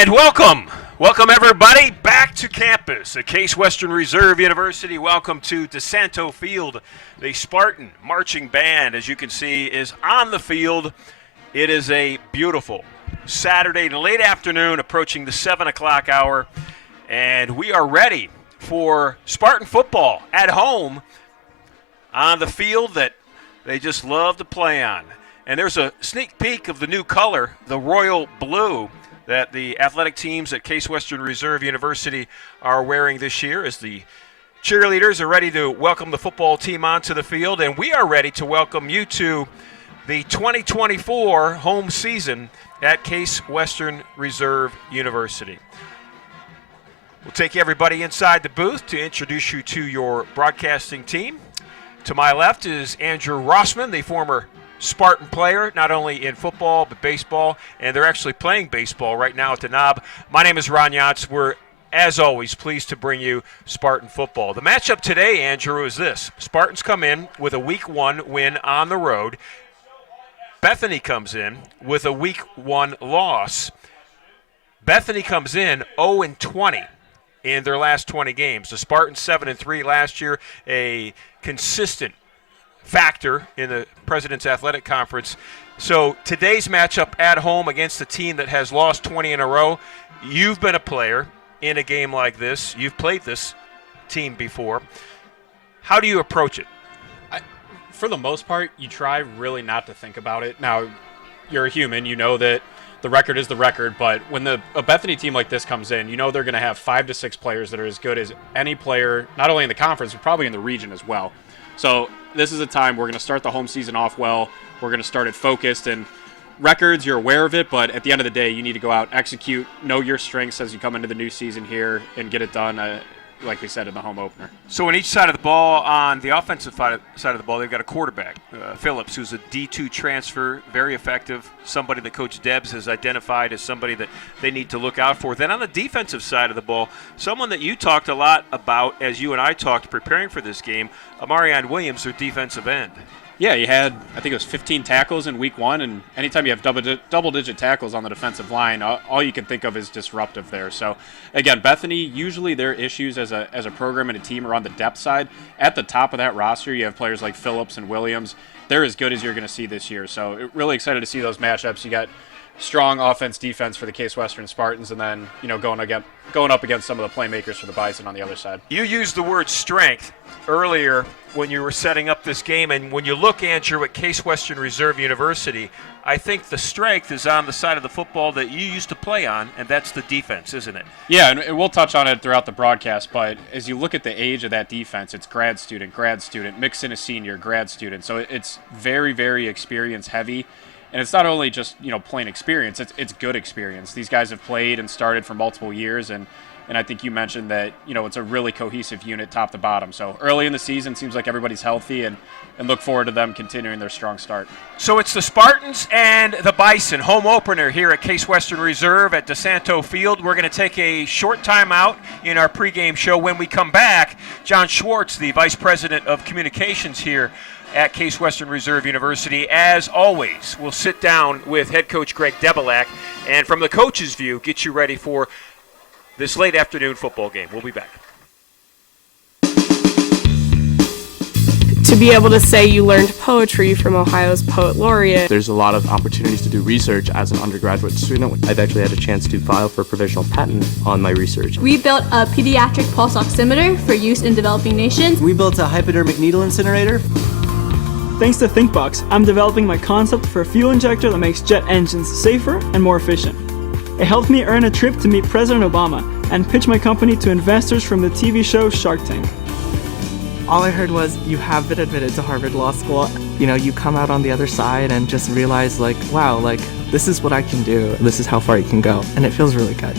And welcome everybody back to campus at Case Western Reserve University. Welcome to DiSanto Field. The Spartan Marching Band, as you can see, is on the field. It is a beautiful Saturday late afternoon, approaching the 7 o'clock hour, and we are ready for Spartan football at home on the field that they just love to play on. And there's a sneak peek of the new color, the royal blue, that the athletic teams at Case Western Reserve University are wearing this year as the cheerleaders are ready to welcome the football team onto the field. And we are ready to welcome you to the 2024 home season at Case Western Reserve University. We'll take everybody inside the booth to introduce you to your broadcasting team. To my left is Andrew Rossman, the former Spartan player, not only in football but baseball, and they're actually playing baseball right now at the Knob. My name is Ron Yantz. We're, as always, pleased to bring you Spartan football. The matchup today, Andrew, is this. Spartans come in with a Week 1 win on the road. Bethany comes in with a Week 1 loss. Bethany comes in 0-20 in their last 20 games. The Spartans 7-3 last year, a consistent factor in the President's Athletic Conference. So today's matchup at home against a team that has lost 20 in a row. You've been a player in a game like this. You've played this team before. How do you approach it? For the most part, you try really not to think about it. Now, you're a human. You know that the record is the record, but when a Bethany team like this comes in, you know they're going to have 5 to 6 players that are as good as any player, not only in the conference, but probably in the region as well. So this is a time we're going to start the home season off well. We're going to start it focused, and records, you're aware of it, but at the end of the day, you need to go out, execute, know your strengths as you come into the new season here, and get it done, like we said, in the home opener. So on each side of the ball, on the offensive side of the ball, they've got a quarterback, Phillips, who's a D2 transfer, very effective, somebody that Coach Debs has identified as somebody that they need to look out for. Then on the defensive side of the ball, someone that you talked a lot about as you and I talked preparing for this game, Amarion Williams, their defensive end. Yeah, he had, I think it was 15 tackles in Week 1, and anytime you have double-digit tackles on the defensive line, all you can think of is disruptive there. So, again, Bethany, usually their issues as a program and a team are on the depth side. At the top of that roster, you have players like Phillips and Williams. They're as good as you're going to see this year. So, really excited to see those matchups. You got strong offense-defense for the Case Western Spartans, and then, going up against some of the playmakers for the Bison on the other side. You used the word strength earlier when you were setting up this game, and when you look, Andrew, at Case Western Reserve University, I think the strength is on the side of the football that you used to play on, and that's the defense, isn't it? Yeah, and we'll touch on it throughout the broadcast, but as you look at the age of that defense, it's grad student, mixed in a senior, grad student, so it's very, very experience-heavy. And it's not only just, plain experience, it's good experience. These guys have played and started for multiple years, and I think you mentioned that, it's a really cohesive unit top to bottom. So early in the season, seems like everybody's healthy, and look forward to them continuing their strong start. So it's the Spartans and the Bison, home opener here at Case Western Reserve at DiSanto Field. We're going to take a short time out in our pregame show. When we come back, John Schwartz, the Vice President of Communications here at Case Western Reserve University, as always, we'll sit down with head coach Greg Debelak, and from the coach's view, get you ready for this late afternoon football game. We'll be back. To be able to say you learned poetry from Ohio's poet laureate. There's a lot of opportunities to do research as an undergraduate student. I've actually had a chance to file for a provisional patent on my research. We built a pediatric pulse oximeter for use in developing nations. We built a hypodermic needle incinerator. Thanks to ThinkBox, I'm developing my concept for a fuel injector that makes jet engines safer and more efficient. It helped me earn a trip to meet President Obama and pitch my company to investors from the TV show Shark Tank. All I heard was, you have been admitted to Harvard Law School. You come out on the other side and just realize, wow, this is what I can do. This is how far you can go. And it feels really good.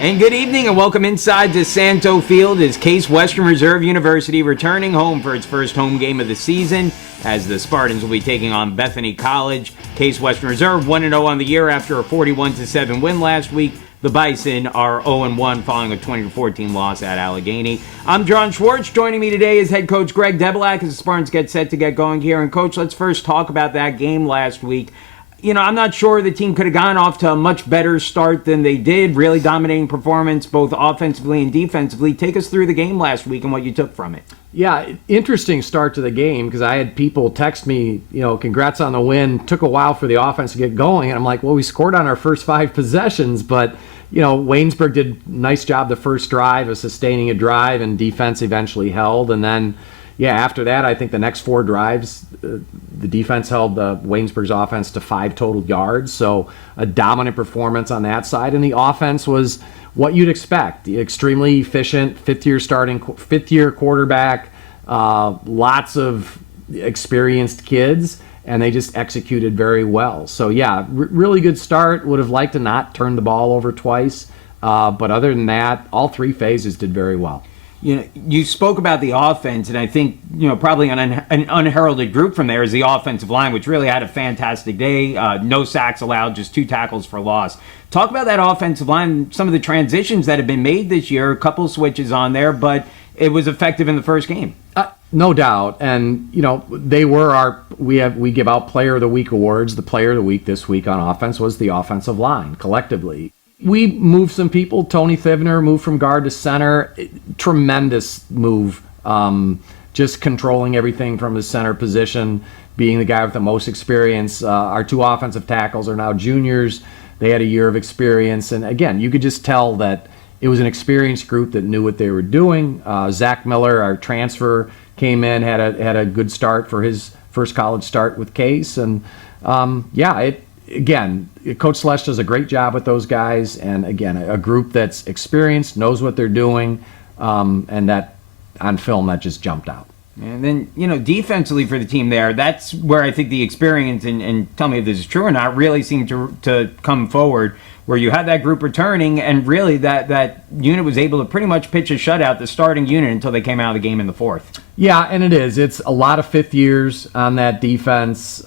And good evening and welcome inside DiSanto Field as Case Western Reserve University returning home for its first home game of the season, as the Spartans will be taking on Bethany College. Case Western Reserve 1-0 on the year after a 41-7 win last week. The Bison are 0-1 following a 20-14 loss at Allegheny. I'm John Schwartz. Joining me today is head coach Greg Debelak as the Spartans get set to get going here. And, Coach, let's first talk about that game last week. You know, I'm not sure the team could have gone off to a much better start than they did. Really dominating performance both offensively and defensively. Take us through the game last week and what you took from it. Yeah, interesting start to the game because I had people text me, congrats on the win. Took a while for the offense to get going. And I'm like, well, we scored on our first 5 possessions, but Waynesburg did a nice job the first drive of sustaining a drive, and defense eventually held. And then, after that, I think the next 4 drives, the defense held Waynesburg's offense to 5 total yards. So a dominant performance on that side. And the offense was what you'd expect. Extremely efficient, fifth-year quarterback, lots of experienced kids, and they just executed very well. So, really good start. Would have liked to not turn the ball over twice. But other than that, all 3 phases did very well. You spoke about the offense, and I think, probably an unheralded group from there is the offensive line, which really had a fantastic day. No sacks allowed, just 2 tackles for loss. Talk about that offensive line, some of the transitions that have been made this year, a couple switches on there, but it was effective in the first game. No doubt. And, they were we give out Player of the Week awards. The Player of the Week this week on offense was the offensive line, collectively. We moved some people. Tony Thivner moved from guard to center. Tremendous move. Just controlling everything from his center position, being the guy with the most experience. Our 2 offensive tackles are now juniors. They had a year of experience. And again, you could just tell that it was an experienced group that knew what they were doing. Zach Miller, our transfer, came in, had a good start for his first college start with Case. And again, Coach Slesh does a great job with those guys, and again, a group that's experienced, knows what they're doing, and that on film that just jumped out. And then, defensively for the team there, that's where I think the experience, and tell me if this is true or not, really seemed to come forward, where you had that group returning, and really that unit was able to pretty much pitch a shutout, the starting unit, until they came out of the game in the 4th. Yeah, and it is. It's a lot of 5th years on that defense.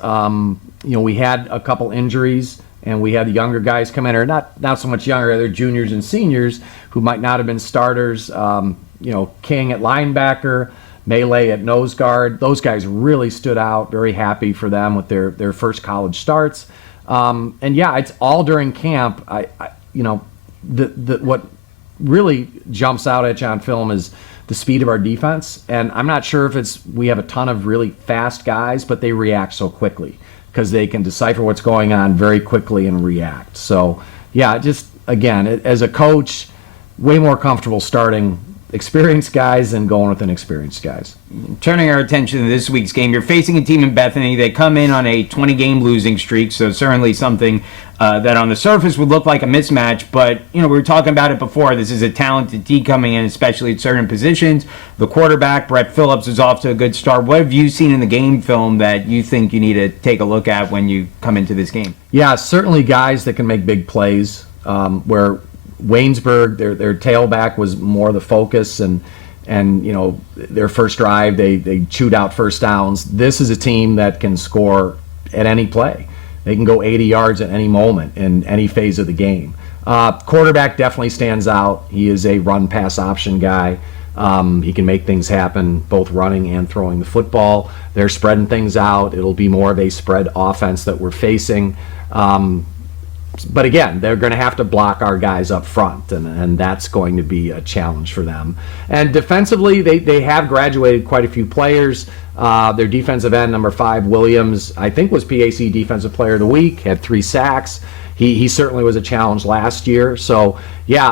We had a couple injuries, and we had the younger guys come in, or not so much younger, they're juniors and seniors who might not have been starters. King at linebacker, Melee at nose guard. Those guys really stood out. Very happy for them with their first college starts. It's all during camp. What really jumps out at you on film is the speed of our defense. And I'm not sure if we have a ton of really fast guys, but they react so quickly because they can decipher what's going on very quickly and react. So, just again, as a coach, way more comfortable starting experienced guys and going with inexperienced guys. Turning our attention to this week's game, you're facing a team in Bethany. They come in on a 20-game losing streak, so certainly something that on the surface would look like a mismatch. But, we were talking about it before. This is a talented team coming in, especially at certain positions. The quarterback, Brett Phillips, is off to a good start. What have you seen in the game film that you think you need to take a look at when you come into this game? Yeah, certainly guys that can make big plays, where Waynesburg, their tailback was more the focus, and their first drive they chewed out first downs. This is a team that can score at any play. They can go 80 yards at any moment in any phase of the game. Quarterback definitely stands out. He is a run-pass option guy. He can make things happen, both running and throwing the football. They're spreading things out. It'll be more of a spread offense that we're facing. But again, they're going to have to block our guys up front, and that's going to be a challenge for them. And defensively, they have graduated quite a few players. Their defensive end, number 5, Williams, I think was PAC Defensive Player of the Week, had 3 sacks. He certainly was a challenge last year. So,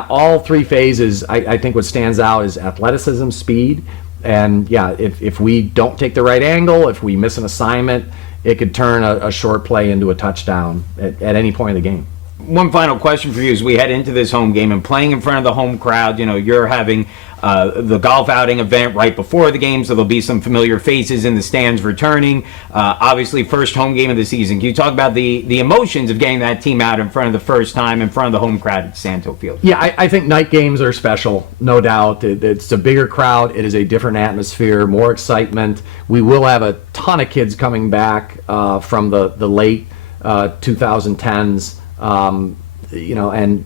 all 3 phases, I think what stands out is athleticism, speed, and, if we don't take the right angle, if we miss an assignment, it could turn a short play into a touchdown at any point of the game. One final question for you as we head into this home game and playing in front of the home crowd. You're having the golf outing event right before the game, so there'll be some familiar faces in the stands returning. Obviously, first home game of the season. Can you talk about the emotions of getting that team out in front of the first time, in front of the home crowd at DiSanto Field? Yeah, I think night games are special, no doubt. It's a bigger crowd. It is a different atmosphere, more excitement. We will have a ton of kids coming back from the late 2010s. And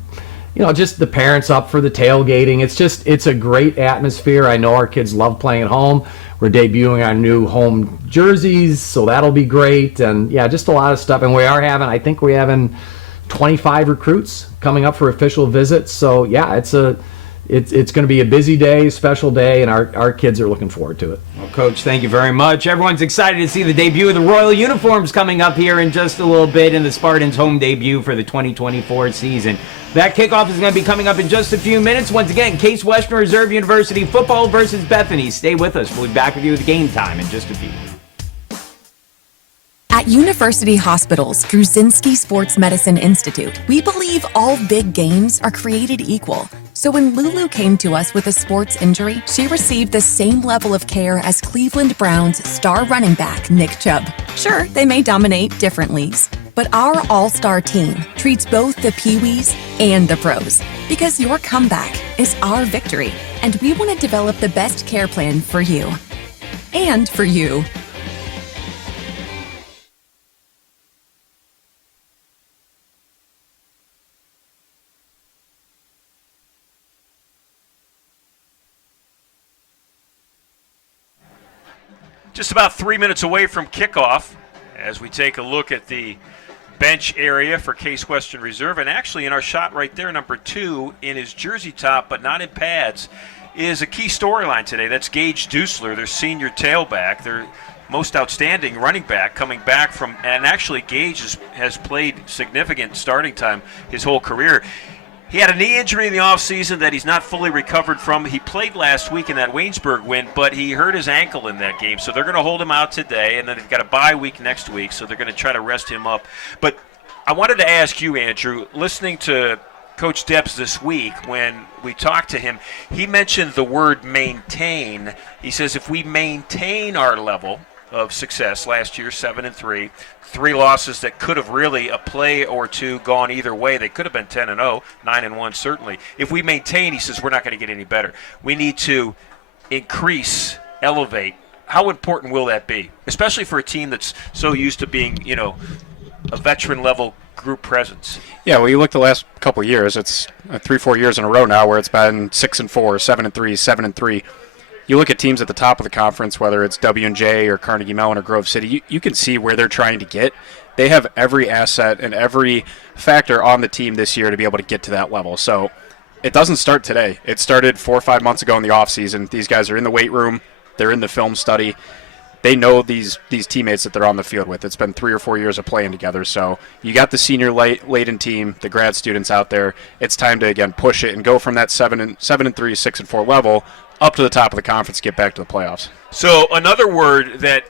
just the parents up for the tailgating. It's a great atmosphere. I know our kids love playing at home. We're debuting our new home jerseys, so that'll be great. And yeah, just a lot of stuff. And I think we're having 25 recruits coming up for official visits. So yeah, it's going to be a busy day, special day, and our kids are looking forward to it. Well, Coach, thank you very much. Everyone's excited to see the debut of the Royal uniforms coming up here in just a little bit in the Spartans' home debut for the 2024 season. That kickoff is going to be coming up in just a few minutes. Once again, Case Western Reserve University football versus Bethany. Stay with us. We'll be back with you with game time in just a few. At University Hospitals, Gruzinski Sports Medicine Institute, we believe all big games are created equal. So when Lulu came to us with a sports injury, she received the same level of care as Cleveland Browns star running back Nick Chubb. Sure, they may dominate different leagues, but our all-star team treats both the Pee-wees and the pros, because your comeback is our victory, and we want to develop the best care plan for you. And for you. Just about 3 minutes away from kickoff as we take a look at the bench area for Case Western Reserve. And actually in our shot right there, number 2 in his jersey top but not in pads, is a key storyline today. That's Gage Dusler, their senior tailback, their most outstanding running back, coming back from, and actually Gage has played significant starting time his whole career. He had a knee injury in the offseason that he's not fully recovered from. He played last week in that Waynesburg win, but he hurt his ankle in that game. So they're going to hold him out today, and then they've got a bye week next week, so they're going to try to rest him up. But I wanted to ask you, Andrew, listening to Coach Debs this week, when we talked to him, he mentioned the word maintain. He says if we maintain our level of success last year, 7-3, 3 losses that could have really a play or two gone either way. They could have been 10-0, 9-1 certainly. If we maintain, he says, we're not going to get any better. We need to increase, elevate. How important will that be, especially for a team that's so used to being, a veteran level group presence? Yeah, well, you look the last couple of years, it's 3-4 years in a row now where it's been 6-4, 7-3, 7-3. You look at teams at the top of the conference, whether it's W&J or Carnegie Mellon or Grove City, you can see where they're trying to get. They have every asset and every factor on the team this year to be able to get to that level. So it doesn't start today. It started 4 or 5 months ago in the offseason. These guys are in the weight room. They're in the film study. They know these teammates that they're on the field with. It's been 3 or 4 years of playing together. So you got the senior laden team, the grad students out there. It's time to, again, push it and go from that 7-3, 6-4 level up to the top of the conference, get back to the playoffs. So another word that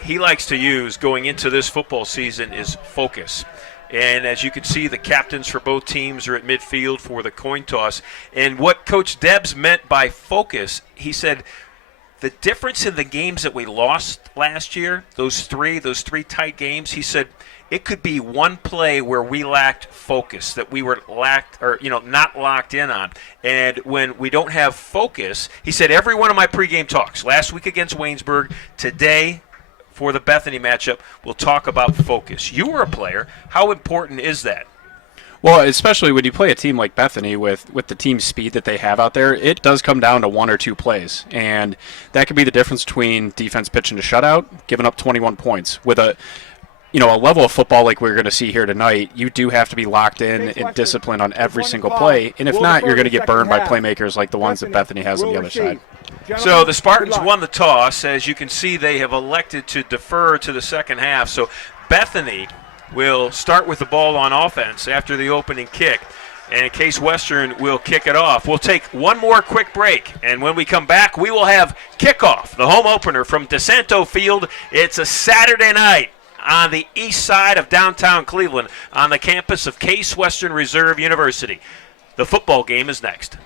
he likes to use going into this football season is focus. And as you can see, the captains for both teams are at midfield for the coin toss. And what Coach Debs meant by focus, he said, the difference in the games that we lost last year, those three tight games, he said, it could be one play where we lacked focus, that we were not locked in on. And when we don't have focus, he said every one of my pregame talks, last week against Waynesburg, today for the Bethany matchup, we'll talk about focus. You were a player. How important is that? Well, especially when you play a team like Bethany with the team speed that they have out there, it does come down to 1 or 2 plays. And that could be the difference between defense pitching to shutout, giving up 21 points. With a level of football like we're going to see here tonight, you do have to be locked in and disciplined on every single play. And if not, you're going to get burned by playmakers like the ones that Bethany has on the other side. So the Spartans won the toss. As you can see, they have elected to defer to the second half. So Bethany will start with the ball on offense after the opening kick. And Case Western will kick it off. We'll take one more quick break, and when we come back, we will have kickoff, the home opener from DiSanto Field. It's a Saturday night on the east side of downtown Cleveland on the campus of Case Western Reserve University. The football game is next.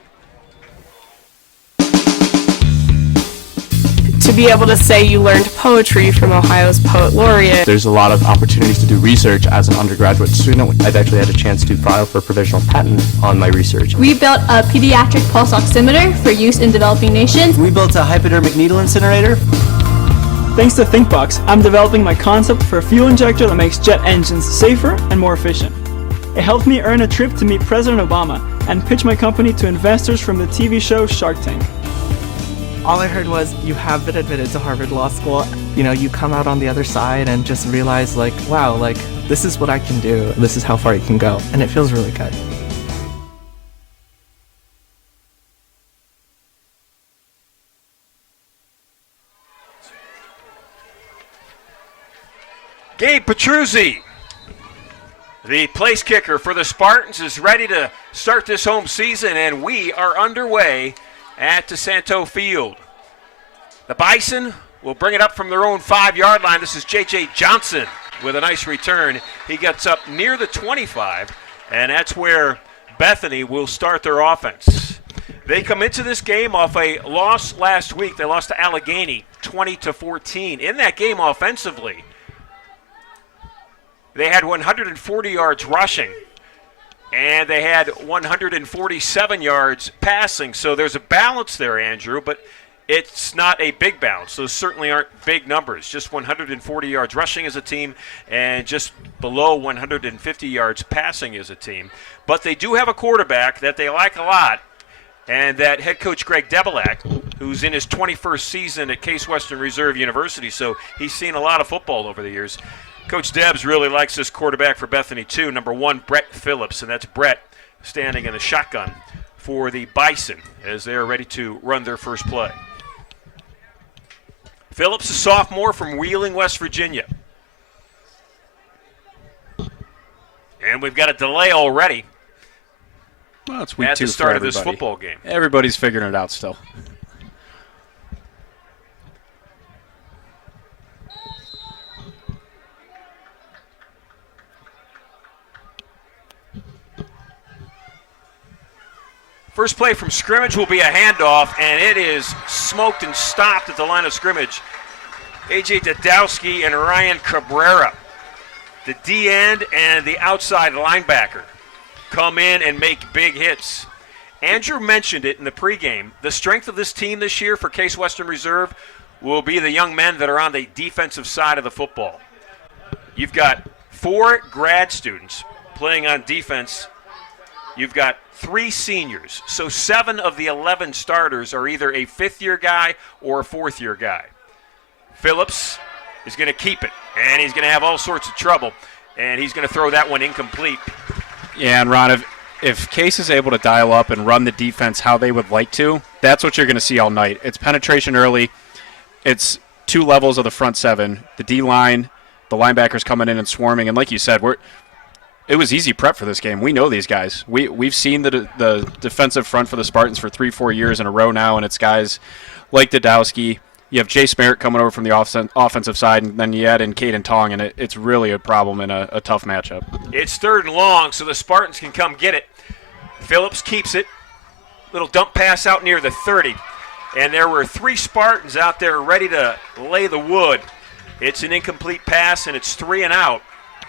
To be able to say you learned poetry from Ohio's poet laureate. There's a lot of opportunities to do research as an undergraduate student. I've actually had a chance to file for a provisional patent on my research. We built a pediatric pulse oximeter for use in developing nations. We built a hypodermic needle incinerator. Thanks to ThinkBox, I'm developing my concept for a fuel injector that makes jet engines safer and more efficient. It helped me earn a trip to meet President Obama and pitch my company to investors from the TV show Shark Tank. All I heard was, you have been admitted to Harvard Law School. You know, you come out on the other side and just realize, like, wow, like, this is what I can do. This is how far you can go. And it feels really good. Gabe Petruzzi, the place kicker for the Spartans, is ready to start this home season, and we are underway at DiSanto Field. The Bison will bring it up from their own 5-yard line. This is J.J. Johnson with a nice return. He gets up near the 25, and that's where Bethany will start their offense. They come into this game off a loss last week. They lost to Allegheny 20-14. In that game offensively, they had 140 yards rushing, and they had 147 yards passing. So there's a balance there, Andrew, but it's not a big balance. Those certainly aren't big numbers. Just 140 yards rushing as a team and just below 150 yards passing as a team. But they do have a quarterback that they like a lot, and that head coach Greg Debelak, who's in his 21st season at Case Western Reserve University, so he's seen a lot of football over the years. Coach Debs really likes this quarterback for Bethany, too. Number 1, Brett Phillips, and that's Brett standing in the shotgun for the Bison as they're ready to run their first play. Phillips, a sophomore from Wheeling, West Virginia. And we've got a delay already. Well, it's week at 2 the start for of this everybody. football game. Everybody's figuring it out still. First play from scrimmage will be a handoff, and it is smoked and stopped at the line of scrimmage. A.J. Dadowski and Ryan Cabrera, the D-end and the outside linebacker, come in and make big hits. Andrew mentioned it in the pregame. The strength of this team this year for Case Western Reserve will be the young men that are on the defensive side of the football. You've got 4 grad students playing on defense. You've got 3 seniors. So 7 of the 11 starters are either a 5th-year guy or a 4th-year guy. Phillips is going to keep it, and he's going to have all sorts of trouble, and he's going to throw that one incomplete. Yeah, and Ron, if Case is able to dial up and run the defense how they would like to, that's what you're going to see all night. It's penetration early. It's 2 levels of the front 7. The D-line, the linebackers coming in and swarming, and like you said, it was easy prep for this game. We know these guys. We've seen the defensive front for the Spartans for 3-4 years in a row now, and it's guys like Dadowski. You have Jace Merritt coming over from the offensive side, and then you add in Caden Tong, and it's really a problem in a tough matchup. It's 3rd and long, so the Spartans can come get it. Phillips keeps it. Little dump pass out near the 30. And there were 3 Spartans out there ready to lay the wood. It's an incomplete pass, and it's 3 and out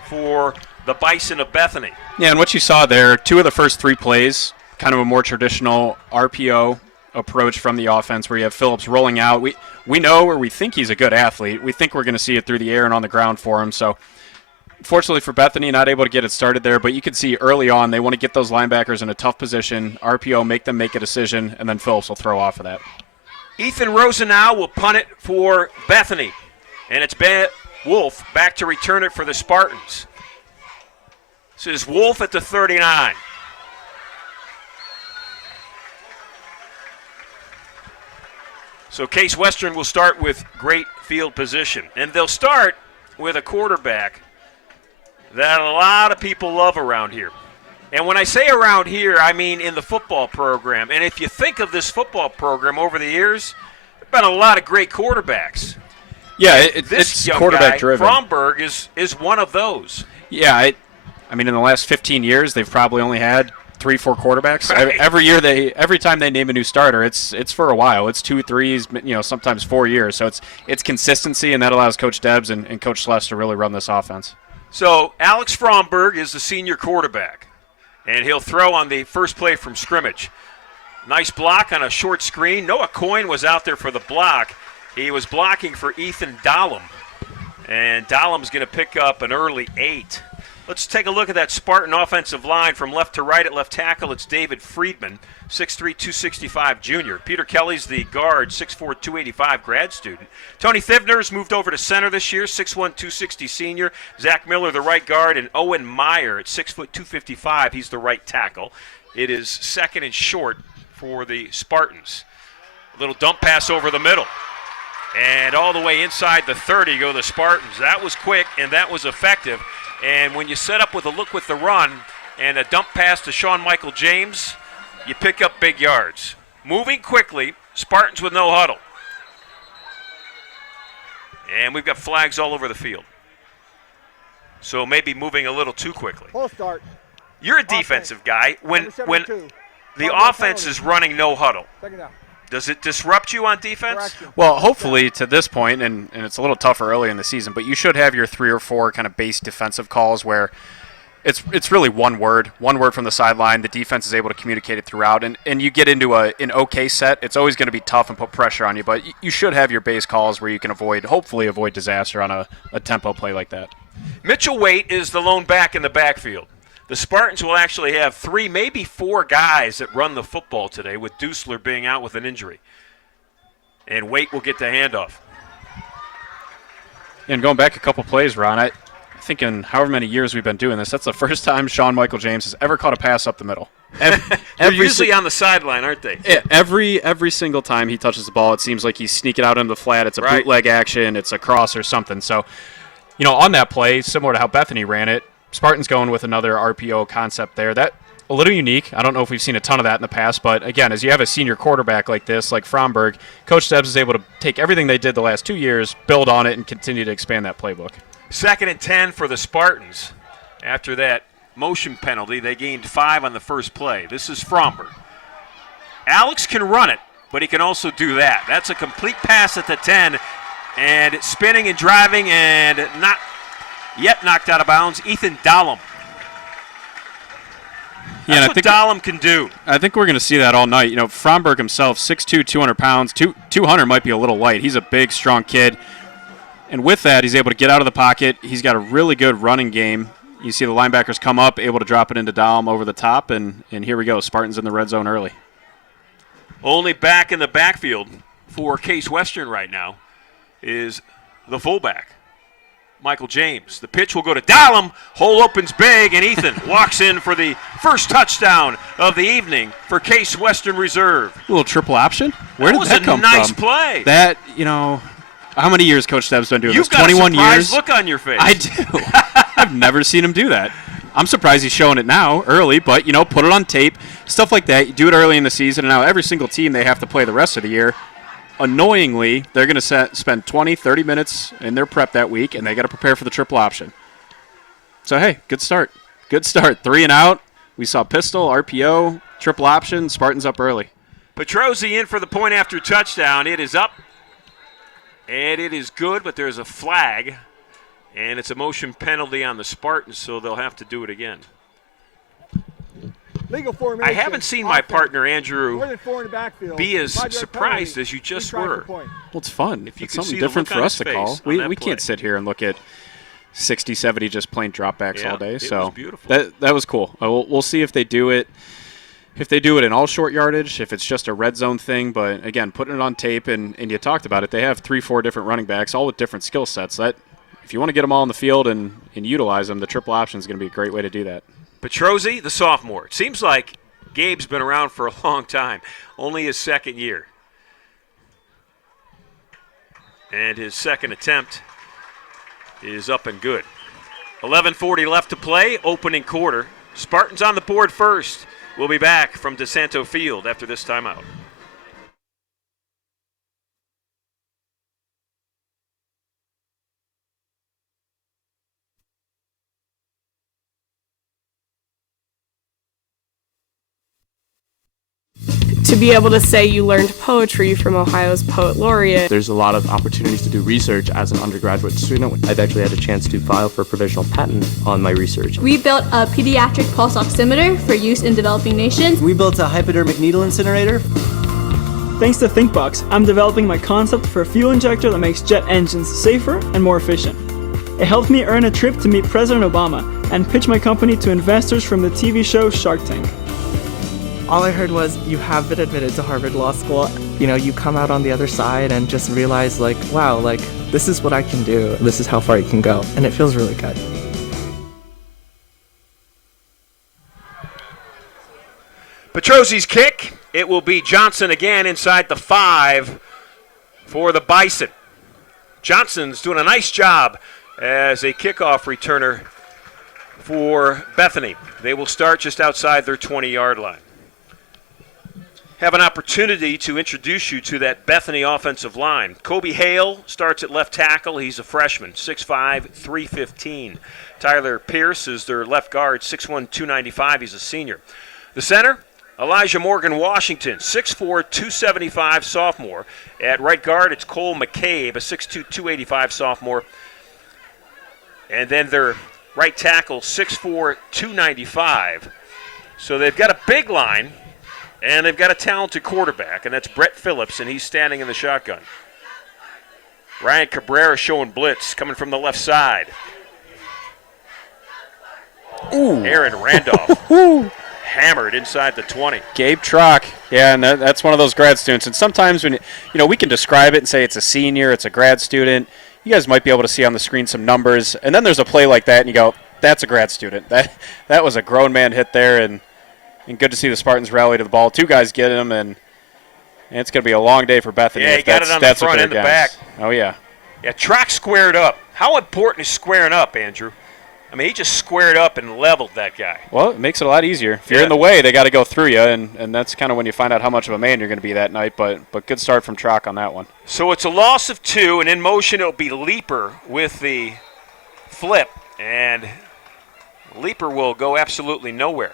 for the Bison of Bethany. Yeah, and what you saw there, 2 of the first 3 plays, kind of a more traditional RPO approach from the offense where you have Phillips rolling out. We know, or we think he's a good athlete. We think we're going to see it through the air and on the ground for him. So fortunately for Bethany, not able to get it started there, but you can see early on they want to get those linebackers in a tough position, RPO, make them make a decision, and then Phillips will throw off of that. Ethan Rosenau will punt it for Bethany, and it's Wolf back to return it for the Spartans. This is Wolf at the 39. So Case Western will start with great field position. And they'll start with a quarterback that a lot of people love around here. And when I say around here, I mean in the football program. And if you think of this football program over the years, there have been a lot of great quarterbacks. Yeah, this it's young quarterback guy, driven. Fromberg, is one of those. Yeah, I mean in the last 15 years they've probably only had 3-4 quarterbacks. Right. Every time they name a new starter, it's for a while. It's 2, 3s, sometimes 4 years. So it's consistency, and that allows Coach Debs and Coach Sless to really run this offense. So Alex Fromberg is the senior quarterback, and he'll throw on the first play from scrimmage. Nice block on a short screen. Noah Coyne was out there for the block. He was blocking for Ethan Dahlem, and Dahlem's going to pick up an early 8. Let's take a look at that Spartan offensive line from left to right. At left tackle, it's David Friedman, 6'3", 265 junior. Peter Kelly's the guard, 6'4", 285 grad student. Tony Thivner's moved over to center this year, 6'1", 260 senior. Zach Miller, the right guard, and Owen Meyer at 6', 255. He's the right tackle. It is second and short for the Spartans. A little dump pass over the middle. And all the way inside the 30 go the Spartans. That was quick, and that was effective. And when you set up with a look with the run and a dump pass to Sean Michael James, you pick up big yards. Moving quickly, Spartans with no huddle. And we've got flags all over the field. So maybe moving a little too quickly. Full start. You're a defensive guy. When the offense is running no huddle, does it disrupt you on defense? Well, hopefully to this point, and it's a little tougher early in the season, but you should have your 3 or 4 kind of base defensive calls where it's really one word from the sideline. The defense is able to communicate it throughout, and you get into an okay set. It's always going to be tough and put pressure on you, but you should have your base calls where you can hopefully avoid disaster on a tempo play like that. Mitchell Waite is the lone back in the backfield. The Spartans will actually have 3, maybe 4 guys that run the football today, with Dusler being out with an injury. And Waite will get the handoff. And going back a couple plays, Ron, I think in however many years we've been doing this, that's the first time Sean Michael James has ever caught a pass up the middle. They're usually on the sideline, aren't they? Every single time he touches the ball, it seems like he's sneaking out into the flat. It's a bootleg action, it's a cross or something. So, on that play, similar to how Bethany ran it, Spartans going with another RPO concept there. That a little unique. I don't know if we've seen a ton of that in the past, but again, as you have a senior quarterback like this, like Fromberg, Coach Stebbs is able to take everything they did the last 2 years, build on it, and continue to expand that playbook. 2nd and 10 for the Spartans. After that motion penalty, they gained 5 on the first play. This is Fromberg. Alex can run it, but he can also do that. That's a complete pass at the 10, and it's spinning and driving and not yet knocked out of bounds. Ethan Dahlem. That's what Dahlem can do. I think we're going to see that all night. Fromberg himself, 6'2", 200 pounds. 200 might be a little light. He's a big, strong kid. And with that, he's able to get out of the pocket. He's got a really good running game. You see the linebackers come up, able to drop it into Dahlem over the top, and here we go. Spartans in the red zone early. Only back in the backfield for Case Western right now is the fullback, Michael James. The pitch will go to Dahlem. Hole opens big, and Ethan walks in for the first touchdown of the evening for Case Western Reserve. A little triple option? Where did that come from? That was a nice play. That, how many years Coach Stebb's been doing this? You've got 21 a surprised years. Look on your face. I do. I've never seen him do that. I'm surprised he's showing it now, early, but, put it on tape, stuff like that. You do it early in the season, and now every single team they have to play the rest of the year. Annoyingly, they're going to spend 20, 30 minutes in their prep that week, and they got to prepare for the triple option. So, hey, good start. Good start. 3 and out. We saw pistol, RPO, triple option, Spartans up early. Petrozzi in for the point after touchdown. It is up, and it is good, but there's a flag, and it's a motion penalty on the Spartans, so they'll have to do it again. Legal formation. I haven't seen my partner, Andrew, More than 4 in the backfield. be as surprised as you just were. Well, it's fun. If you it's can something see the different look for on us to his call. face on that We play. can't sit here and look at 60, 70 just plain dropbacks all day. It So was beautiful. that was cool. We'll see if they do it. If they do it in all short yardage, if it's just a red zone thing, but again, putting it on tape, and you talked about it, they have 3-4 different running backs, all with different skill sets. That if you want to get them all on the field and utilize them, the triple option is going to be a great way to do that. Petrozzi, the sophomore. It seems like Gabe's been around for a long time, only his 2nd year. And his 2nd attempt is up and good. 11:40 left to play, opening quarter. Spartans on the board first. We'll be back from DiSanto Field after this timeout. To be able to say you learned poetry from Ohio's poet laureate. There's a lot of opportunities to do research as an undergraduate student. I've actually had a chance to file for a provisional patent on my research. We built a pediatric pulse oximeter for use in developing nations. We built a hypodermic needle incinerator. Thanks to ThinkBox, I'm developing my concept for a fuel injector that makes jet engines safer and more efficient. It helped me earn a trip to meet President Obama and pitch my company to investors from the TV show Shark Tank. All I heard was, you have been admitted to Harvard Law School. You know, you come out on the other side and just realize, like, wow, like, this is what I can do. This is how far you can go. And it feels really good. Petrosi's kick. It will be Johnson again inside the 5 for the Bison. Johnson's doing a nice job as a kickoff returner for Bethany. They will start just outside their 20-yard line. Have an opportunity to introduce you to that Bethany offensive line. Kobe Hale starts at left tackle. He's a freshman, 6'5", 315. Tyler Pierce is their left guard, 6'1", 295. He's a senior. The center, Elijah Morgan Washington, 6'4", 275, sophomore. At right guard, it's Cole McCabe, a 6'2", 285 sophomore. And then their right tackle, 6'4", 295. So they've got a big line, and they've got a talented quarterback, and that's Brett Phillips, and he's standing in the shotgun. Ryan Cabrera showing blitz, coming from the left side. Ooh. Aaron Randolph. Hammered inside the 20. Gabe Trock, yeah, and that's one of those grad students. And sometimes when we can describe it and say it's a senior, it's a grad student. You guys might be able to see on the screen some numbers, and then there's a play like that, and you go, "That's a grad student." That was a grown man hit there, and good to see the Spartans rally to the ball. 2 guys get him, and it's going to be a long day for Bethany. Yeah, he got it on the front and the back. Oh yeah. Yeah, Trock squared up. How important is squaring up, Andrew? I mean, he just squared up and leveled that guy. Well, it makes it a lot easier. If you're in the way, they got to go through you, and that's kind of when you find out how much of a man you're going to be that night. But good start from Trock on that one. So it's a loss of 2, and in motion it'll be Leaper with the flip, and Leaper will go absolutely nowhere.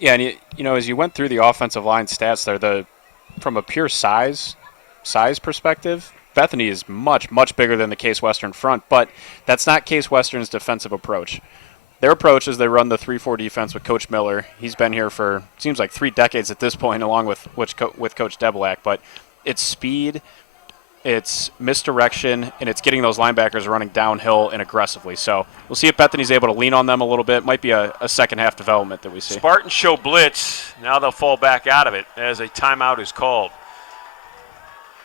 Yeah, and as you went through the offensive line stats there, from a pure size perspective, Bethany is much, much bigger than the Case Western front, but that's not Case Western's defensive approach. Their approach is they run the 3-4 defense with Coach Miller. He's been here for, seems like 3 decades at this point, along with Coach Debelak, but it's speed, it's misdirection, and it's getting those linebackers running downhill and aggressively. So we'll see if Bethany's able to lean on them a little bit. Might be a second half development that we see. Spartans show blitz. Now they'll fall back out of it as a timeout is called.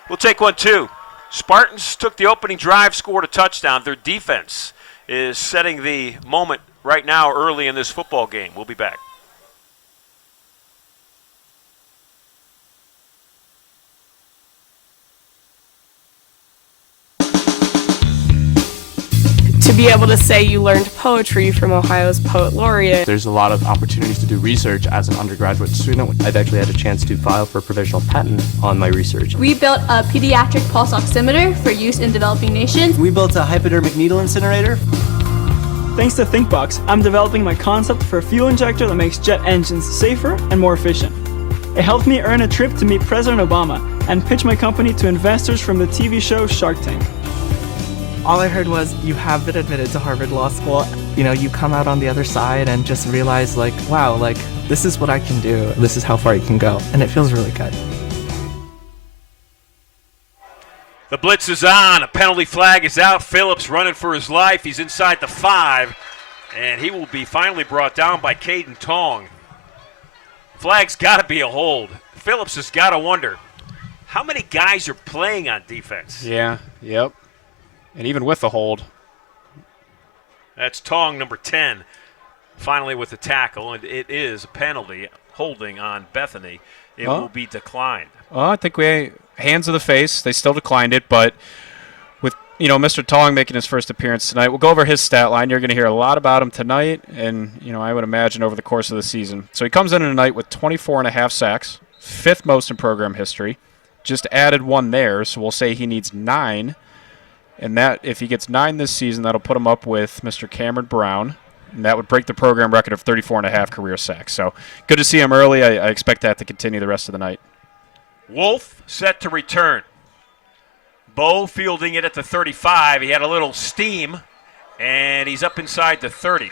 We'll take 1-2. Spartans took the opening drive, scored a touchdown. Their defense is setting the moment right now early in this football game. We'll be back. To be able to say you learned poetry from Ohio's poet laureate. There's a lot of opportunities to do research as an undergraduate student. I've actually had a chance to file for a provisional patent on my research. We built a pediatric pulse oximeter for use in developing nations. We built a hypodermic needle incinerator. Thanks to ThinkBox, I'm developing my concept for a fuel injector that makes jet engines safer and more efficient. It helped me earn a trip to meet President Obama and pitch my company to investors from the TV show Shark Tank. All I heard was, you have been admitted to Harvard Law School. You know, you come out on the other side and just realize, like, wow, like, this is what I can do. This is how far you can go. And it feels really good. The blitz is on. A penalty flag is out. Phillips running for his life. He's inside the 5, and he will be finally brought down by Caden Tong. Flag's got to be a hold. Phillips has got to wonder, how many guys are playing on defense? Yeah, yep. And even with the hold. That's Tong, number 10, finally with the tackle, and it is a penalty holding on Bethany. It will be declined. Well, I think hands of the face. They still declined it, but with Mr. Tong making his first appearance tonight, we'll go over his stat line. You're going to hear a lot about him tonight, and I would imagine over the course of the season. So he comes in tonight with 24.5 sacks, 5th most in program history. Just added 1 there, so we'll say he needs 9. And that, if he gets 9 this season, that'll put him up with Mr. Cameron Brown, and that would break the program record of 34.5 career sacks. So good to see him early. I expect that to continue the rest of the night. Wolf set to return. Bo fielding it at the 35. He had a little steam, and he's up inside the 30.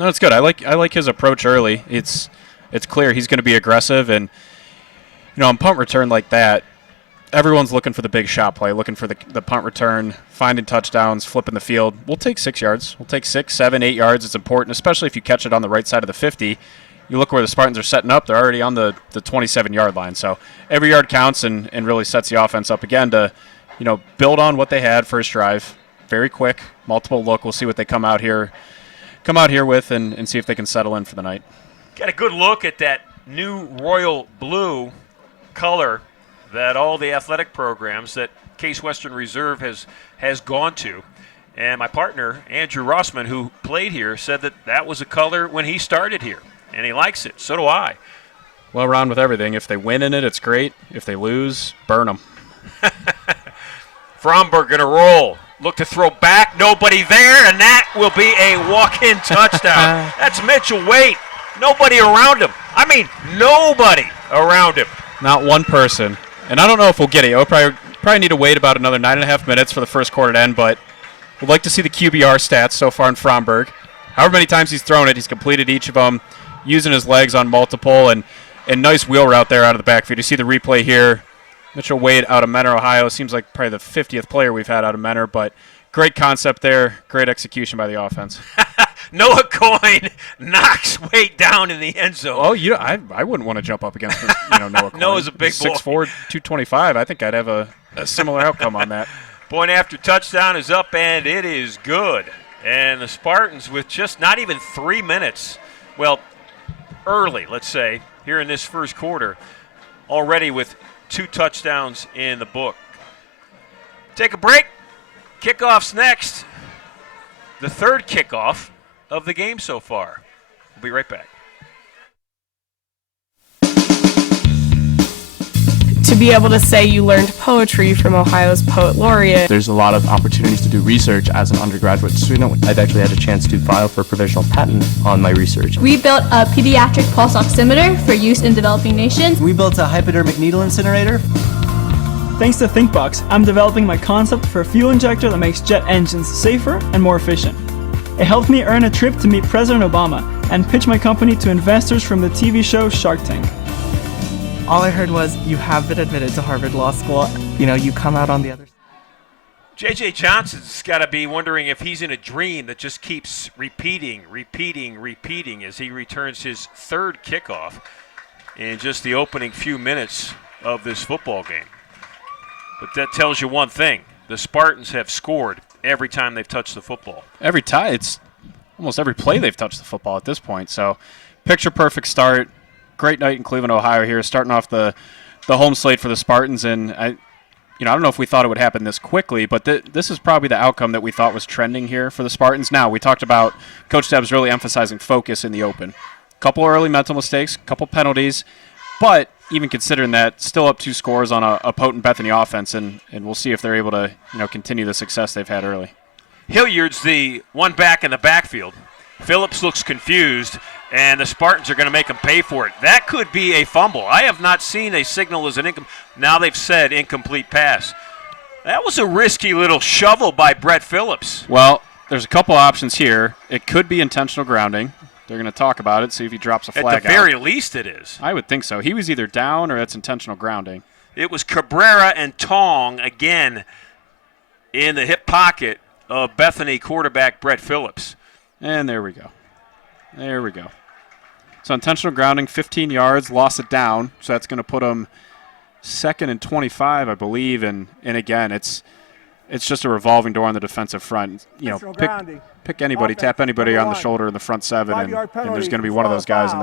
No, it's good. I like his approach early. It's clear he's going to be aggressive, and on punt return like that, everyone's looking for the big shot play, looking for the punt return, finding touchdowns, flipping the field. We'll take 6 yards. We'll take 6, 7, 8 yards. It's important, especially if you catch it on the right side of the 50. You look where the Spartans are setting up, they're already on the 27-yard line. So every yard counts and really sets the offense up again to, build on what they had first drive. Very quick, multiple look. We'll see what they come out here with and see if they can settle in for the night. Got a good look at that new royal blue color that all the athletic programs that Case Western Reserve has gone to. And my partner, Andrew Rossman, who played here, said that was a color when he started here. And he likes it. So do I. Well, Ron, with everything, if they win in it, it's great. If they lose, burn them. Fromberg going to roll. Look to throw back. Nobody there, and that will be a walk-in touchdown. That's Mitchell Waite. Nobody around him. I mean, nobody around him. Not one person. And I don't know if we'll get it. We'll probably need to wait about another 9.5 minutes for the first quarter to end, but we'd like to see the QBR stats so far in Fromberg. However many times he's thrown it, he's completed each of them, using his legs on multiple, and nice wheel route there out of the backfield. You see the replay here. Mitchell Wade out of Mentor, Ohio. Seems like probably the 50th player we've had out of Mentor, but great concept there. Great execution by the offense. Noah Coyne knocks Wade down in the end zone. Oh, I wouldn't want to jump up against Noah Coyne. Noah's a big boy. 6'4", 225. I think I'd have a similar outcome on that. Point after touchdown is up, and it is good. And the Spartans, with just not even 3 minutes, well, early, let's say, here in this first quarter, already with 2 touchdowns in the book. Take a break. Kickoff's next. The third kickoff of the game so far. We'll be right back. To be able to say you learned poetry from Ohio's poet laureate. There's a lot of opportunities to do research as an undergraduate student. I've actually had a chance to file for a provisional patent on my research. We built a pediatric pulse oximeter for use in developing nations. We built a hypodermic needle incinerator. Thanks to ThinkBox, I'm developing my concept for a fuel injector that makes jet engines safer and more efficient. It helped me earn a trip to meet President Obama and pitch my company to investors from the TV show Shark Tank. All I heard was, you have been admitted to Harvard Law School. You come out on the other side. J.J. Johnson's got to be wondering if he's in a dream that just keeps repeating as he returns his third kickoff in just the opening few minutes of this football game. But that tells you one thing. The Spartans have scored every time they've touched the football. Every time. It's almost every play they've touched the football at this point. So picture-perfect start. Great night in Cleveland, Ohio here, starting off the home slate for the Spartans. And I don't know if we thought it would happen this quickly, but this is probably the outcome that we thought was trending here for the Spartans. Now, we talked about Coach Debs really emphasizing focus in the open. Couple early mental mistakes, couple penalties, but even considering that, still up 2 scores on a potent Bethany offense, and we'll see if they're able to continue the success they've had early. Hilliard's the one back in the backfield. Phillips looks confused, and the Spartans are going to make him pay for it. That could be a fumble. I have not seen a signal as an now they've said incomplete pass. That was a risky little shovel by Brett Phillips. Well, there's a couple options here. It could be intentional grounding. They're going to talk about it, see if he drops a flag out. At the very least it is. I would think so. He was either down or that's intentional grounding. It was Cabrera and Tong again in the hip pocket of Bethany quarterback Brett Phillips. And there we go. So intentional grounding, 15 yards, lost it down. So that's going to put him 2nd and 25, I believe. And again, it's just a revolving door on the defensive front. Pick anybody, tap anybody on the shoulder in the front 7, and there's going to be one of those guys in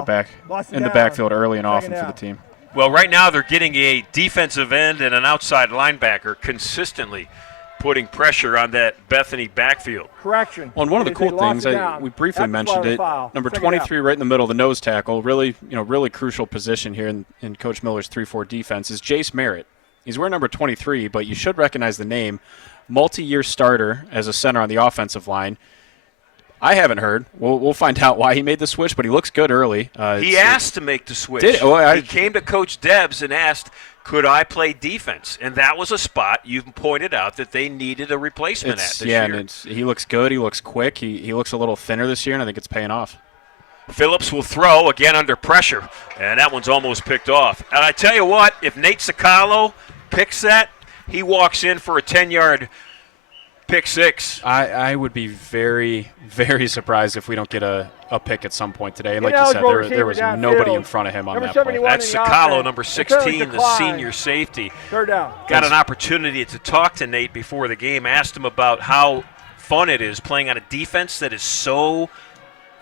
the backfield early and often for the team. Well, right now they're getting a defensive end and an outside linebacker consistently putting pressure on that Bethany backfield. Correction. Well, and one of the cool things, we briefly mentioned it, number 23 right in the middle, the nose tackle, really crucial position here in Coach Miller's 3-4 defense, is Jace Merritt. He's wearing number 23, but you should recognize the name. Multi-year starter as a center on the offensive line. I haven't heard. We'll find out why he made the switch, but he looks good early. He asked to make the switch. He came to Coach Debs and asked, could I play defense? And that was a spot you pointed out that they needed a replacement this year. And he looks good. He looks quick. He looks a little thinner this year, and I think it's paying off. Phillips will throw, again under pressure, and that one's almost picked off. And I tell you what, if Nate Sicalo pick set, he walks in for a 10-yard pick six. I would be very, very surprised if we don't get a pick at some point today. And like you said, there was nobody in front of him on that play. That's Sakalo, number 16, the senior safety. Third down. Got an opportunity to talk to Nate before the game, asked him about how fun it is playing on a defense that is so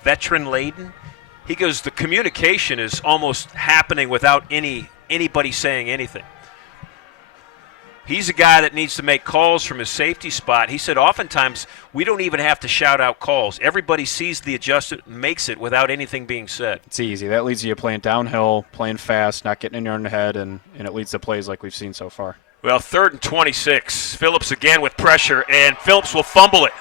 veteran-laden. He goes, the communication is almost happening without anybody saying anything. He's a guy that needs to make calls from his safety spot. He said oftentimes we don't even have to shout out calls. Everybody sees the adjustment, makes it without anything being said. It's easy. That leads you to playing downhill, playing fast, not getting in your own head, and it leads to plays like we've seen so far. Well, 3rd and 26. Phillips again with pressure, and Phillips will fumble it.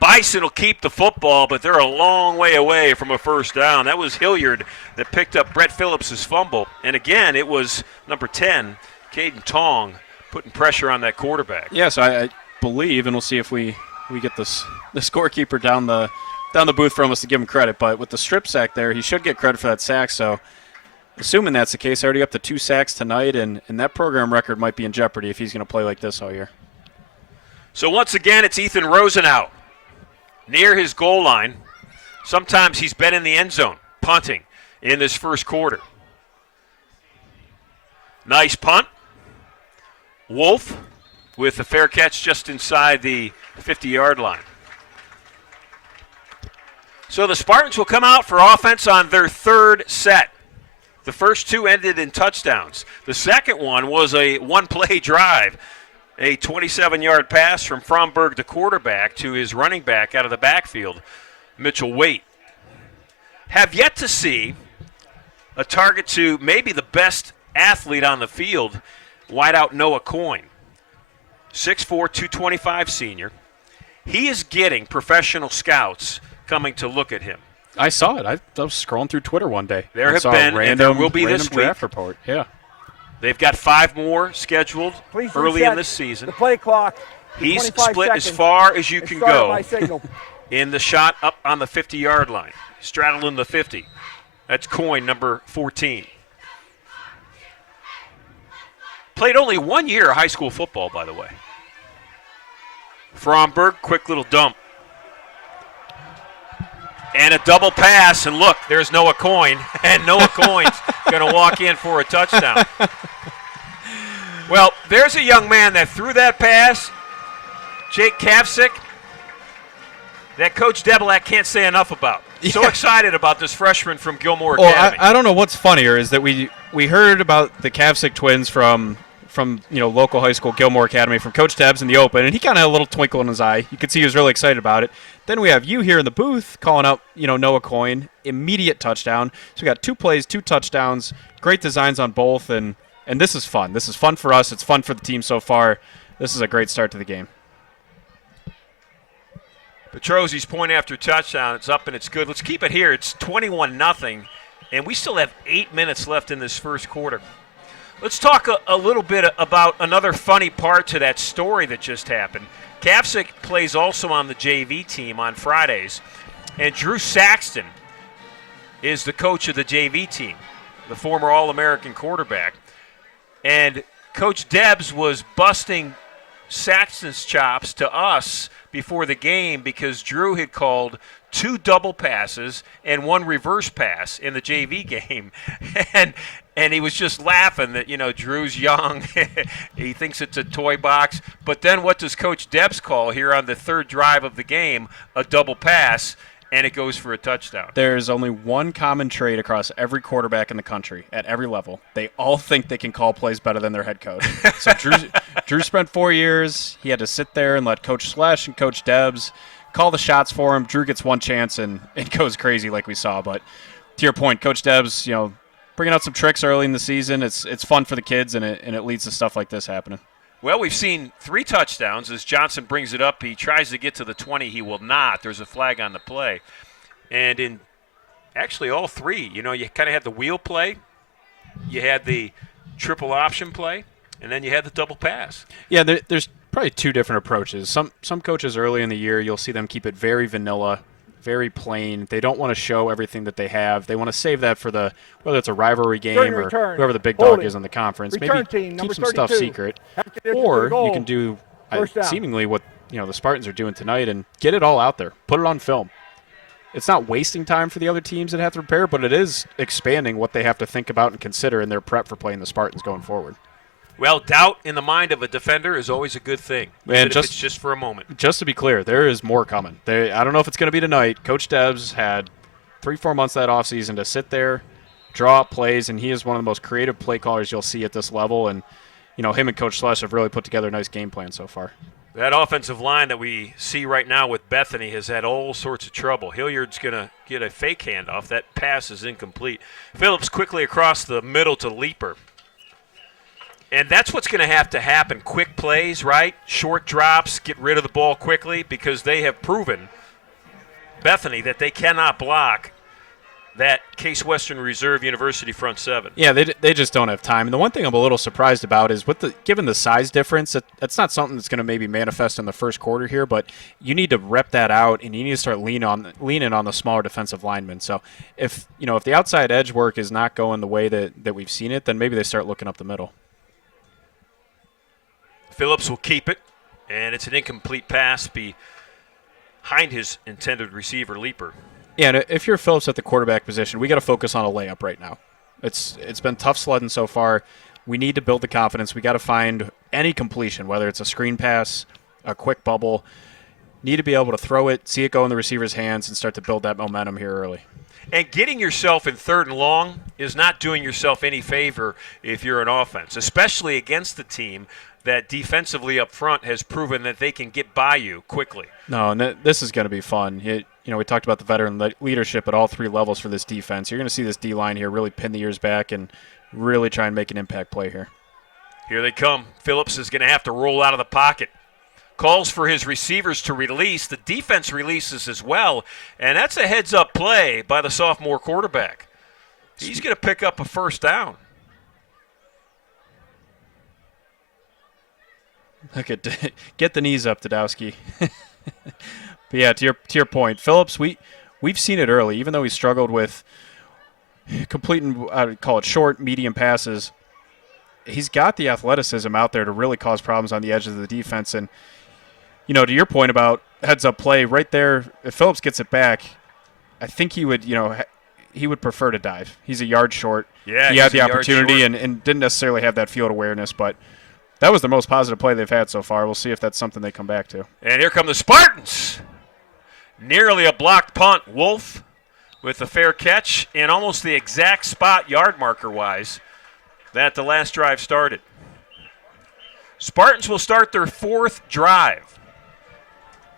Bison will keep the football, but they're a long way away from a first down. That was Hilliard that picked up Brett Phillips' fumble. And again, it was number 10, Caden Tong, putting pressure on that quarterback. Yes, I believe, and we'll see if we get the scorekeeper down the booth for us to give him credit. But with the strip sack there, he should get credit for that sack. So assuming that's the case, already up to 2 sacks tonight, and that program record might be in jeopardy if he's going to play like this all year. So once again, it's Ethan Rosenau near his goal line. Sometimes he's been in the end zone, punting in this first quarter. Nice punt. Wolf with a fair catch just inside the 50-yard line. So the Spartans will come out for offense on their 3rd set. The first 2 ended in touchdowns. The second one was a one-play drive. A 27-yard pass from Fromberg, the quarterback, to his running back out of the backfield, Mitchell Waite. Have yet to see a target to maybe the best athlete on the field, wideout Noah Coyne. 6'4", 225 senior. He is getting professional scouts coming to look at him. I saw it. I was scrolling through Twitter one day. There have been, and there will be this week. Draft report. Yeah. They've got 5 more scheduled early in this season. The play clock. He's split as far as you can go in the shot up on the 50-yard line. Straddling the 50. That's Coyne, number 14. Played only 1 year of high school football, by the way. Fromberg, quick little dump. And a double pass, and look, there's Noah Coyne, and Noah Coyne's going to walk in for a touchdown. Well, there's a young man that threw that pass, Jake Kavsik, that Coach Debelak can't say enough about. So excited about this freshman from Gilmore Academy. I don't know what's funnier is that we heard about the Kavsik twins from local high school Gilmore Academy from Coach Debs in the open, and he kind of had a little twinkle in his eye. You could see he was really excited about it. Then we have you here in the booth calling out Noah Coyne, immediate touchdown. So we got 2 plays, 2 touchdowns, great designs on both, and this is fun. This is fun for us. It's fun for the team so far. This is a great start to the game. Petrosi's point after touchdown. It's up and it's good. Let's keep it here. It's 21-0, and we still have 8 minutes left in this first quarter. Let's talk a little bit about another funny part to that story that just happened. Kavsik plays also on the JV team on Fridays, and Drew Saxton is the coach of the JV team, the former All-American quarterback. And Coach Debs was busting Saxton's chops to us before the game because Drew had called 2 double passes and 1 reverse pass in the JV game. And he was just laughing that, Drew's young. He thinks it's a toy box. But then what does Coach Debs call here on the 3rd drive of the game? A double pass, and it goes for a touchdown. There's only one common trait across every quarterback in the country at every level. They all think they can call plays better than their head coach. So Drew spent 4 years. He had to sit there and let Coach Slesh and Coach Debs call the shots for him. Drew gets 1 chance, and it goes crazy like we saw. But to your point, Coach Debs, bringing out some tricks early in the season. It's fun for the kids, and it leads to stuff like this happening. Well, we've seen 3 touchdowns. As Johnson brings it up, he tries to get to the 20. He will not. There's a flag on the play. And in actually all 3, you kind of had the wheel play, you had the triple option play, and then you had the double pass. Yeah, there's probably 2 different approaches. Some coaches early in the year, you'll see them keep it very vanilla, very plain. They don't want to show everything that they have. They want to save that for whether it's a rivalry game or whoever the big dog is in the conference. Maybe keep some stuff secret. Or you can do seemingly what the Spartans are doing tonight and get it all out there. Put it on film. It's not wasting time for the other teams that have to prepare, but it is expanding what they have to think about and consider in their prep for playing the Spartans going forward. Well, doubt in the mind of a defender is always a good thing, even if it's just for a moment. Just to be clear, there is more coming. I don't know if it's going to be tonight. Coach Debs had 3-4 months that offseason to sit there, draw up plays, and he is one of the most creative play callers you'll see at this level. And, him and Coach Slush have really put together a nice game plan so far. That offensive line that we see right now with Bethany has had all sorts of trouble. Hilliard's going to get a fake handoff. That pass is incomplete. Phillips quickly across the middle to Leaper. And that's what's going to happen. Quick plays, right? Short drops, get rid of the ball quickly, because they have proven, Bethany, that they cannot block that Case Western Reserve University front seven. Yeah, they just don't have time. And the one thing I'm a little surprised about is given the size difference, that's not something that's going to maybe manifest in the first quarter here, but you need to rep that out, and you need to start leaning on the smaller defensive linemen. So if the outside edge work is not going the way that we've seen it, then maybe they start looking up the middle. Phillips will keep it, and it's an incomplete pass behind his intended receiver, Leaper. Yeah, and if you're Phillips at the quarterback position, we got to focus on a layup right now. It's been tough sledding so far. We need to build the confidence. We got to find any completion, whether it's a screen pass, a quick bubble. Need to be able to throw it, see it go in the receiver's hands, and start to build that momentum here early. And getting yourself in 3rd and long is not doing yourself any favor if you're an offense, especially against the team that defensively up front has proven that they can get by you quickly. No, and this is going to be fun. We talked about the veteran leadership at all 3 levels for this defense. You're going to see this D-line here really pin the ears back and really try and make an impact play here. Here they come. Phillips is going to have to roll out of the pocket. Calls for his receivers to release. The defense releases as well, and that's a heads-up play by the sophomore quarterback. He's going to pick up a first down. Get the knees up, Dodowski. But yeah, to your point, Phillips, we've seen it early. Even though he struggled with completing, I would call it short, medium passes, he's got the athleticism out there to really cause problems on the edge of the defense. And to your point about heads-up play, right there, if Phillips gets it back, I think he would prefer to dive. He's a yard short. Yeah, he had the opportunity and didn't necessarily have that field awareness, but that was the most positive play they've had so far. We'll see if that's something they come back to. And here come the Spartans. Nearly a blocked punt. Wolf with a fair catch in almost the exact spot yard marker-wise that the last drive started. Spartans will start their 4th drive.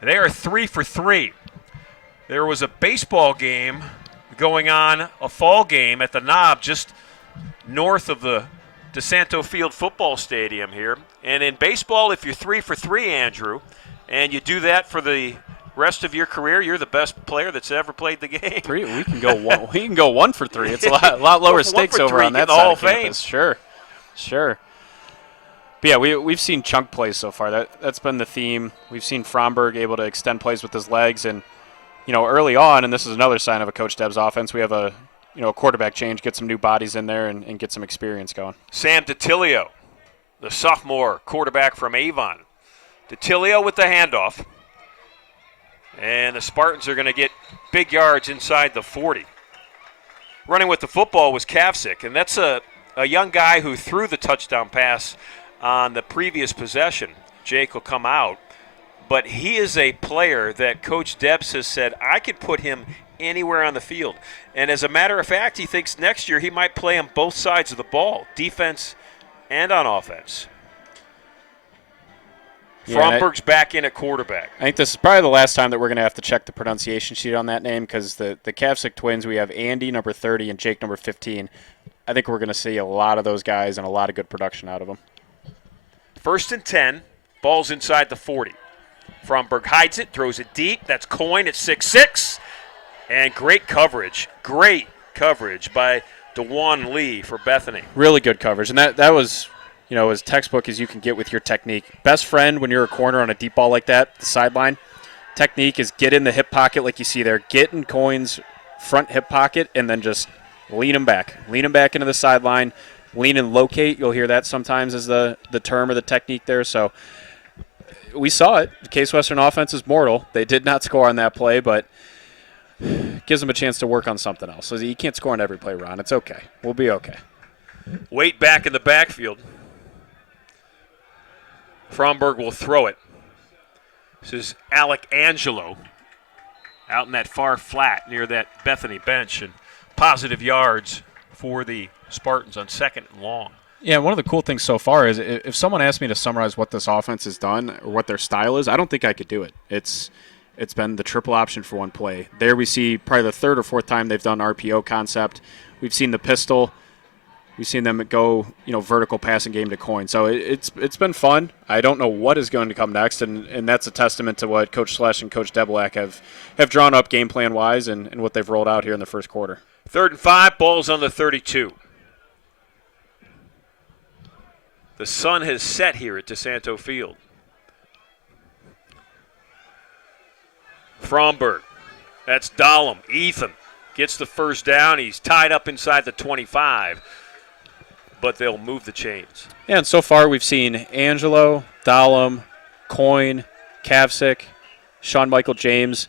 They are 3 for 3. There was a baseball game going on, a fall game at the Knob just north of the DiSanto Field football stadium here. And in baseball, if you're 3 for 3, Andrew, and you do that for the rest of your career, you're the best player that's ever played the game. 3, we can go 1. We can go 1 for 3. It's a lot lower stakes over on that side of campus. Sure. But yeah, we've seen chunk plays so far. That's been the theme. We've seen Fromberg able to extend plays with his legs, and early on, and this is another sign of a Coach Debs offense, we have a quarterback change, get some new bodies in there, and get some experience going. Sam DiTilio, the sophomore quarterback from Avon. DiTilio with the handoff. And the Spartans are going to get big yards inside the 40. Running with the football was Kavsik, and that's a young guy who threw the touchdown pass on the previous possession. Jake will come out. But he is a player that Coach Debs has said, I could put him anywhere on the field. And as a matter of fact, he thinks next year he might play on both sides of the ball, defense and on offense. Fromberg's back in at quarterback. I think this is probably the last time that we're going to have to check the pronunciation sheet on that name, because the Kavsik twins, we have Andy, number 30, and Jake, number 15. I think we're going to see a lot of those guys and a lot of good production out of them. 1st and 10, ball's inside the 40. Fromberg hides it, throws it deep. That's Coyne at 6'6". And great coverage by DeJuan Lee for Bethany. Really good coverage. And that was, as textbook as you can get with your technique. Best friend when you're a corner on a deep ball like that, the sideline, technique is get in the hip pocket like you see there, get in Coyne's front hip pocket, and then just lean him back. Lean him back into the sideline, lean and locate. You'll hear that sometimes as the term or the technique there. So we saw it. The Case Western offense is mortal. They did not score on that play, but gives them a chance to work on something else. So you can't score on every play, Ron. It's okay. We'll be okay. Wait back in the backfield. Fromberg will throw it. This is Alec Angelo out in that far flat near that Bethany bench, and positive yards for the Spartans on 2nd and long. Yeah, one of the cool things so far is if someone asked me to summarize what this offense has done or what their style is, I don't think I could do it. It's been the triple option for one play. There we see probably the 3rd or 4th time they've done RPO concept. We've seen the pistol. We've seen them go, vertical passing game to Coyne. So it's been fun. I don't know what is going to come next, and that's a testament to what Coach Slesh and Coach Debelak have drawn up game plan wise and what they've rolled out here in the first quarter. 3rd and 5, ball's on the 32. The sun has set here at DiSanto Field. Fromberg, that's Dahlem. Ethan gets the first down. He's tied up inside the 25, but they'll move the chains. Yeah, and so far we've seen Angelo, Dahlem, Coyne, Kavsik, Sean Michael James.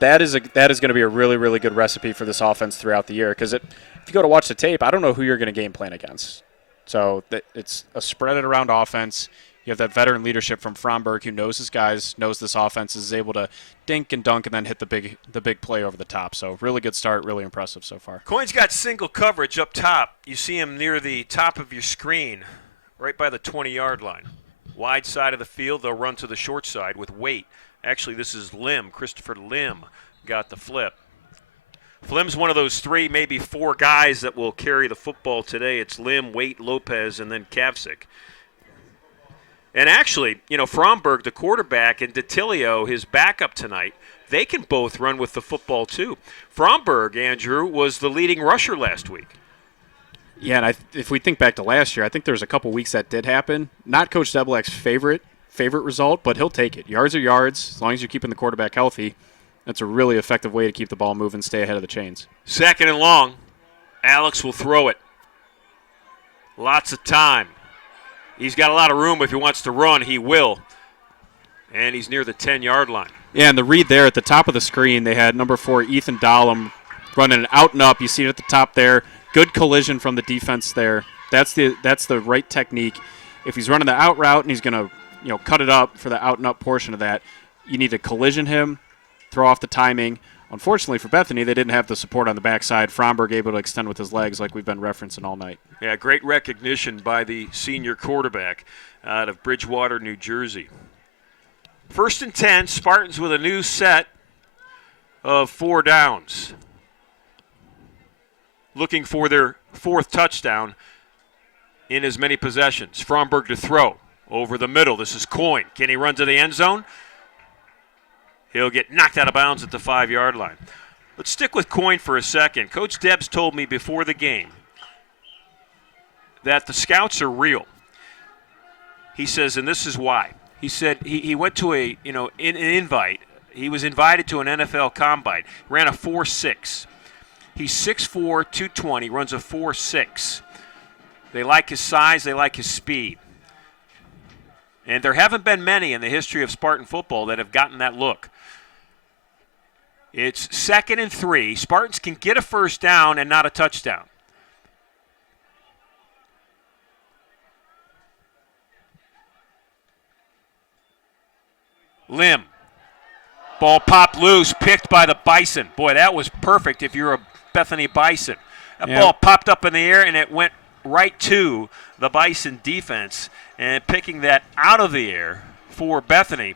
That is going to be a really, really good recipe for this offense throughout the year, because if you go to watch the tape, I don't know who you're going to game plan against. So it's a spread it around offense. You have that veteran leadership from Fromberg who knows his guys, knows this offense, is able to dink and dunk and then hit the big play over the top. So really good start, really impressive so far. Coyne's got single coverage up top. You see him near the top of your screen, right by the 20-yard line. Wide side of the field, they'll run to the short side with Waite. Actually, this is Lim. Christopher Lim got the flip. Flim's one of those 3, maybe 4 guys that will carry the football today. It's Lim, Waite, Lopez, and then Kavsik. And actually, Fromberg, the quarterback, and DiTilio, his backup tonight, they can both run with the football too. Fromberg, Andrew, was the leading rusher last week. Yeah, and if we think back to last year, I think there was a couple weeks that did happen. Not Coach Debelak's favorite result, but he'll take it. Yards are yards, as long as you're keeping the quarterback healthy. That's a really effective way to keep the ball moving, stay ahead of the chains. 2nd and long. Alex will throw it. Lots of time. He's got a lot of room. If he wants to run, he will. And he's near the 10-yard line. Yeah, and the read there at the top of the screen, they had number 4, Ethan Dahlem, running an out and up. You see it at the top there. Good collision from the defense there. That's the right technique. If he's running the out route and he's going to cut it up for the out and up portion of that, you need to collision him, throw off the timing. Unfortunately for Bethany, they didn't have the support on the backside. Fromberg able to extend with his legs like we've been referencing all night. Yeah, great recognition by the senior quarterback out of Bridgewater, New Jersey. 1st and 10, Spartans with a new set of 4 downs. Looking for their 4th touchdown in as many possessions. Fromberg to throw over the middle. This is Coyne. Can he run to the end zone? He'll get knocked out of bounds at the 5-yard line. Let's stick with Coyne for a second. Coach Debs told me before the game that the scouts are real. He says, and this is why. He said he went to an invite. He was invited to an NFL combine. Ran a 4.6. He's 6'4", 220, runs a 4.6. They like his size. They like his speed. And there haven't been many in the history of Spartan football that have gotten that look. It's 2nd and 3. Spartans can get a first down and not a touchdown. Lim. Ball popped loose, picked by the Bison. Boy, that was perfect if you're a Bethany Bison. That ball popped up in the air, and it went right to the Bison defense. And picking that out of the air for Bethany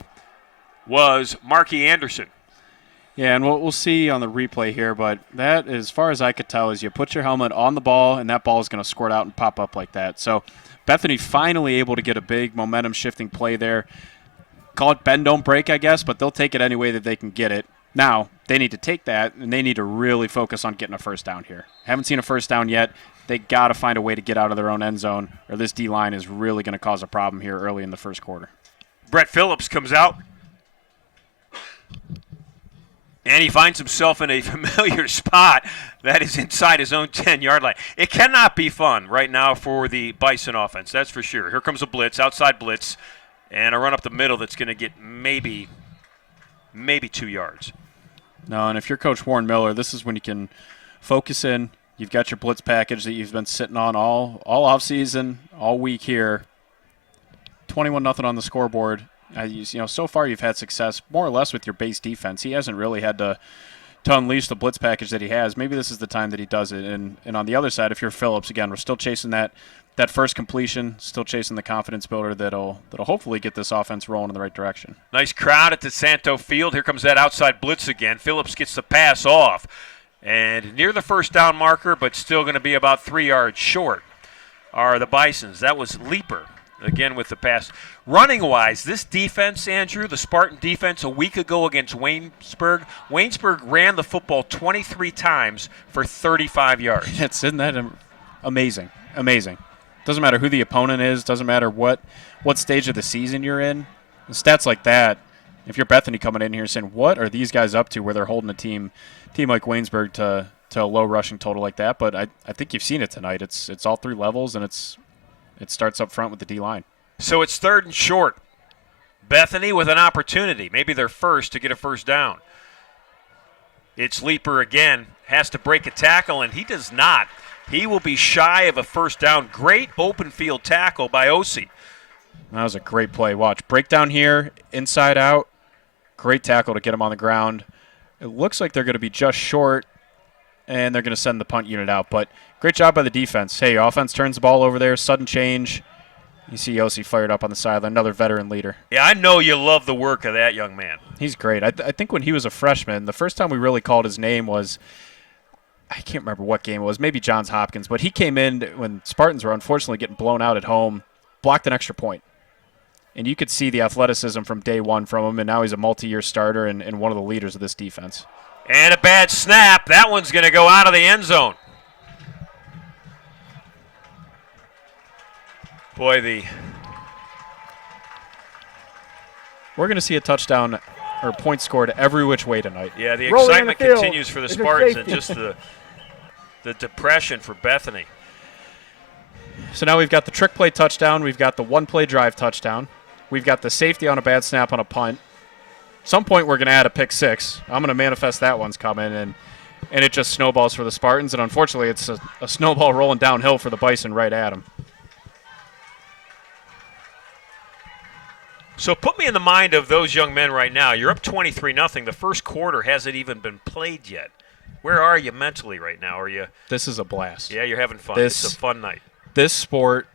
was Marky Anderson. Yeah, and we'll see on the replay here, but that, as far as I could tell, is you put your helmet on the ball, and that ball is going to squirt out and pop up like that. So Bethany finally able to get a big momentum-shifting play there. Call it bend, don't break, I guess, but they'll take it any way that they can get it. Now, they need to take that, and they need to really focus on getting a first down here. Haven't seen a first down yet. They got to find a way to get out of their own end zone, or this D-line is really going to cause a problem here early in the first quarter. Brett Phillips comes out. And he finds himself in a familiar spot that is inside his own 10-yard line. It cannot be fun right now for the Bison offense, that's for sure. Here comes a blitz, outside blitz, and a run up the middle that's going to get maybe 2 yards. No, and if you're Coach Warren Miller, this is when you can focus in. You've got your blitz package that you've been sitting on all offseason, all week here. 21-0 on the scoreboard. So far you've had success more or less with your base defense. He hasn't really had to unleash the blitz package that he has. Maybe this is the time that he does it. And on the other side, if you're Phillips, again, we're still chasing that first completion, still chasing the confidence builder that'll hopefully get this offense rolling in the right direction. Nice crowd at DiSanto Field. Here comes that outside blitz again. Phillips gets the pass off. And near the first down marker, but still going to be about 3 yards short, are the Bisons. That was Leaper. Again with the pass. Running-wise, this defense, Andrew, the Spartan defense a week ago against Waynesburg ran the football 23 times for 35 yards. Isn't that amazing? Amazing. Doesn't matter who the opponent is. Doesn't matter what stage of the season you're in. The stats like that, if you're Bethany coming in here saying, what are these guys up to where they're holding a team like Waynesburg to a low rushing total like that? But I think you've seen it tonight. It's all three levels, and it starts up front with the D-line. So it's 3rd and short. Bethany with an opportunity, maybe their first, to get a first down. It's Leaper again, has to break a tackle, and he does not. He will be shy of a first down. Great open field tackle by Osi. That was a great play. Watch. Breakdown here, inside out. Great tackle to get him on the ground. It looks like they're going to be just short, and they're going to send the punt unit out. But great job by the defense. Hey, offense turns the ball over there, sudden change. You see Yossi fired up on the sideline, another veteran leader. Yeah, I know you love the work of that young man. He's great. I think when he was a freshman, the first time we really called his name was, I can't remember what game it was, maybe Johns Hopkins, but he came in when Spartans were unfortunately getting blown out at home, blocked an extra point. And you could see the athleticism from day one from him, and now he's a multi-year starter and one of the leaders of this defense. And a bad snap. That one's going to go out of the end zone. Boy, we're going to see a touchdown or point scored every which way tonight. Yeah, the excitement continues for the Spartans and just the depression for Bethany. So now we've got the trick play touchdown. We've got the one-play drive touchdown. We've got the safety on a bad snap on a punt. Some point we're going to add a pick six. I'm going to manifest that one's coming, and it just snowballs for the Spartans. And unfortunately, it's a snowball rolling downhill for the Bison right at them. So put me in the mind of those young men right now. You're up 23-0. The first quarter hasn't even been played yet. Where are you mentally right now? Are you? This is a blast. Yeah, you're having fun. It's a fun night. This sport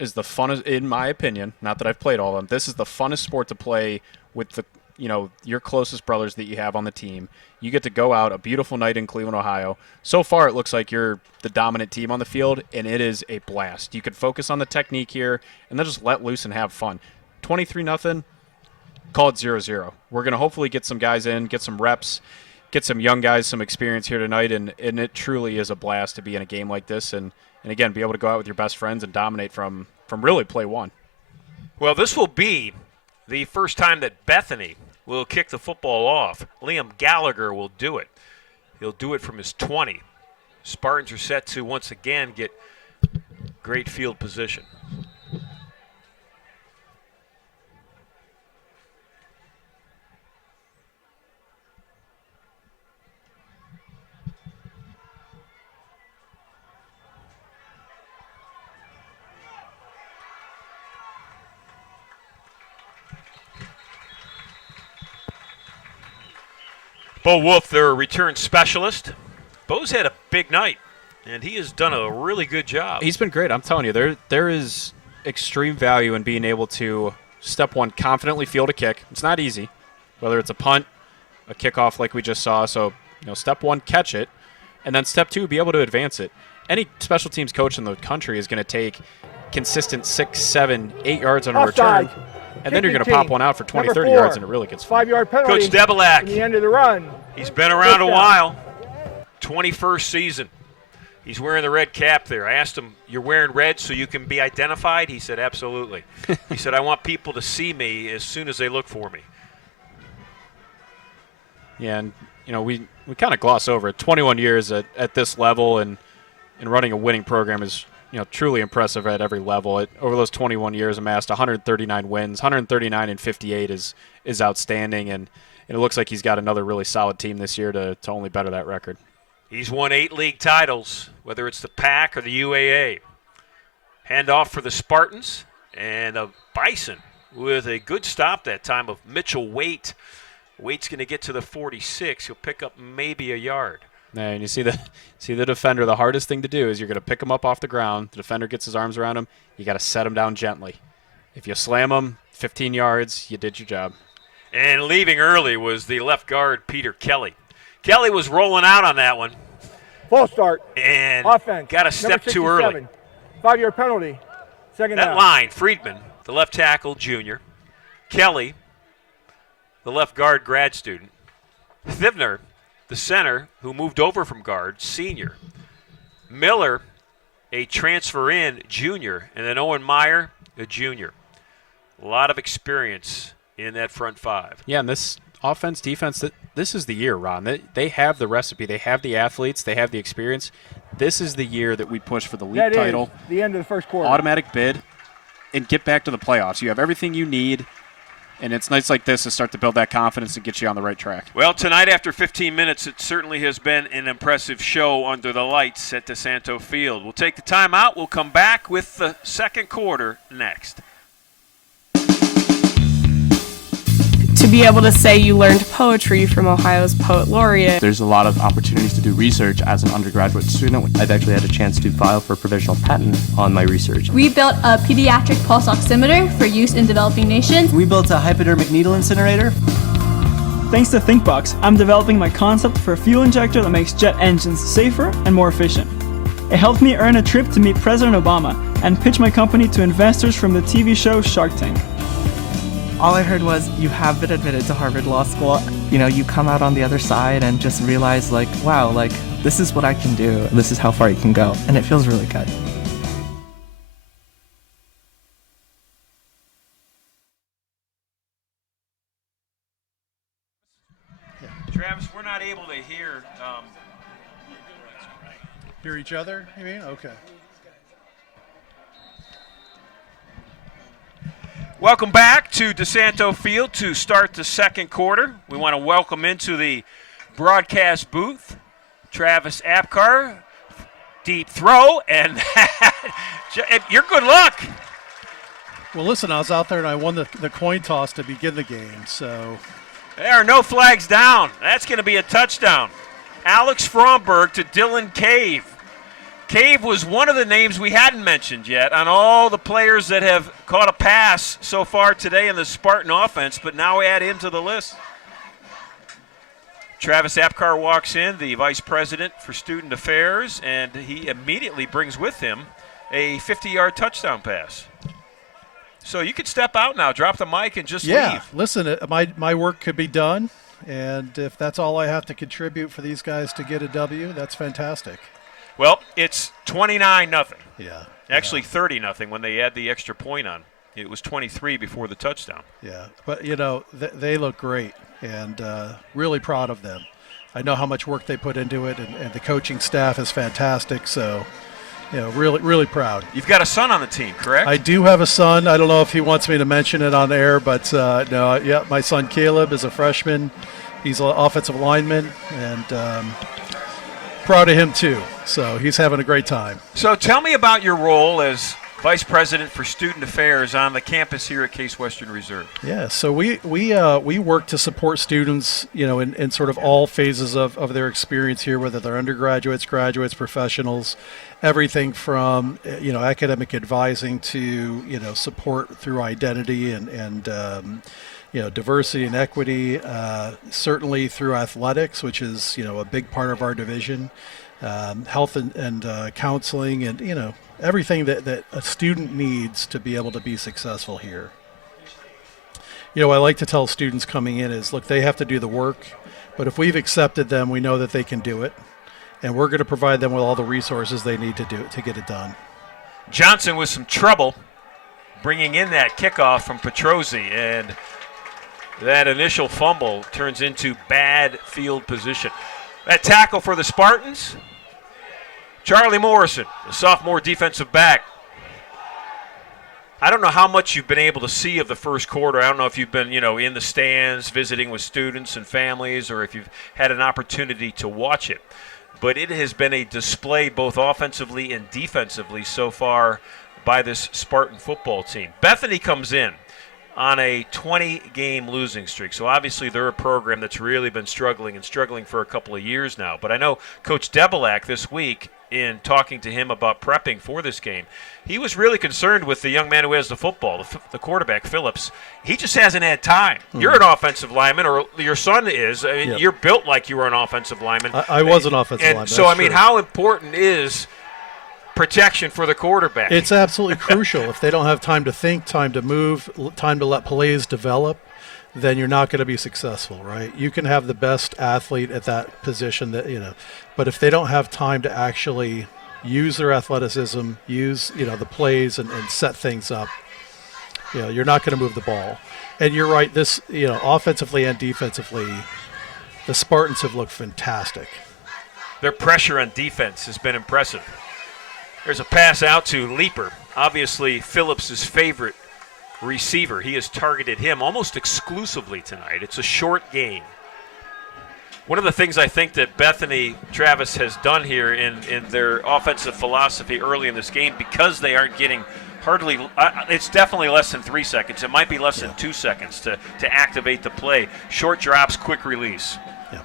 is the funnest, in my opinion. Not that I've played all of them. This is the funnest sport to play with your closest brothers that you have on the team. You get to go out a beautiful night in Cleveland, Ohio. So far, it looks like you're the dominant team on the field, and it is a blast. You can focus on the technique here, and then just let loose and have fun. 23-0, call it 0-0. We're going to hopefully get some guys in, get some reps, get some young guys some experience here tonight, and it truly is a blast to be in a game like this and again, be able to go out with your best friends and dominate from really play one. Well, this will be the first time that Bethany will kick the football off. Liam Gallagher will do it. He'll do it from his 20. Spartans are set to once again get great field position. Bo Wolf, their return specialist. Bo's had a big night, and he has done a really good job. He's been great. I'm telling you, there is extreme value in being able to, step one, confidently field a kick. It's not easy, whether it's a punt, a kickoff like we just saw. So, step one, catch it, and then step two, be able to advance it. Any special teams coach in the country is going to take consistent 6, 7, 8 yards on a return. And then you're going to pop one out for 20, 30 yards, and it really gets fun. 5-yard penalty. Coach Debelak. The end of the run. He's been around a while. 21st season. He's wearing the red cap there. I asked him, you're wearing red so you can be identified? He said, absolutely. He said, I want people to see me as soon as they look for me. Yeah, and we kind of gloss over it. 21 years at this level and running a winning program is truly impressive at every level. Over those 21 years, amassed 139 wins, 139 and 58 is outstanding, and it looks like he's got another really solid team this year to only better that record. He's won 8 league titles, whether it's the PAC or the UAA. Handoff for the Spartans, and a Bison with a good stop that time of Mitchell Waite. Waite's going to get to the 46. He'll pick up maybe a yard. Yeah, and you see the defender. The hardest thing to do is you're going to pick him up off the ground. The defender gets his arms around him. You got to set him down gently. If you slam him 15 yards, you did your job. And leaving early was the left guard, Peter Kelly. Kelly was rolling out on that one. False start. And offense. Got a step too early. 5-yard penalty. Second that down. Line, Friedman, the left tackle, junior. Kelly, the left guard, grad student. Thivner, the center, who moved over from guard, senior. Miller, a transfer in, junior. And then Owen Meyer, a junior. A lot of experience in that front five. Yeah, and this offense, defense, this is the year, Ron. They have the recipe. They have the athletes. They have the experience. This is the year that we push for the league title. The end of the first quarter. Automatic bid, and get back to the playoffs. You have everything you need, and it's nights like this to start to build that confidence and get you on the right track. Well, tonight after 15 minutes, it certainly has been an impressive show under the lights at DiSanto Field. We'll take the timeout. We'll come back with the second quarter next. To be able to say you learned poetry from Ohio's poet laureate. There's a lot of opportunities to do research as an undergraduate student. I've actually had a chance to file for a provisional patent on my research. We built a pediatric pulse oximeter for use in developing nations. We built a hypodermic needle incinerator. Thanks to ThinkBox, I'm developing my concept for a fuel injector that makes jet engines safer and more efficient. It helped me earn a trip to meet President Obama and pitch my company to investors from the TV show Shark Tank. All I heard was, you have been admitted to Harvard Law School. You come out on the other side and just realize, wow, this is what I can do. This is how far you can go. And it feels really good. Travis, we're not able to hear. Hear each other, you mean? Okay. Welcome back to DiSanto Field to start the second quarter. We want to welcome into the broadcast booth Travis Apcar. Deep throw, and your good luck. Well, listen, I was out there and I won the coin toss to begin the game, so. There are no flags down. That's going to be a touchdown. Alex Fromberg to Dylan Cave. Cave was one of the names we hadn't mentioned yet on all the players that have caught a pass so far today in the Spartan offense, but now add him to the list. Travis Apcar walks in, the Vice President for Student Affairs, and he immediately brings with him a 50-yard touchdown pass. So you could step out now, drop the mic, and just leave. Listen, my work could be done, and if that's all I have to contribute for these guys to get a W, that's fantastic. Well, it's 29-0. Yeah. Actually, 30-0 when they add the extra point on. It was 23 before the touchdown. Yeah, but, they look great, and really proud of them. I know how much work they put into it, and the coaching staff is fantastic, so, really, really proud. You've got a son on the team, correct? I do have a son. I don't know if he wants me to mention it on air, but, my son Caleb is a freshman. He's an offensive lineman, and proud of him, too. So he's having a great time. So tell me about your role as Vice President for Student Affairs on the campus here at Case Western Reserve. Yeah, so we work to support students, in sort of all phases of their experience here, whether they're undergraduates, graduates, professionals, everything from, academic advising to, support through identity and diversity and equity, certainly through athletics, which is, a big part of our division. Health and counseling and, everything that a student needs to be able to be successful here. I like to tell students coming in is, look, they have to do the work, but if we've accepted them, we know that they can do it, and we're going to provide them with all the resources they need to do it, to get it done. Johnson with some trouble bringing in that kickoff from Petrozzi, and that initial fumble turns into bad field position. That tackle for the Spartans, Charlie Morrison, the sophomore defensive back. I don't know how much you've been able to see of the first quarter. I don't know if you've been, in the stands visiting with students and families, or if you've had an opportunity to watch it. But it has been a display both offensively and defensively so far by this Spartan football team. Bethany comes in on a 20-game losing streak. So obviously they're a program that's really been struggling for a couple of years now. But I know Coach Debelak this week, in talking to him about prepping for this game, he was really concerned with the young man who has the football, the quarterback, Phillips. He just hasn't had time. You're an offensive lineman, or your son is. I mean, You're built like you were an offensive lineman. I was an offensive lineman. So, I mean, how important is protection for the quarterback? It's absolutely crucial. If they don't have time to think, time to move, time to let plays develop, then you're not going to be successful, right? You can have the best athlete at that position, but if they don't have time to actually use their athleticism, use the plays and set things up, you're not going to move the ball. And you're right, this offensively and defensively, the Spartans have looked fantastic. Their pressure on defense has been impressive. There's a pass out to Leaper, obviously Phillips' favorite receiver. He has targeted him almost exclusively tonight. It's a short game. One of the things I think that Bethany Travis has done here in their offensive philosophy early in this game, because they aren't getting hardly, it's definitely less than 3 seconds. It might be less than 2 seconds to activate the play. Short drops, quick release. Yeah.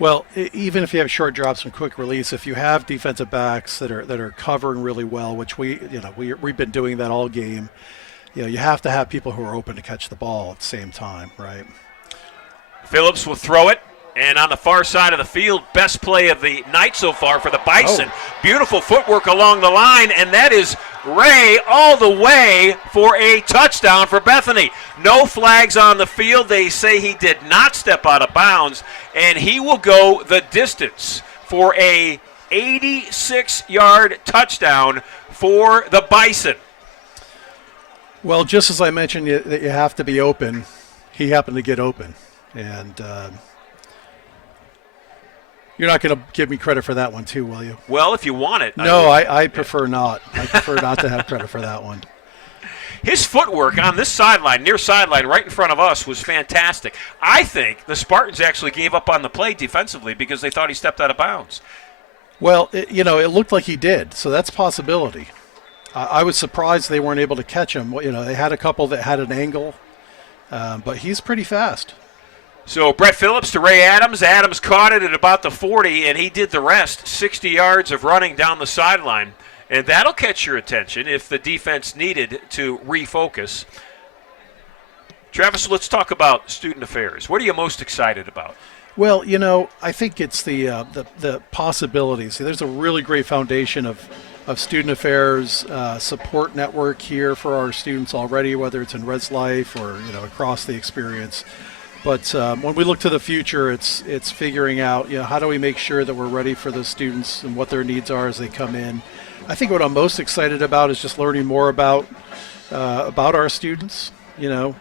Well, even if you have short drops and quick release, if you have defensive backs that are covering really well, which we've been doing that all game, you have to have people who are open to catch the ball at the same time, right? Phillips will throw it, and on the far side of the field, best play of the night so far for the Bison. Beautiful footwork along the line, and that is Ray all the way for a touchdown for Bethany. No flags on the field. They say he did not step out of bounds, and he will go the distance for a 86-yard touchdown for the Bison. Well, just as I mentioned that you have to be open, he happened to get open. And you're not going to give me credit for that one too, will you? Well, if you want it. No, I prefer not. I prefer not to have credit for that one. His footwork on this sideline, near sideline, right in front of us, was fantastic. I think the Spartans actually gave up on the play defensively because they thought he stepped out of bounds. Well, it looked like he did, so that's a possibility. I was surprised they weren't able to catch him. They had a couple that had an angle, but he's pretty fast. So Brett Phillips to Ray Adams. Adams caught it at about the 40, and he did the rest, 60 yards of running down the sideline. And that'll catch your attention if the defense needed to refocus. Travis, let's talk about student affairs. What are you most excited about? Well, I think it's the possibilities. There's a really great foundation of student affairs support network here for our students already, whether it's in Res Life or across the experience. But when we look to the future, it's figuring out how do we make sure that we're ready for the students and what their needs are as they come in. I think what I'm most excited about is just learning more about our students.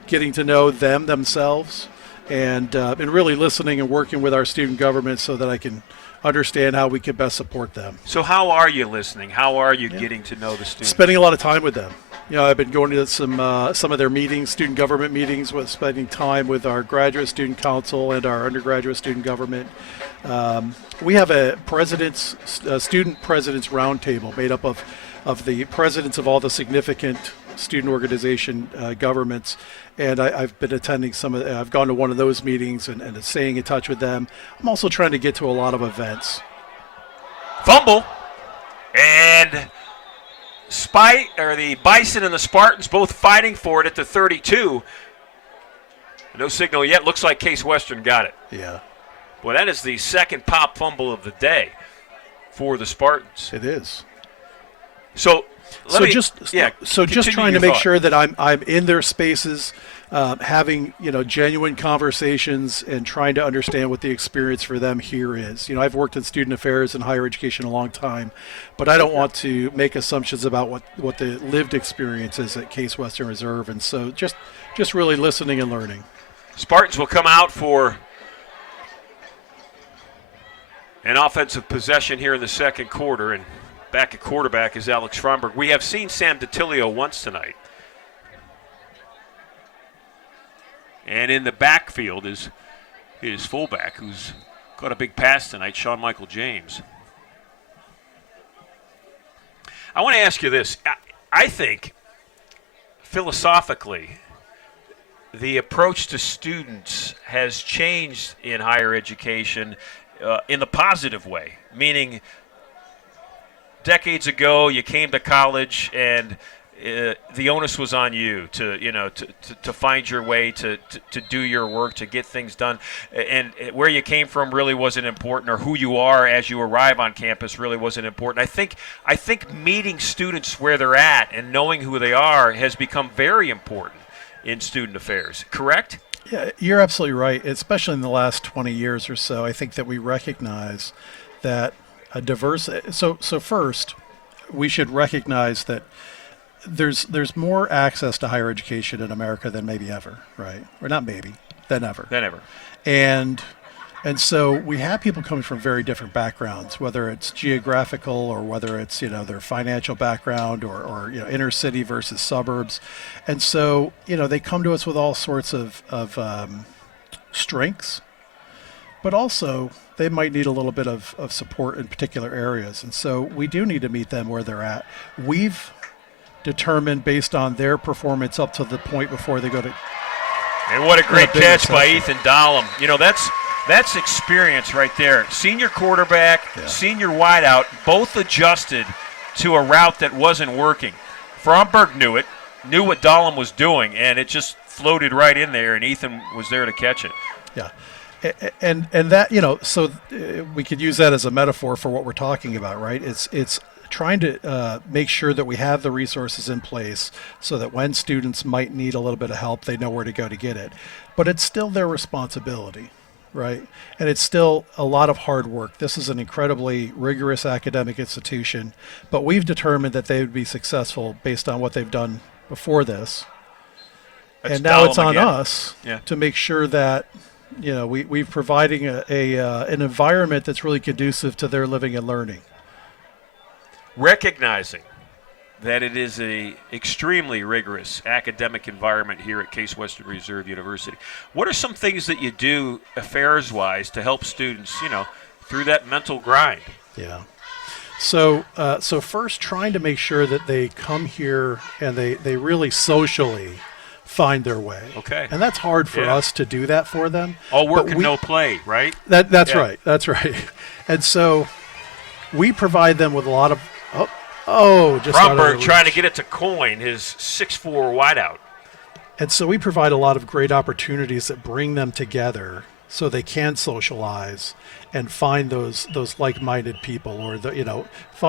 Getting to know them themselves, and really listening and working with our student government so that I can understand how we can best support them. So how are you listening? How are you getting to know the students? Spending a lot of time with them. I've been going to some of their meetings, student government meetings, with spending time with our graduate student council and our undergraduate student government. We have a student presidents roundtable made up of the presidents of all the significant student organization governments, and I've been attending I've gone to one of those meetings and staying in touch with them. I'm also trying to get to a lot of events. Fumble, and the Bison and the Spartans both fighting for it at the 32. No signal yet. Looks like Case Western got it. Yeah. Well, that is the second pop fumble of the day for the Spartans. It is. So just trying to make sure that I'm in their spaces, having genuine conversations and trying to understand what the experience for them here is. I've worked in student affairs and higher education a long time, but I don't want to make assumptions about what the lived experience is at Case Western Reserve, and so just really listening and learning. Spartans will come out for an offensive possession here in the second quarter, and back at quarterback is Alex Fromberg. We have seen Sam DiTilio once tonight. And in the backfield is his fullback, who's got a big pass tonight, Sean Michael James. I want to ask you this. I think, philosophically, the approach to students has changed in higher education in the positive way, meaning decades ago you came to college and the onus was on you to find your way, to do your work, to get things done. And where you came from really wasn't important, or who you are as you arrive on campus really wasn't important. I think meeting students where they're at and knowing who they are has become very important in student affairs, correct? Yeah, you're absolutely right, especially in the last 20 years or so. I think that we recognize that a diverse – so first, we should recognize that there's more access to higher education in America than maybe ever, right? Or not maybe, than ever. Than ever. And so we have people coming from very different backgrounds, whether it's geographical or whether it's, their financial background or inner city versus suburbs. And so, they come to us with all sorts of strengths, but also they might need a little bit of support in particular areas. And so we do need to meet them where they're at. We've determined based on their performance up to the point before they go to. And what a great catch by Ethan Dahlem. That's experience right there. Senior quarterback, senior wideout, both adjusted to a route that wasn't working. Fromberg knew what Dahlem was doing, and it just floated right in there, and Ethan was there to catch it. Yeah. And that, so we could use that as a metaphor for what we're talking about, right? It's trying to make sure that we have the resources in place so that when students might need a little bit of help, they know where to go to get it. But it's still their responsibility, right? And it's still a lot of hard work. This is an incredibly rigorous academic institution, but we've determined that they would be successful based on what they've done before this. And now it's on us to make sure that we're providing an environment that's really conducive to their living and learning. Recognizing that it is a extremely rigorous academic environment here at Case Western Reserve University, what are some things that you do affairs-wise to help students, through that mental grind? Yeah. So first, trying to make sure that they come here and they really socially find their way. Okay. And that's hard for us to do that for them. All work and no play, right? That's right. That's right. And so we provide them with a lot of just Fromberg trying to get it to Coyne, his 6'4" wideout. And so we provide a lot of great opportunities that bring them together so they can socialize and find those like-minded people, or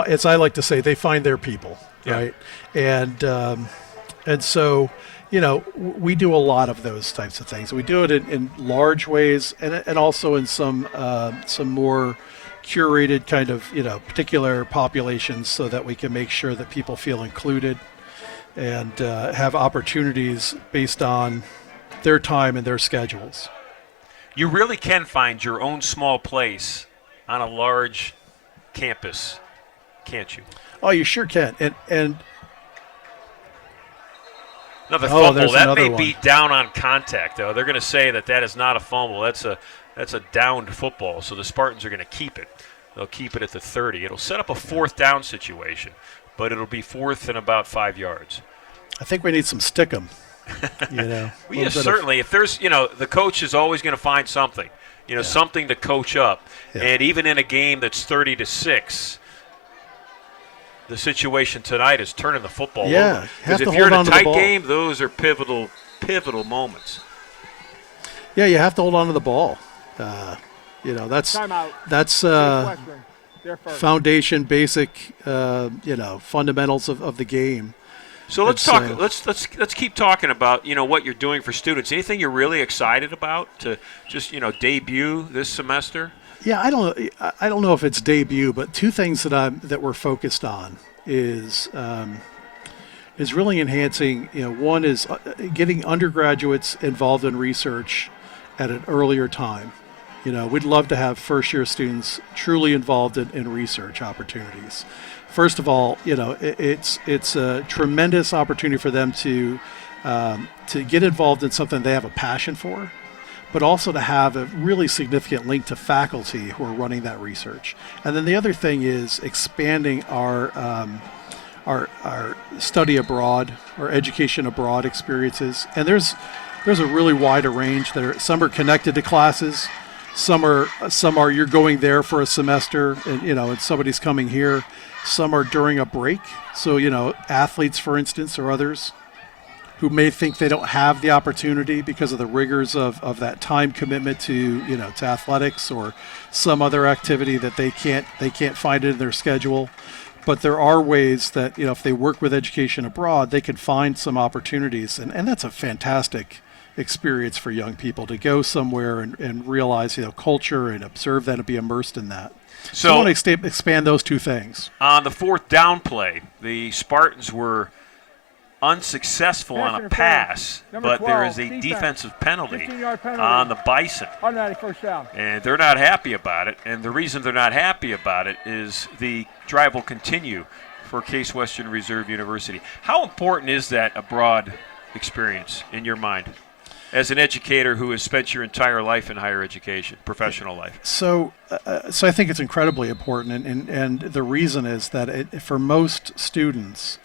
as I like to say, they find their people, right? And so we do a lot of those types of things. We do it in large ways and also in some more curated kind of particular populations, so that we can make sure that people feel included and have opportunities based on their time and their schedules. You really can find your own small place on a large campus, can't you? Oh, you sure can. And another fumble. That may be down on contact, though. They're going to say that is not a fumble. That's a downed football, so the Spartans are going to keep it. They'll keep it at the 30. It'll set up a fourth down situation, but it'll be fourth and about 5 yards. I think we need some stickum. Well, certainly. If there's, the coach is always going to find something, something to coach up. Yeah. And even in a game that's 30-6, the situation tonight is turning the football over. Because if you're in a tight game, those are pivotal moments. Yeah, you have to hold on to the ball. That's foundation, basic, fundamentals of the game. So let's talk. Let's keep talking about what you're doing for students. Anything you're really excited about to just debut this semester? Yeah, I don't know if it's debut, but two things that we're focused on is really enhancing. One is getting undergraduates involved in research at an earlier time. We'd love to have first-year students truly involved in research opportunities. First of all, it's a tremendous opportunity for them to get involved in something they have a passion for, but also to have a really significant link to faculty who are running that research. And then the other thing is expanding our study abroad, our education abroad experiences. And there's a really wide range. Some are connected to classes. Some are you're going there for a semester, and somebody's coming here. Some are during a break. So athletes, for instance, or others who may think they don't have the opportunity because of the rigors of that time commitment to athletics or some other activity that they can't find it in their schedule. But there are ways that if they work with education abroad, they can find some opportunities, and that's a fantastic experience for young people to go somewhere and realize culture and observe that and be immersed in that. So I want to expand those two things. On the fourth down play, the Spartans were unsuccessful on a pass, but there is a defensive penalty on the Bison. First down. And they're not happy about it, and the reason they're not happy about it is the drive will continue for Case Western Reserve University. How important is that abroad experience in your mind as an educator who has spent your entire life in higher education, professional life? So I think it's incredibly important, and the reason is that for most students,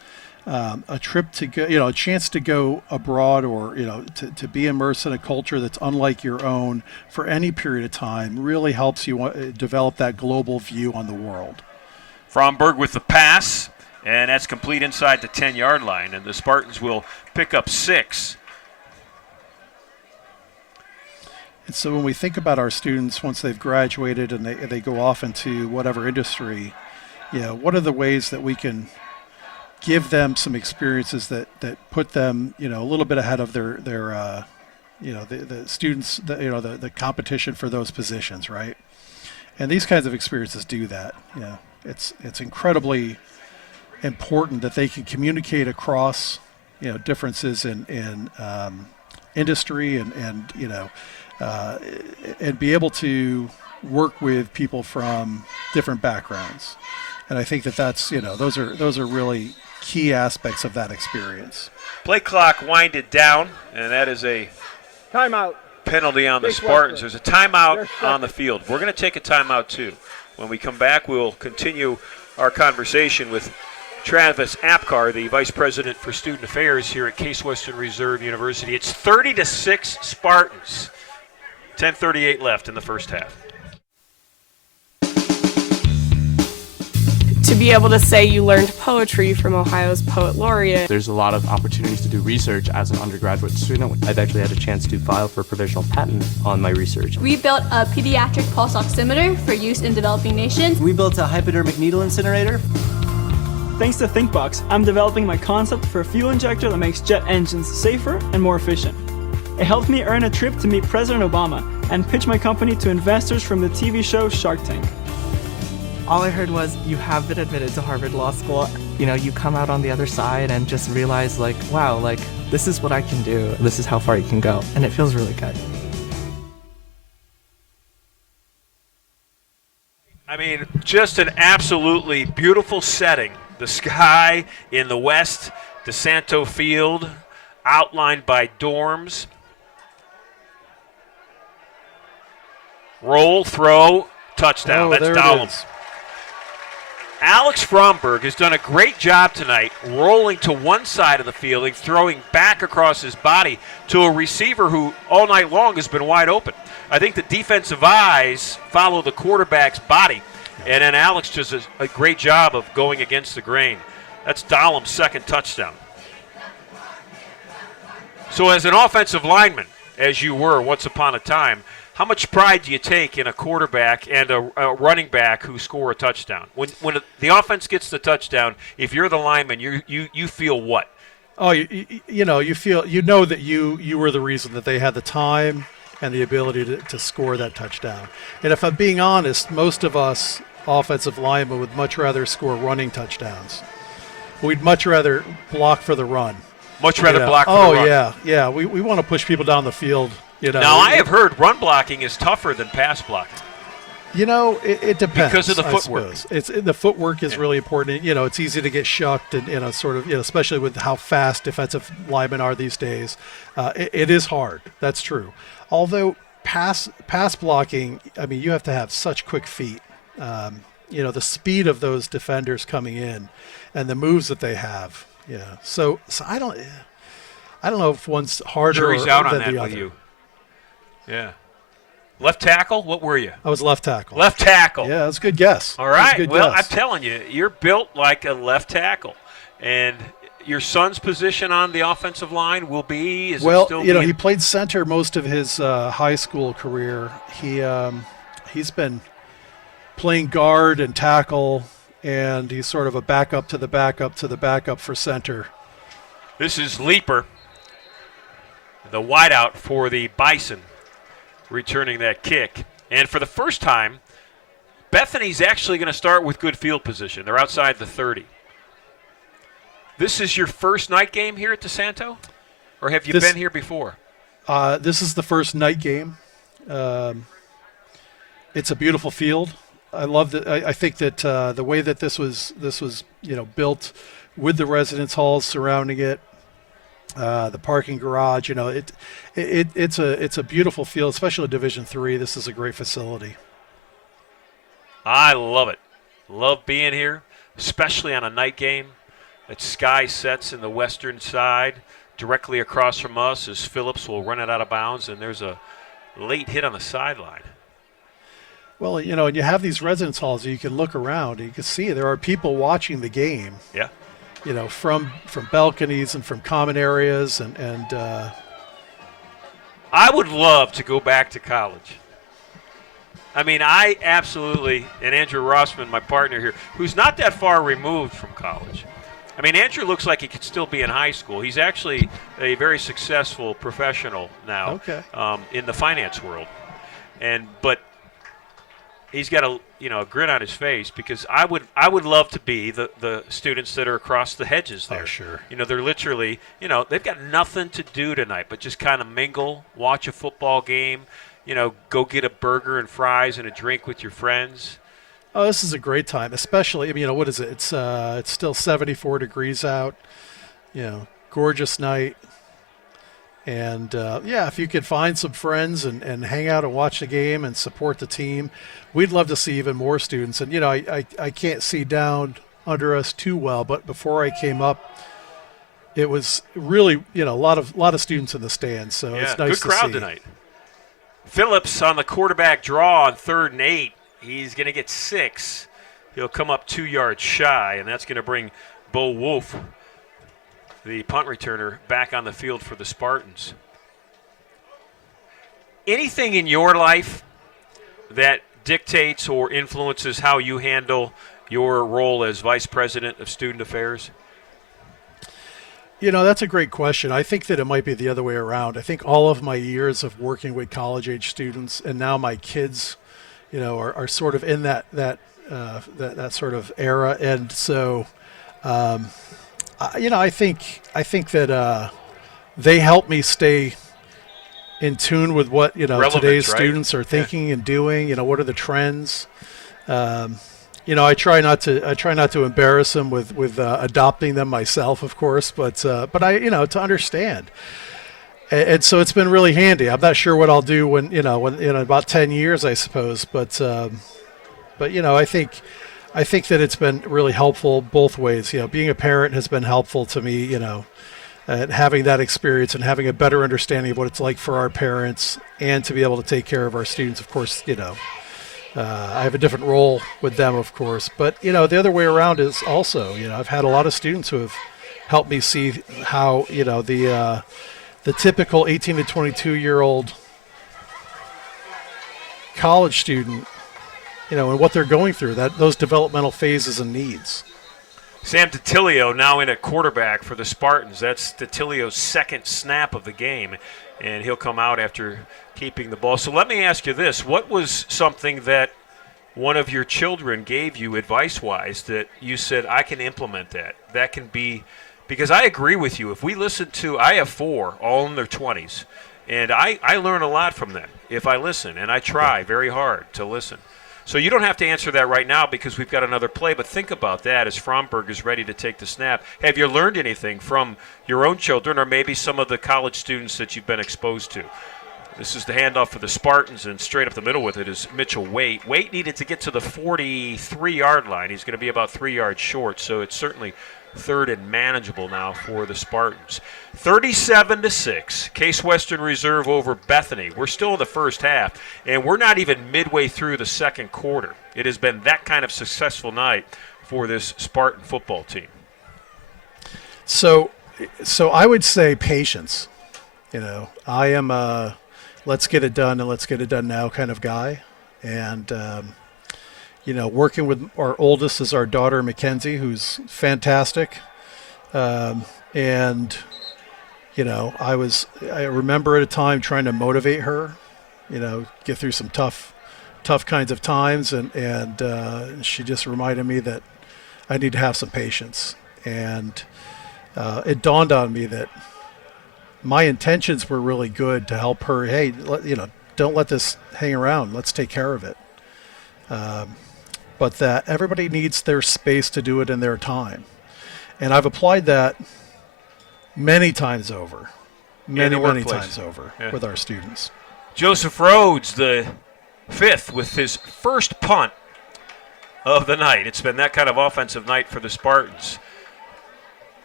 a trip to go, a chance to go abroad, or to be immersed in a culture that's unlike your own for any period of time, really helps you develop that global view on the world. Fromberg with the pass, and that's complete inside the 10-yard line, and the Spartans will pick up 6. And so when we think about our students, once they've graduated and they go off into whatever industry, what are the ways that we can give them some experiences that put them, a little bit ahead of their the students, the competition for those positions, right? And these kinds of experiences do that. It's incredibly important that they can communicate across, differences in industry and be able to work with people from different backgrounds. And I think that's those are really key aspects of that experience. Play clock winded down, and that is a timeout penalty on the Spartans. There's a timeout on the field. We're going to take a timeout too. When we come back, we'll continue our conversation with Travis Apcar, the Vice President for Student Affairs here at Case Western Reserve University. It's 30-6 Spartans. 10:38 left in the first half. To be able to say you learned poetry from Ohio's poet laureate. There's a lot of opportunities to do research as an undergraduate student. I've actually had a chance to file for a provisional patent on my research. We built a pediatric pulse oximeter for use in developing nations. We built a hypodermic needle incinerator. Thanks to ThinkBox, I'm developing my concept for a fuel injector that makes jet engines safer and more efficient. It helped me earn a trip to meet President Obama and pitch my company to investors from the TV show Shark Tank. All I heard was, you have been admitted to Harvard Law School. You come out on the other side and just realize, wow, this is what I can do. This is how far you can go. And it feels really good. I mean, just an absolutely beautiful setting. The sky in the west, DiSanto Field, outlined by dorms. Roll, throw, touchdown. That's Dahlem. Alex Fromberg has done a great job tonight rolling to one side of the field and throwing back across his body to a receiver who all night long has been wide open. I think the defensive eyes follow the quarterback's body, and then Alex does a great job of going against the grain. That's Dahlem's second touchdown. So as an offensive lineman, as you were once upon a time, how much pride do you take in a quarterback and a running back who score a touchdown? When the offense gets the touchdown, if you're the lineman, you feel what? Oh, you feel that you were the reason that they had the time and the ability to score that touchdown. And if I'm being honest, most of us offensive linemen would much rather score running touchdowns. We'd much rather block for the run. Much rather block for the run. Oh, yeah. We want to push people down the field, Now, I have heard run blocking is tougher than pass blocking. It depends. Because of the footwork. The footwork is really important. It's easy to get shucked and, sort of, especially with how fast defensive linemen are these days. It is hard. That's true. Although pass blocking, you have to have such quick feet. The speed of those defenders coming in and the moves that they have. Yeah. So I don't know if one's harder Jury's out on than that the with other. you. Yeah. Left tackle? What were you? I was left tackle. Left tackle. Yeah, that's a good guess. All right. Good Well, guess. I'm telling you, you're built like a left tackle. And your son's position on the offensive line will be, he played center most of his high school career. He's been playing guard and tackle, and he's sort of a backup to the backup to the backup for center. This is Leaper, the wideout for the Bison, returning that kick. And for the first time, Bethany's actually going to start with good field position. They're outside the 30. This is your first night game here at DiSanto? Or have you been here before? This is the first night game. It's a beautiful field. I love that. I think that the way that this was built with the residence halls surrounding it, the parking garage. It's a beautiful field, especially in Division III. This is a great facility. I love it. Love being here, especially on a night game. That sky sets in the western side. Directly across from us is Phillips will run it out of bounds, and there's a late hit on the sideline. Well, and you have these residence halls, you can look around and you can see there are people watching the game. Yeah. From balconies and from common areas, and I would love to go back to college. I absolutely, and Andrew Rossman, my partner here, who's not that far removed from college. Andrew looks like he could still be in high school. He's actually a very successful professional now in the finance world. But he's got a grin on his face because I would love to be the students that are across the hedges there. Oh, sure. They're literally, they've got nothing to do tonight but just kind of mingle, watch a football game, go get a burger and fries and a drink with your friends. Oh, this is a great time, especially, what is it? It's still 74 degrees out, gorgeous night. And, if you could find some friends and hang out and watch the game and support the team, we'd love to see even more students. And, I can't see down under us too well, but before I came up, it was really, a lot of students in the stands. So it's nice to see. Good crowd tonight. Phillips on the quarterback draw on 3rd and 8. He's going to get 6. He'll come up 2 yards shy, and that's going to bring Bo Wolf, the punt returner, back on the field for the Spartans. Anything in your life that dictates or influences how you handle your role as Vice President of Student Affairs? That's a great question. I think that it might be the other way around. I think all of my years of working with college-age students and now my kids, are sort of in that sort of era. And so, I think that they help me stay in tune with what today's students are thinking and doing. What are the trends? I try not to embarrass them with adopting them myself, of course, but I to understand. And so it's been really handy. I'm not sure what I'll do when in about 10 years, I suppose, but I think that it's been really helpful both ways. Being a parent has been helpful to me, and having that experience and having a better understanding of what it's like for our parents and to be able to take care of our students. Of course, I have a different role with them, of course, but the other way around is also, I've had a lot of students who have helped me see how, the typical 18 to 22-year-old college student, and what they're going through, those developmental phases and needs. Sam DiTilio now in at quarterback for the Spartans. That's DiTilio's second snap of the game, and he'll come out after keeping the ball. So let me ask you this. What was something that one of your children gave you advice-wise that you said, I can implement that? That can be – because I agree with you. If we listen to – I have 4, all in their 20s, And I learn a lot from them if I listen, and I try very hard to listen. So you don't have to answer that right now because we've got another play, but think about that as Fromberg is ready to take the snap. Have you learned anything from your own children or maybe some of the college students that you've been exposed to? This is the handoff for the Spartans, and straight up the middle with it is Mitchell Waite. Waite needed to get to the 43-yard line. He's going to be about 3 yards short, so it's certainly third and manageable now for the Spartans. 37-6, Case Western Reserve over Bethany. We're still in the first half, and we're not even midway through the second quarter. It has been that kind of successful night for this Spartan football team. So I would say patience. I am a let's get it done and let's get it done now kind of guy. And, working with our oldest is our daughter, Mackenzie, who's fantastic. I remember at a time trying to motivate her, get through some tough kinds of times. And she just reminded me that I need to have some patience. And it dawned on me that my intentions were really good to help her. Hey, don't let this hang around. Let's take care of it. But that everybody needs their space to do it in their time. And I've applied that many times over, many times over with our students. Joseph Rhodes, the fifth, with his first punt of the night. It's been that kind of offensive night for the Spartans.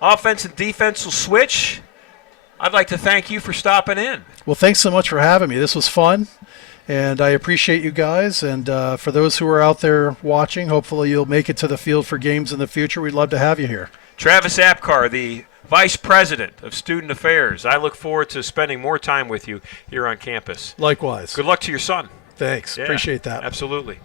Offense and defense will switch. I'd like to thank you for stopping in. Well, thanks so much for having me. This was fun, and I appreciate you guys. And for those who are out there watching, hopefully you'll make it to the field for games in the future. We'd love to have you here. Travis Apcar, the Vice President of Student Affairs. I look forward to spending more time with you here on campus. Likewise. Good luck to your son. Thanks. Yeah, appreciate that. Absolutely.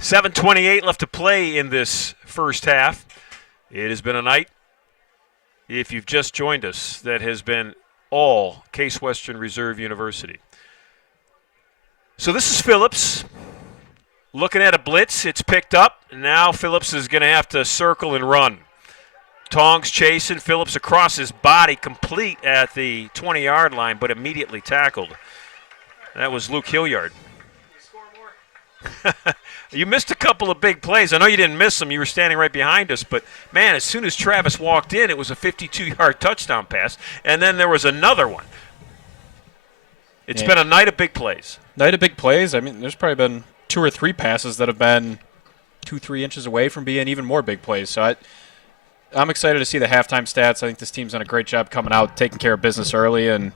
.7:28 left to play in this first half. It has been a night, if you've just joined us, that has been all Case Western Reserve University. So this is Phillips looking at a blitz. It's picked up. Now Phillips is going to have to circle and run. Tongs chasing. Phillips across his body, complete at the 20-yard line, but immediately tackled. That was Luke Hilliard. You missed a couple of big plays. I know you didn't miss them. You were standing right behind us. But, man, as soon as Travis walked in, it was a 52-yard touchdown pass. And then there was another one. It's been a night of big plays. Night of big plays. I mean, there's probably been 2 or 3 passes that have been 2-3 inches away from being even more big plays. So I'm excited to see the halftime stats. I think this team's done a great job coming out, taking care of business early, and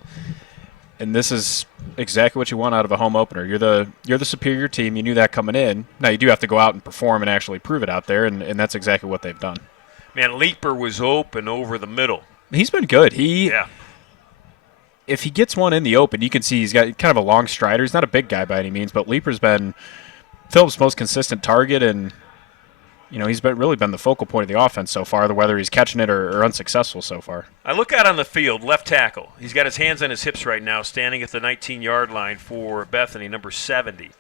this is exactly what you want out of a home opener. You're the superior team. You knew that coming in. Now you do have to go out and perform and actually prove it out there, and that's exactly what they've done. Man, Leaper was open over the middle. He's been good. If he gets one in the open, you can see he's got kind of a long strider. He's not a big guy by any means, but Leaper's been Phillips' most consistent target, and he's really been the focal point of the offense so far, whether he's catching it or unsuccessful so far. I look out on the field, left tackle. He's got his hands on his hips right now, standing at the 19-yard line for Bethany, number 70.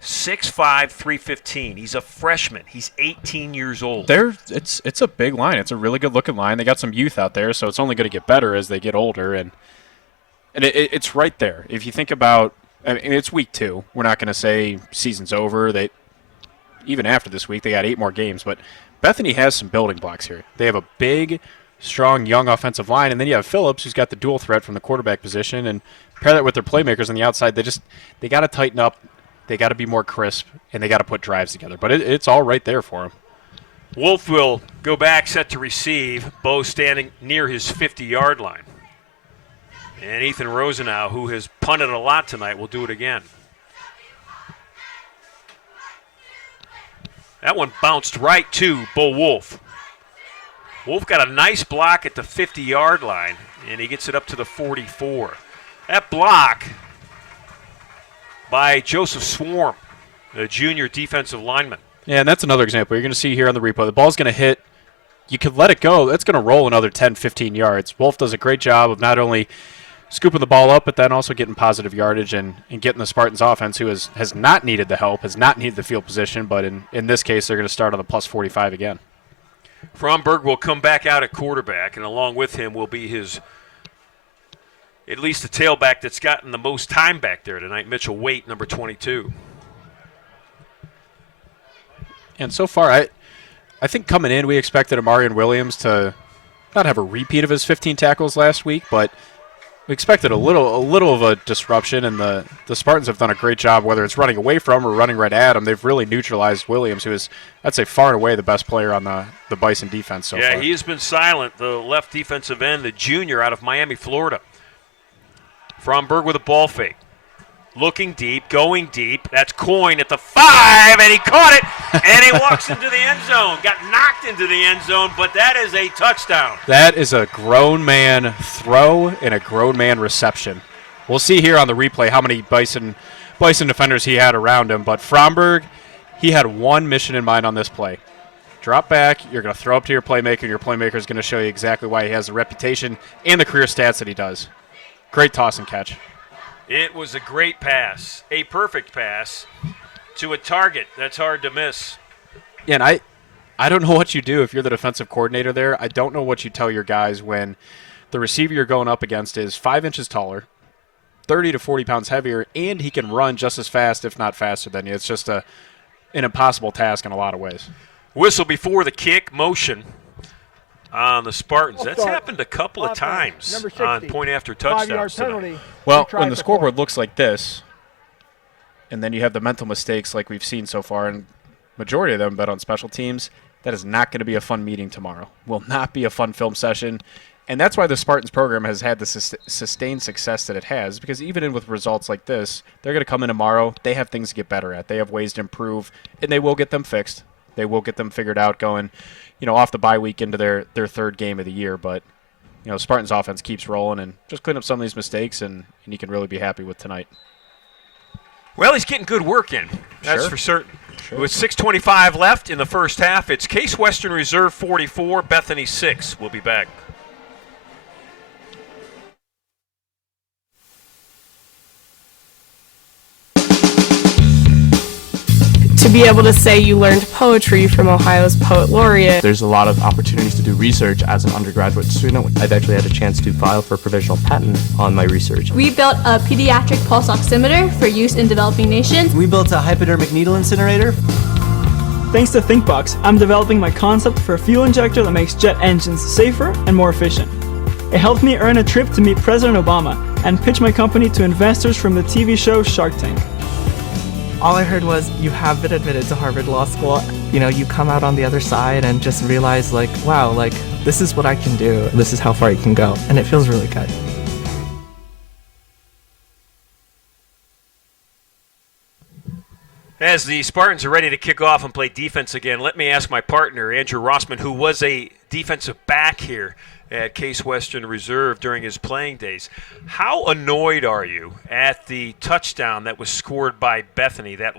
6'5", 315. He's a freshman. He's 18 years old. It's a big line. It's a really good-looking line. They got some youth out there, so it's only going to get better as they get older, and it's right there. If you think about, it's week 2. We're not going to say season's over. Even after this week, they got 8 more games. But Bethany has some building blocks here. They have a big, strong, young offensive line, and then you have Phillips, who's got the dual threat from the quarterback position, and pair that with their playmakers on the outside. They got to tighten up. They got to be more crisp, and they got to put drives together. But it's all right there for them. Wolf will go back, set to receive. Bo standing near his 50-yard line. And Ethan Rosenau, who has punted a lot tonight, will do it again. That one bounced right to Bo Wolf. Wolf got a nice block at the 50-yard line, and he gets it up to the 44. That block by Joseph Swarm, the junior defensive lineman. Yeah, and that's another example. You're going to see here on the replay. The ball's going to hit. You could let it go. That's going to roll another 10, 15 yards. Wolf does a great job of not only scooping the ball up, but then also getting positive yardage and getting the Spartans offense, who has not needed the help, has not needed the field position, but in this case, they're going to start on the plus 45 again. Fromberg will come back out at quarterback, and along with him will be his, at least the tailback that's gotten the most time back there tonight, Mitchell Waite, number 22. And so far, I think coming in, we expected Amarian Williams to not have a repeat of his 15 tackles last week, but we expected a little of a disruption, and the Spartans have done a great job, whether it's running away from or running right at him. They've really neutralized Williams, who is, I'd say, far and away the best player on the Bison defense so far. Yeah, he has been silent, the left defensive end, the junior out of Miami, Florida. Fromberg with a ball fake. Looking deep, going deep. That's Coyne at the 5, and he caught it, and he walks into the end zone. Got knocked into the end zone, but that is a touchdown. That is a grown man throw and a grown man reception. We'll see here on the replay how many Bison defenders he had around him, but Fromberg, he had one mission in mind on this play. Drop back, you're going to throw up to your playmaker, and your playmaker is going to show you exactly why he has the reputation and the career stats that he does. Great toss and catch. It was a great pass, a perfect pass to a target that's hard to miss. Yeah, and I don't know what you do if you're the defensive coordinator there. I don't know what you tell your guys when the receiver you're going up against is 5 inches taller, 30 to 40 pounds heavier, and he can run just as fast, if not faster than you. It's just an impossible task in a lot of ways. Whistle before the kick, motion on the Spartans. That's happened a couple of times on point after touchdowns tonight. Well, when the scoreboard looks like this, and then you have the mental mistakes like we've seen so far, and majority of them bet on special teams, that is not going to be a fun meeting tomorrow. Will not be a fun film session. And that's why the Spartans program has had the sustained success that it has, because even with results like this, they're going to come in tomorrow. They have things to get better at. They have ways to improve, and they will get them fixed. They will get them figured out going, off the bye week into their third game of the year. But, Spartans offense keeps rolling, and just clean up some of these mistakes, and you can really be happy with tonight. Well, he's getting good work in. That's for certain. Sure. With 6:25 left in the first half, it's Case Western Reserve 44, Bethany 6. We'll be back. To be able to say you learned poetry from Ohio's poet laureate. There's a lot of opportunities to do research as an undergraduate student. I've actually had a chance to file for a provisional patent on my research. We built a pediatric pulse oximeter for use in developing nations. We built a hypodermic needle incinerator. Thanks to ThinkBox, I'm developing my concept for a fuel injector that makes jet engines safer and more efficient. It helped me earn a trip to meet President Obama and pitch my company to investors from the TV show Shark Tank. All I heard was, you have been admitted to Harvard Law School. You come out on the other side and just realize, wow, this is what I can do. This is how far you can go. And it feels really good. As the Spartans are ready to kick off and play defense again, let me ask my partner, Andrew Rossman, who was a defensive back here at Case Western Reserve during his playing days. How annoyed are you at the touchdown that was scored by Bethany, that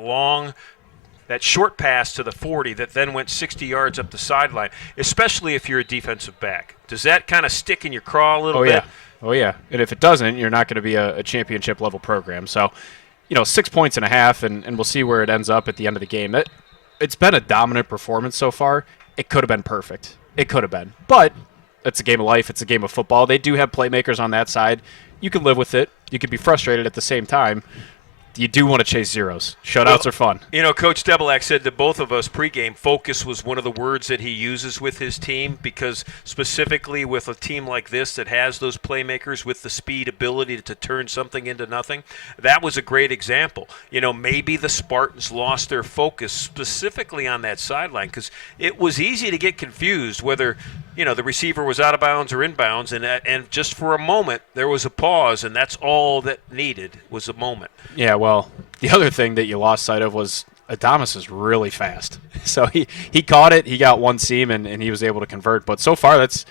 short pass to the 40 that then went 60 yards up the sideline, especially if you're a defensive back? Does that kind of stick in your craw a little bit? Oh, yeah. And if it doesn't, you're not going to be a championship-level program. So, 6 points and a half, and we'll see where it ends up at the end of the game. It's been a dominant performance so far. It could have been perfect. It could have been. But it's a game of life. It's a game of football. They do have playmakers on that side. You can live with it. You can be frustrated at the same time. You do want to chase zeros. Shutouts are fun. Coach Debelak said to both of us pregame, focus was one of the words that he uses with his team, because specifically with a team like this that has those playmakers with the speed ability to turn something into nothing, that was a great example. Maybe the Spartans lost their focus specifically on that sideline, because it was easy to get confused whether the receiver was out of bounds or inbounds, and just for a moment there was a pause, and that's all that needed was a moment. Yeah, well, the other thing that you lost sight of was Adamas is really fast. So he caught it, he got one seam, and he was able to convert. But so far, that's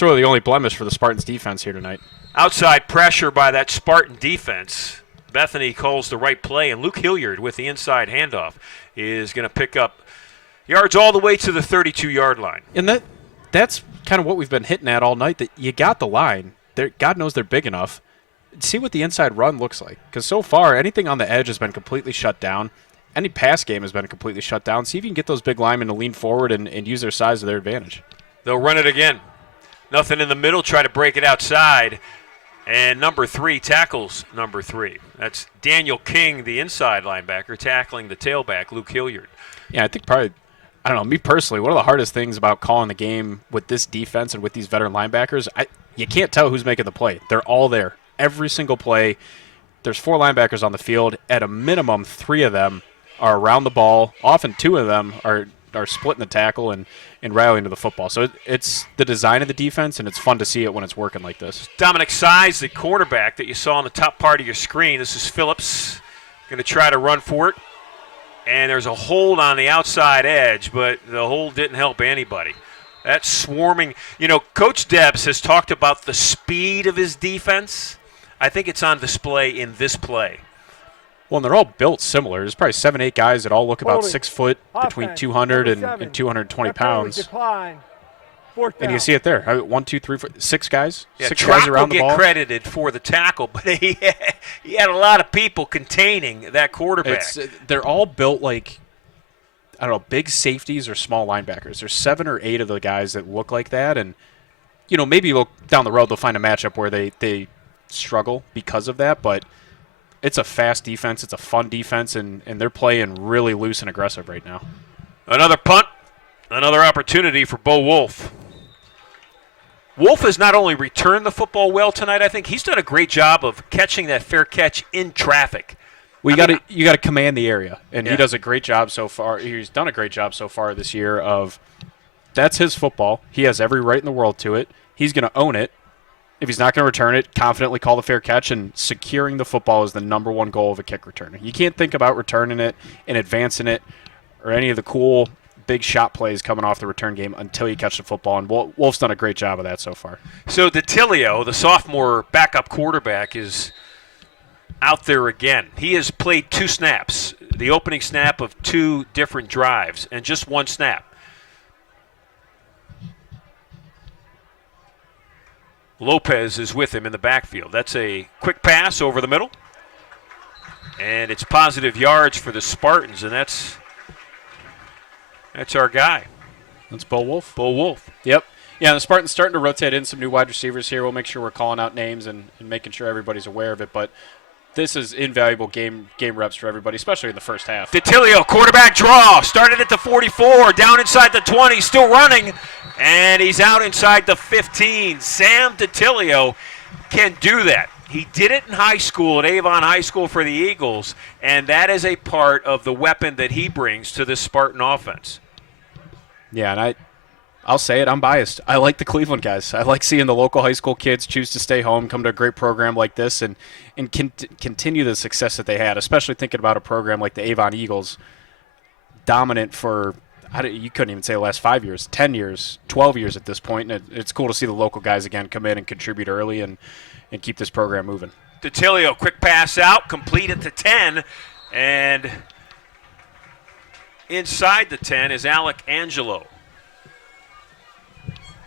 really the only blemish for the Spartans defense here tonight. Outside pressure by that Spartan defense. Bethany calls the right play, and Luke Hilliard with the inside handoff is going to pick up yards all the way to the 32-yard line. And that's kind of what we've been hitting at all night, that you got the line. God knows they're big enough. see what the inside run looks like. Because so far, anything on the edge has been completely shut down. Any pass game has been completely shut down. See if you can get those big linemen to lean forward and use their size to their advantage. They'll run it again. Nothing in the middle, try to break it outside. And number 3 tackles number 3. That's Daniel King, the inside linebacker, tackling the tailback, Luke Hilliard. Yeah, I think probably, I don't know, me personally, one of the hardest things about calling the game with this defense and with these veteran linebackers, you can't tell who's making the play. They're all there. Every single play. There's 4 linebackers on the field. At a minimum, 3 of them are around the ball. Often 2 of them are splitting the tackle and rallying to the football. So it's the design of the defense, and it's fun to see it when it's working like this. Dominic Size, the cornerback that you saw on the top part of your screen. This is Phillips going to try to run for it. And there's a hold on the outside edge, but the hold didn't help anybody. That's swarming. You know, Coach Debs has talked about the speed of his defense. I think it's on display in this play. Well, and they're all built similar. There's probably 7, 8 guys that all look about 6 foot, between 200 and 220 pounds. And you see it there. 1, 2, 3, 4, 6 guys. Yeah, 6 guys around the ball. Will get credited for the tackle, but he had a lot of people containing that quarterback. They're all built like, I don't know, big safeties or small linebackers. There's 7 or 8 of the guys that look like that, and you know, maybe down the road they'll find a matchup where they struggle because of that, but it's a fast defense, it's a fun defense, and they're playing really loose and aggressive right now. Another punt, another opportunity for Bo Wolf. Wolf has not only returned the football well tonight, I think he's done a great job of catching that fair catch in traffic. Well, you got to command the area, and he does a great job so far. He's done a great job so far this year of that's his football. He has every right in the world to it. He's going to own it. If he's not going to return it, confidently call the fair catch, and securing the football is the number one goal of a kick returner. You can't think about returning it and advancing it or any of the cool big shot plays coming off the return game until you catch the football, and Wolf's done a great job of that so far. So DiTilio, the sophomore backup quarterback, is out there again. He has played 2 snaps, the opening snap of 2 different drives, and just 1 snap. Lopez is with him in the backfield. That's a quick pass over the middle. And it's positive yards for the Spartans, and that's our guy. That's Bo Wolf. Bo Wolf. Yep. Yeah, the Spartans starting to rotate in some new wide receivers here. We'll make sure we're calling out names and making sure everybody's aware of it. But this is invaluable game reps for everybody, especially in the first half. DiTilio, quarterback draw. Started at the 44, down inside the 20, still running. And he's out inside the 15. Sam DiTilio can do that. He did it in high school at Avon High School for the Eagles, and that is a part of the weapon that he brings to this Spartan offense. Yeah, and I'll say it, I'm biased. I like the Cleveland guys. I like seeing the local high school kids choose to stay home, come to a great program like this, and continue the success that they had, especially thinking about a program like the Avon Eagles, dominant for, you couldn't even say the last 5 years, 10 years, 12 years at this point, and it's cool to see the local guys again come in and contribute early and keep this program moving. DiTilio, quick pass out, complete at the 10, and inside the 10 is Alec Angelo.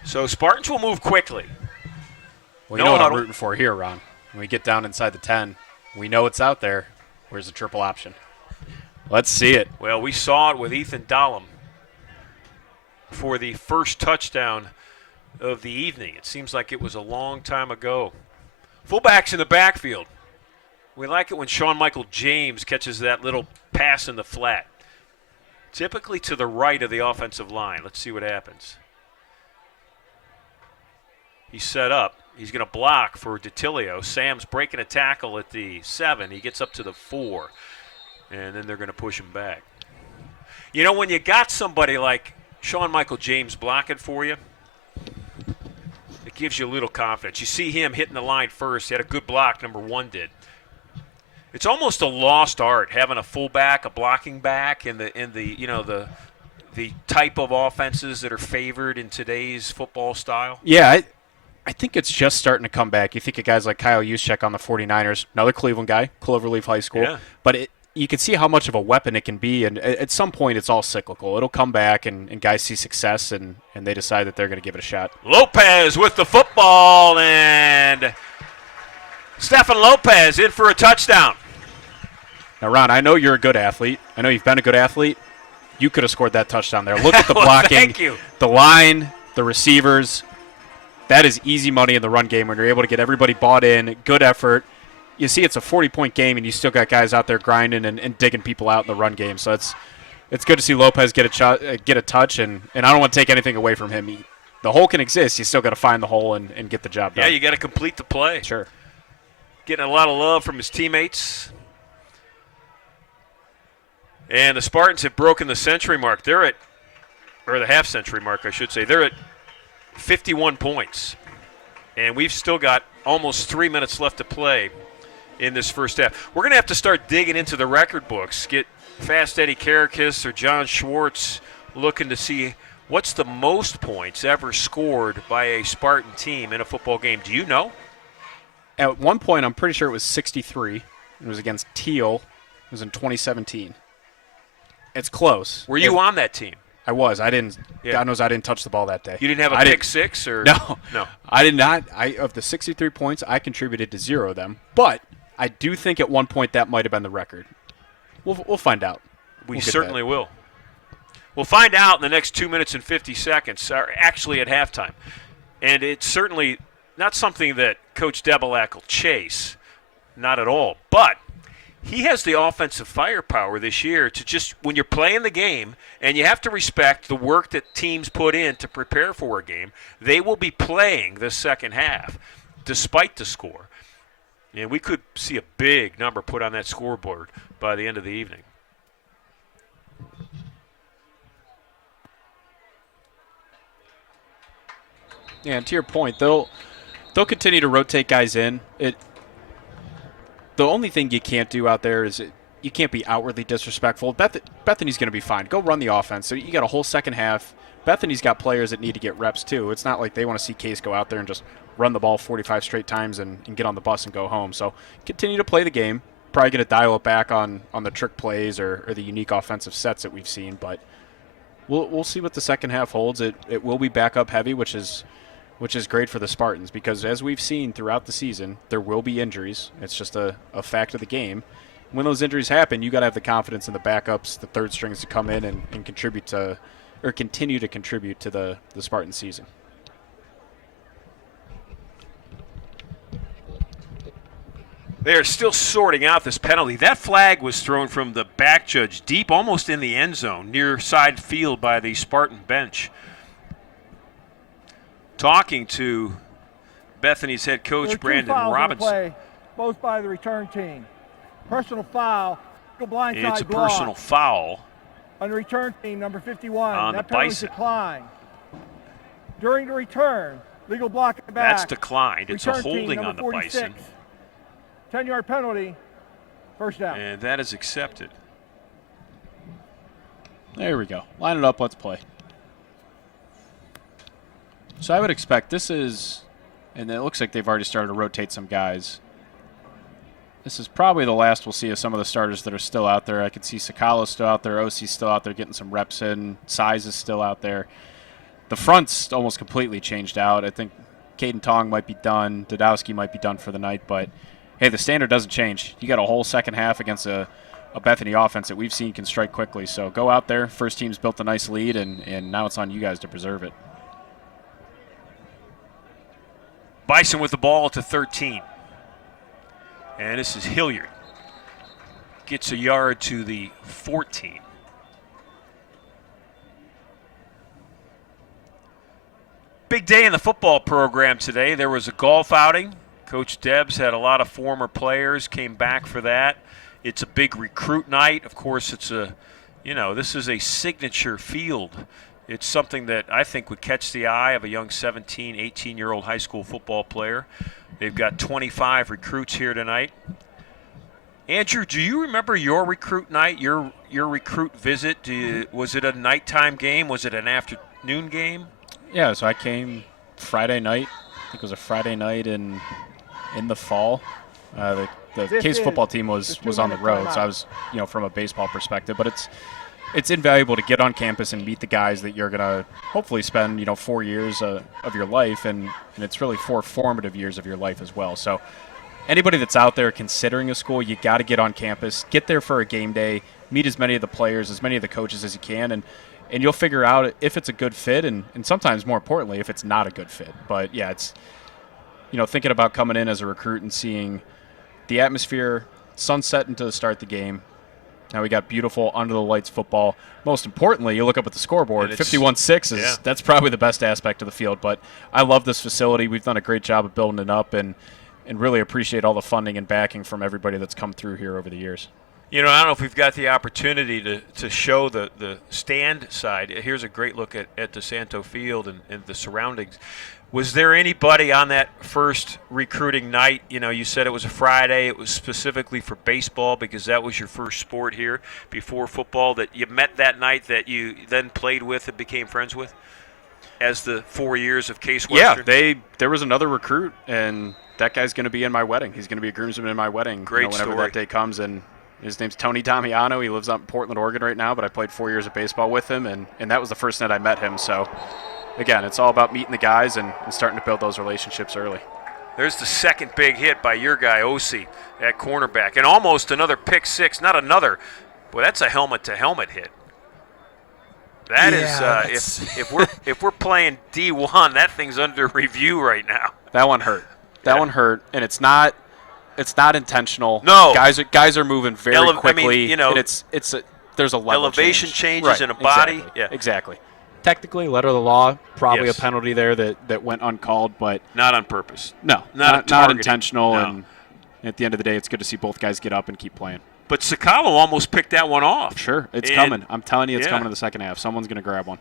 So Spartans will move quickly. Well, you know what I'm rooting for here, Ron. When we get down inside the 10, we know it's out there. Where's the triple option? Let's see it. Well, we saw it with Ethan Dahlem for the first touchdown of the evening. It seems like it was a long time ago. Fullbacks in the backfield. We like it when Sean Michael James catches that little pass in the flat. Typically to the right of the offensive line. Let's see what happens. He's set up. He's going to block for DiTilio. Sam's breaking a tackle at the 7. He gets up to the 4. And then they're going to push him back. You know, when you got somebody like Sean Michael James blocking for you, it gives you a little confidence. You see him hitting the line first. He had a good block, number 1 did. It's almost a lost art having a fullback, a blocking back, in the type of offenses that are favored in today's football style. Yeah, I think it's just starting to come back. You think of guys like Kyle Juszczyk on the 49ers, another Cleveland guy, Cloverleaf High School. Yeah. But you can see how much of a weapon it can be, and at some point it's all cyclical. It'll come back, and guys see success, and they decide that they're going to give it a shot. Lopez with the football, and Stefan Lopez in for a touchdown. Now, Ron, I know you're a good athlete. I know you've been a good athlete. You could have scored that touchdown there. Look at the blocking, Thank you. the line, the receivers. That is easy money in the run game when you're able to get everybody bought in, good effort. You see it's a 40-point game, and you still got guys out there grinding and digging people out in the run game. So it's good to see Lopez get a touch, and I don't want to take anything away from him. The hole can exist. You still got to find the hole and get the job done. Yeah, you got to complete the play. Sure. Getting a lot of love from his teammates. And the Spartans have broken the century mark. They're the half-century mark, I should say. They're at 51 points. And we've still got almost 3 minutes left to play in this first half. We're going to have to start digging into the record books. Get Fast Eddie Karakis or John Schwartz looking to see what's the most points ever scored by a Spartan team in a football game. Do you know? At one point, I'm pretty sure it was 63. It was against Teal. It was in 2017. It's close. Were you on that team? I was. I didn't. Yeah. God knows I didn't touch the ball that day. You didn't have a pick six, or no? No, I did not. Of the 63 points, I contributed to 0 of them. But I do think at one point that might have been the record. We'll find out. We certainly will. We'll find out in the next 2 minutes and 50 seconds. Or actually, at halftime, and it's certainly not something that Coach Debelak will chase. Not at all. But he has the offensive firepower this year to just, when you're playing the game, and you have to respect the work that teams put in to prepare for a game, they will be playing the second half despite the score. And we could see a big number put on that scoreboard by the end of the evening. Yeah, and to your point, they'll continue to rotate guys in. The only thing you can't do out there is you can't be outwardly disrespectful. Bethany's going to be fine. Go run the offense. So you got a whole second half. Bethany's got players that need to get reps too. It's not like they want to see Case go out there and just run the ball 45 straight times and get on the bus and go home. So continue to play the game. Probably going to dial it back on the trick plays or the unique offensive sets that we've seen. But we'll see what the second half holds. It will be back up heavy, which is great for the Spartans because, as we've seen throughout the season, there will be injuries. It's just a fact of the game. When those injuries happen, you got to have the confidence in the backups, the third strings to come in and contribute to, or continue to contribute to the Spartan season. They are still sorting out this penalty. That flag was thrown from the back judge deep, almost in the end zone, near side field by the Spartan bench. Talking to Bethany's head coach, Brandon Robinson. Play, both by the return team. Personal foul. Blindside it's a personal foul on the return team, number 51. On that the Bison. Declined. During the return, legal block back. That's declined. It's return a holding team, on the 46. Bison. 10-yard penalty. First down. And that is accepted. There we go. Line it up. Let's play. So I would expect this is, and it looks like they've already started to rotate some guys. This is probably the last we'll see of some of the starters that are still out there. I can see Sakala's still out there. OC's still out there getting some reps in. Size is still out there. The front's almost completely changed out. I think Caden Tong might be done. Dodowski might be done for the night. But, hey, the standard doesn't change. You got a whole second half against a Bethany offense that we've seen can strike quickly. So go out there. First team's built a nice lead, and now it's on you guys to preserve it. Bison with the ball to 13. And this is Hilliard. Gets a yard to the 14. Big day in the football program today. There was a golf outing. Coach Debs had a lot of former players, came back for that. It's a big recruit night. Of course, this is a signature field. It's something that I think would catch the eye of a young 17, 18-year-old high school football player. They've got 25 recruits here tonight. Andrew, do you remember your recruit night, your recruit visit? Was it a nighttime game? Was it an afternoon game? Yeah, so I came Friday night. I think it was a Friday night in the fall. The Case football team was on the road, so I was, from a baseball perspective. But it's invaluable to get on campus and meet the guys that you're going to hopefully spend, 4 years of your life, and it's really 4 formative years of your life as well. So anybody that's out there considering a school, you got to get on campus, get there for a game day, meet as many of the players, as many of the coaches as you can, and you'll figure out if it's a good fit, and sometimes more importantly, if it's not a good fit. But yeah, it's, thinking about coming in as a recruit and seeing the atmosphere, sunset into the start the game. Now we got beautiful under the lights football. Most importantly, you look up at the scoreboard, 51-6 that's probably the best aspect of the field. But I love this facility. We've done a great job of building it up, and really appreciate all the funding and backing from everybody that's come through here over the years. I don't know if we've got the opportunity to show the stand side. Here's a great look at DiSanto Field and the surroundings. Was there anybody on that first recruiting night? You said it was a Friday. It was specifically for baseball because that was your first sport here before football, that you met that night that you then played with and became friends with as the 4 years of Case Western? Yeah, there was another recruit, and that guy's going to be in my wedding. He's going to be a groomsman in my wedding. Great whenever story. that day comes, and his name's Tony Damiano. He lives out in Portland, Oregon right now, but I played 4 years of baseball with him, and that was the first night I met him. So, again, it's all about meeting the guys and starting to build those relationships early. There's the second big hit by your guy, Osi, at cornerback, and almost another pick six. Not another. Boy, that's a helmet-to-helmet hit. That is, if we're playing D1, that thing's under review right now. That one hurt. That one hurt, and it's not intentional. No, guys are moving very quickly. And there's a level elevation change. changes in a body. Exactly. Yeah, exactly. Technically, letter of the law, probably a penalty there that went uncalled, but not on purpose. No, not intentional. No. And at the end of the day, it's good to see both guys get up and keep playing. But Sakalo almost picked that one off. Sure, it's coming. I'm telling you, it's coming in the second half. Someone's going to grab one.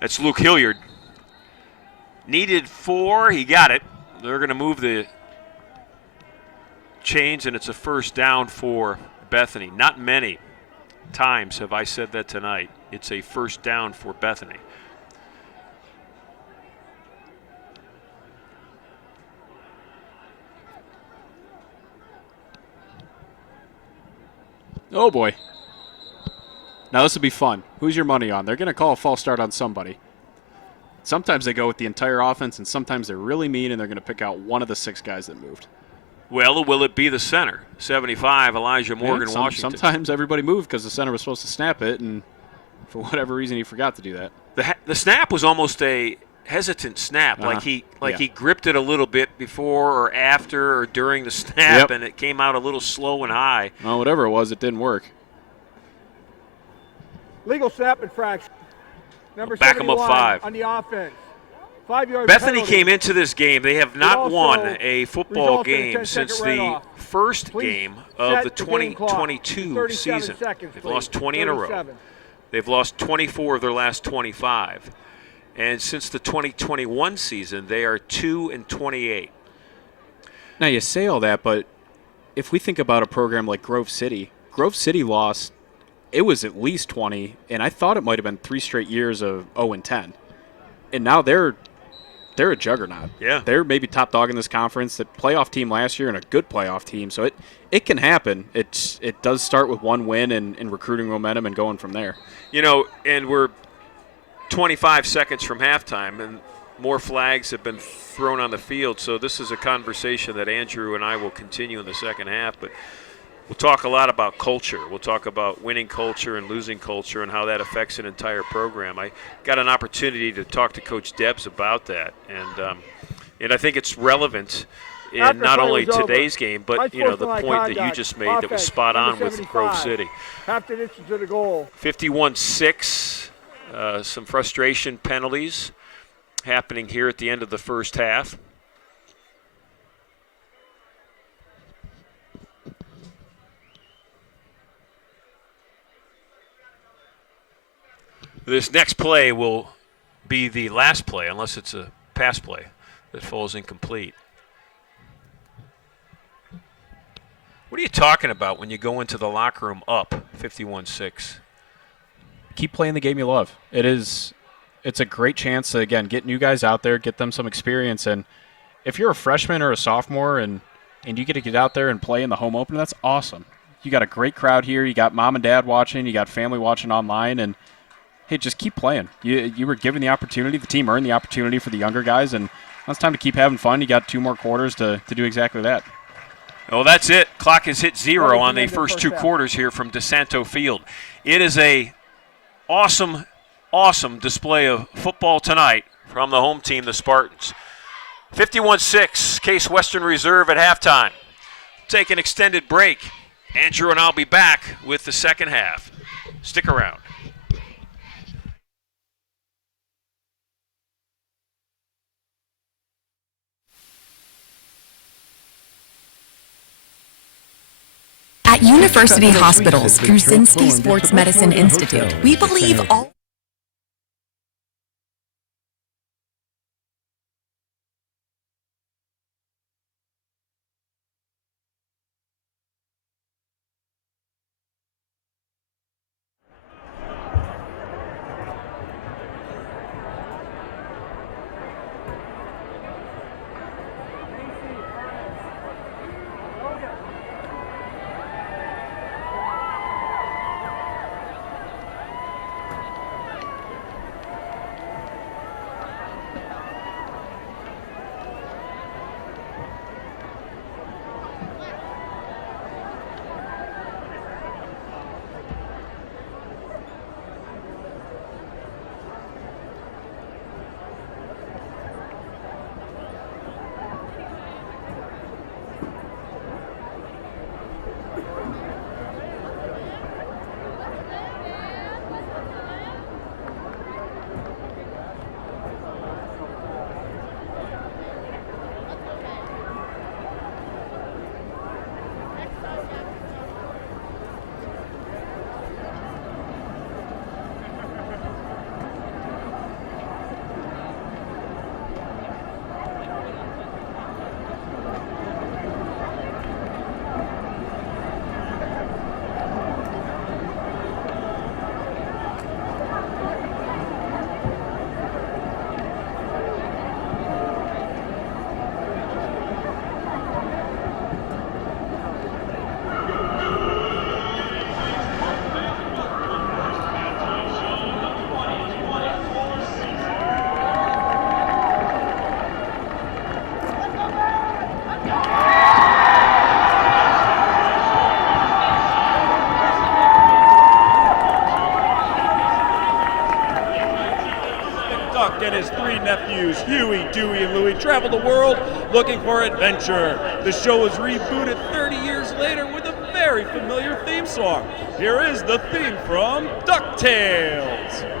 That's Luke Hilliard. Needed 4. He got it. They're going to move the chains, and it's a first down for Bethany. Not many times have I said that tonight. It's a first down for Bethany. Oh, boy. Now this will be fun. Who's your money on? They're going to call a false start on somebody. Sometimes they go with the entire offense, and sometimes they're really mean, and they're going to pick out one of the 6 guys that moved. Well, will it be the center? 75, Elijah Morgan, Washington. Sometimes everybody moved because the center was supposed to snap it, and for whatever reason he forgot to do that. The snap was almost a hesitant snap, like he gripped it a little bit before or after or during the snap, and it came out a little slow and high. Well, whatever it was, it didn't work. Legal snap infraction. Number back them up 5 on the offense. 5-yard Bethany penalty. Came into this game. They have not won a football game since the first game of the 2022 season. They've lost 20 in a row. They've lost 24 of their last 25. And since the 2021 season, they are 2-28. Now, you say all that, but if we think about a program like Grove City lost, it was at least 20, and I thought it might have been 3 straight years of 0-10. And now they're a juggernaut. Yeah. They're maybe top dog in this conference. The playoff team last year and a good playoff team. So it can happen. It does start with one win and recruiting momentum and going from there. And we're 25 seconds from halftime, and more flags have been thrown on the field. So this is a conversation that Andrew and I will continue in the second half. But we'll talk a lot about culture. We'll talk about winning culture and losing culture and how that affects an entire program. I got an opportunity to talk to Coach Debs about that, and I think it's relevant in not only today's game, but the point that you just made that was spot on with Grove City. Half the distance to the goal. 51-6. Some frustration penalties happening here at the end of the first half. This next play will be the last play, unless it's a pass play that falls incomplete. What are you talking about when you go into the locker room up 51-6? Keep playing the game you love. It's a great chance to, again, get new guys out there, get them some experience. And if you're a freshman or a sophomore and you get to get out there and play in the home opener, that's awesome. You got a great crowd here. You got mom and dad watching. You got family watching online. And hey, just keep playing. You were given the opportunity. The team earned the opportunity for the younger guys, and now it's time to keep having fun. You got 2 more quarters to do exactly that. Well, that's it. Clock has hit 0 on the first 2 quarters here from DiSanto Field. It is a awesome display of football tonight from the home team, the Spartans. 51-6, Case Western Reserve at halftime. Take an extended break. Andrew and I'll be back with the second half. Stick around. At University Hospitals, Gruzinski Sports Medicine Institute, we believe all... And his 3 nephews, Huey, Dewey, and Louie, travel the world looking for adventure. The show is rebooted 30 years later with a very familiar theme song. Here is the theme from DuckTales.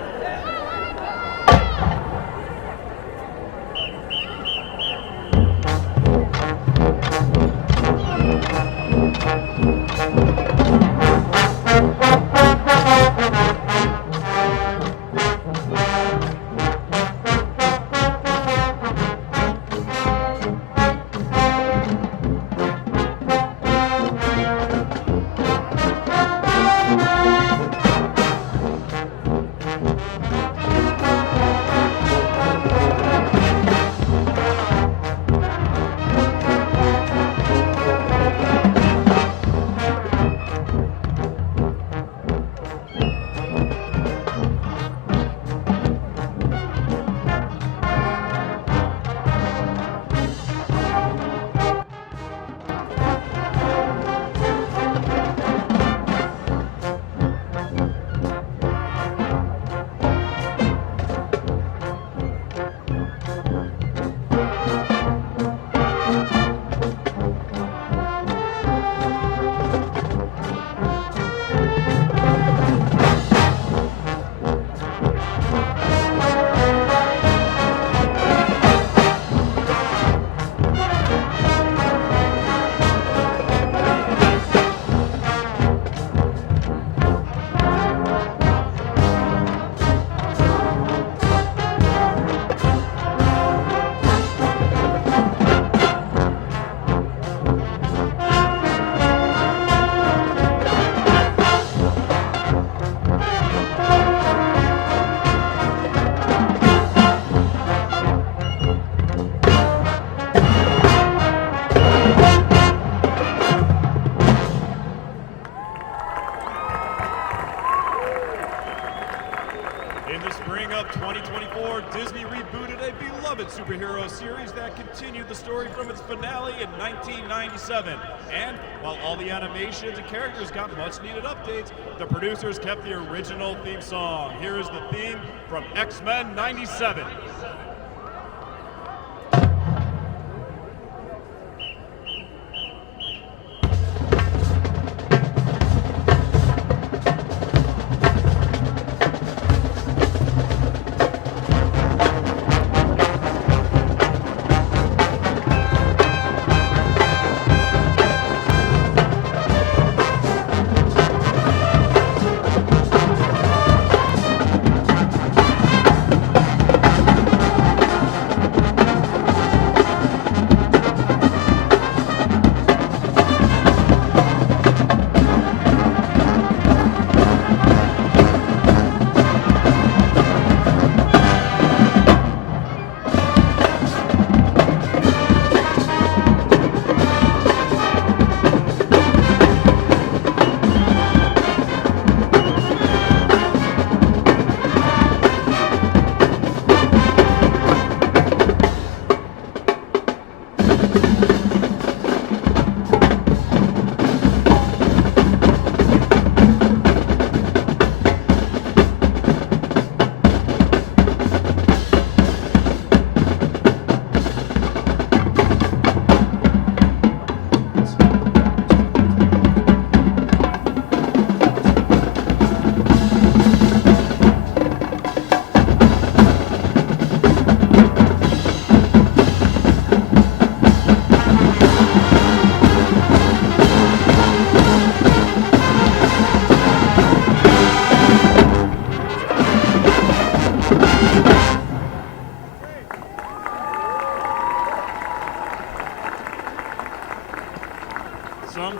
In the spring of 2024, Disney rebooted a beloved superhero series that continued the story from its finale in 1997. And while all the animations and characters got much needed updates, the producers kept the original theme song. Here is the theme from X-Men 97.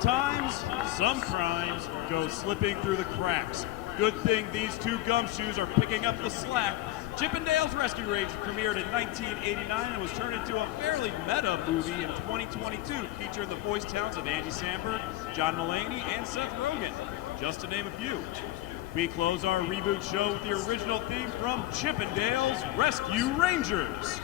Sometimes, some crimes go slipping through the cracks. Good thing these two gumshoes are picking up the slack. Chippendale's Rescue Rangers premiered in 1989 and was turned into a fairly meta movie in 2022, featuring the voice talents of Andy Samberg, John Mulaney, and Seth Rogen, just to name a few. We close our reboot show with the original theme from Chippendale's Rescue Rangers.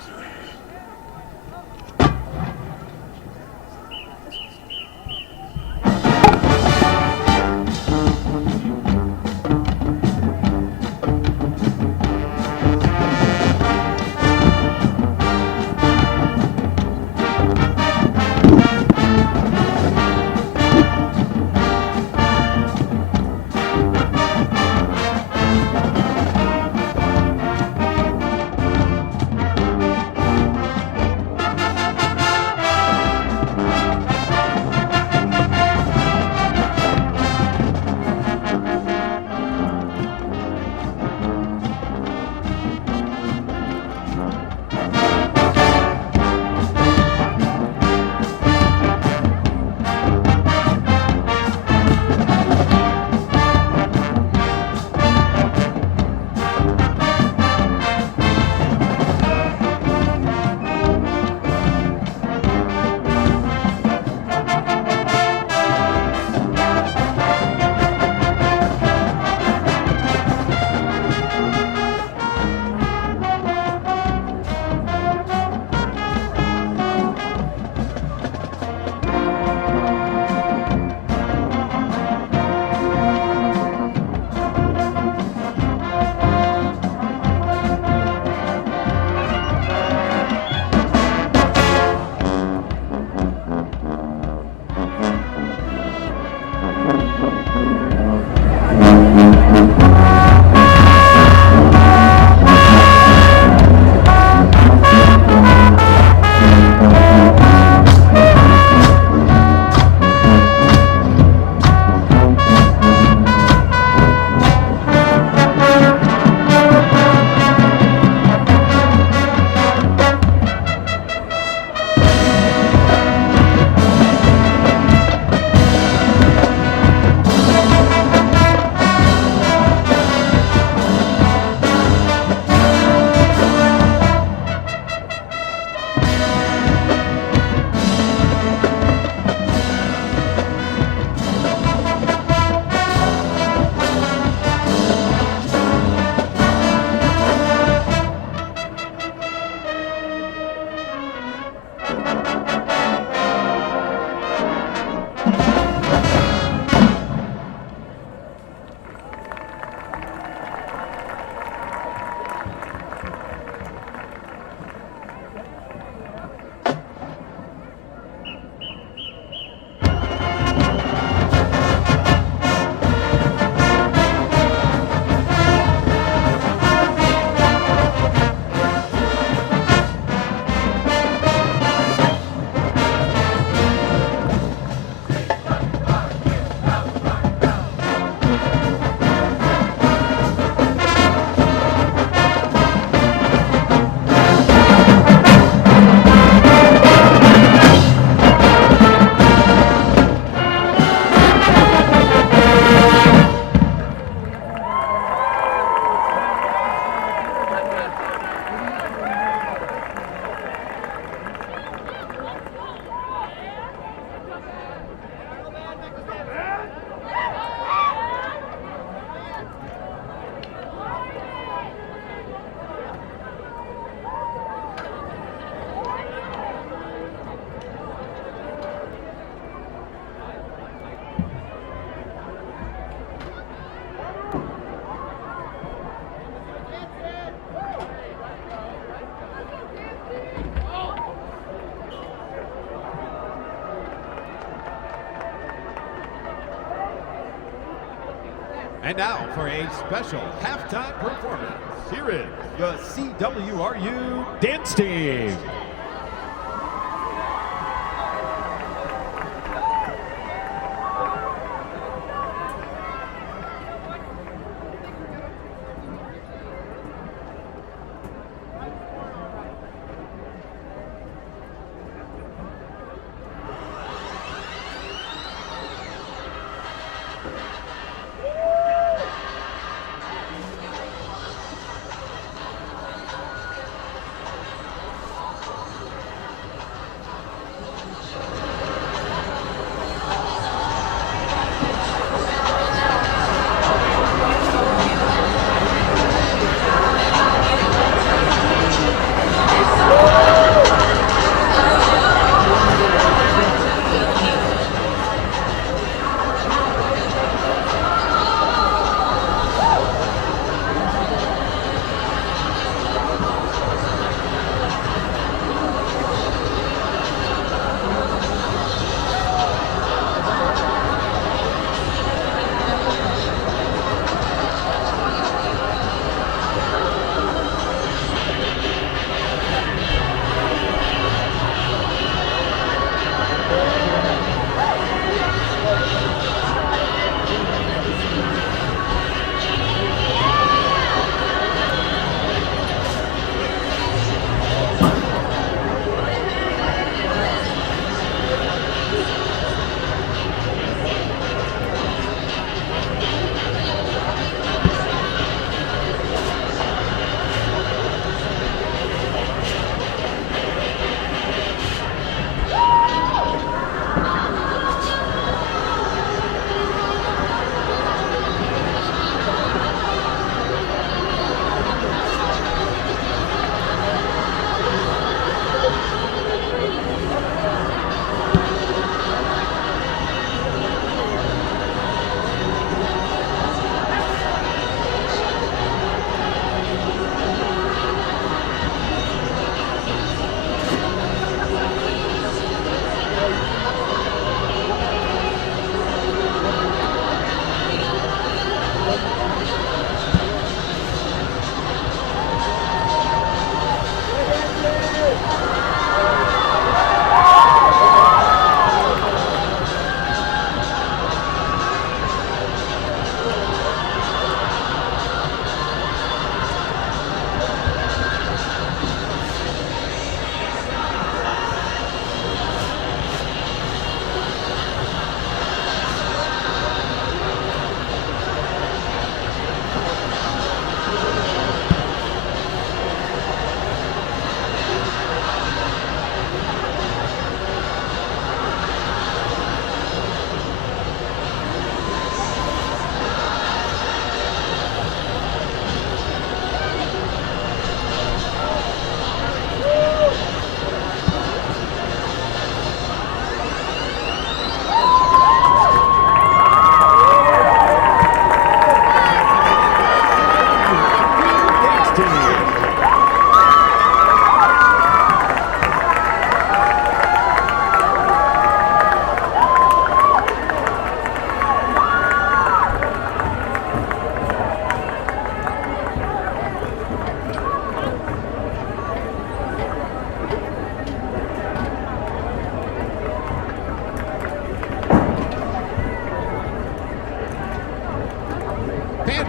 And now for a special halftime performance, here is the CWRU Dance Team.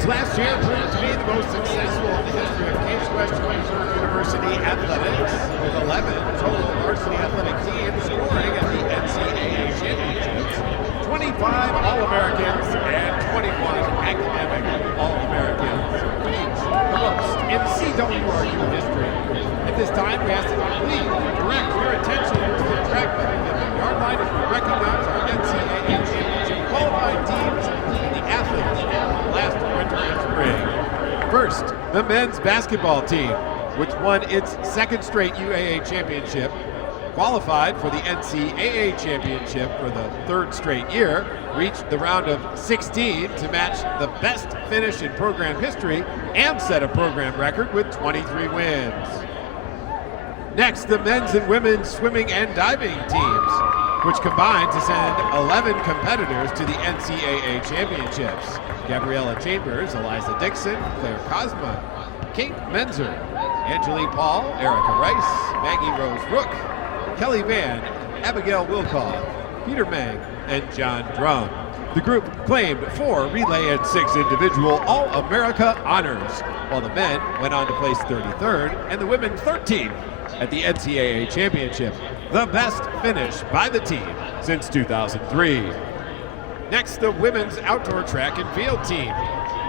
Last year proved to be the most successful in the history of Case Western Reserve University athletics, with 11 total varsity athletic teams scoring at the NCAA championships, 25 All-Americans and 21 academic All-Americans, each the most in CWRU history. At this time, we ask that you please direct your attention to the track yard line as we recognize our NCAA championship qualified teams and the athletes last winter and spring. First, the men's basketball team, which won its second straight UAA championship, qualified for the NCAA championship for the third straight year, reached the round of 16 to match the best finish in program history and set a program record with 23 wins. Next, the men's and women's swimming and diving teams, which combined to send 11 competitors to the NCAA championships. Gabriella Chambers, Eliza Dixon, Claire Cosma, Kate Menzer, Angelique Paul, Erica Rice, Maggie Rose Rook, Kelly Van, Abigail Wilkoff, Peter Mang, and John Drum. The group claimed 4 relay and 6 individual All-America honors, while the men went on to place 33rd and the women 13th at the NCAA championship, the best finish by the team since 2003. Next, the women's outdoor track and field team,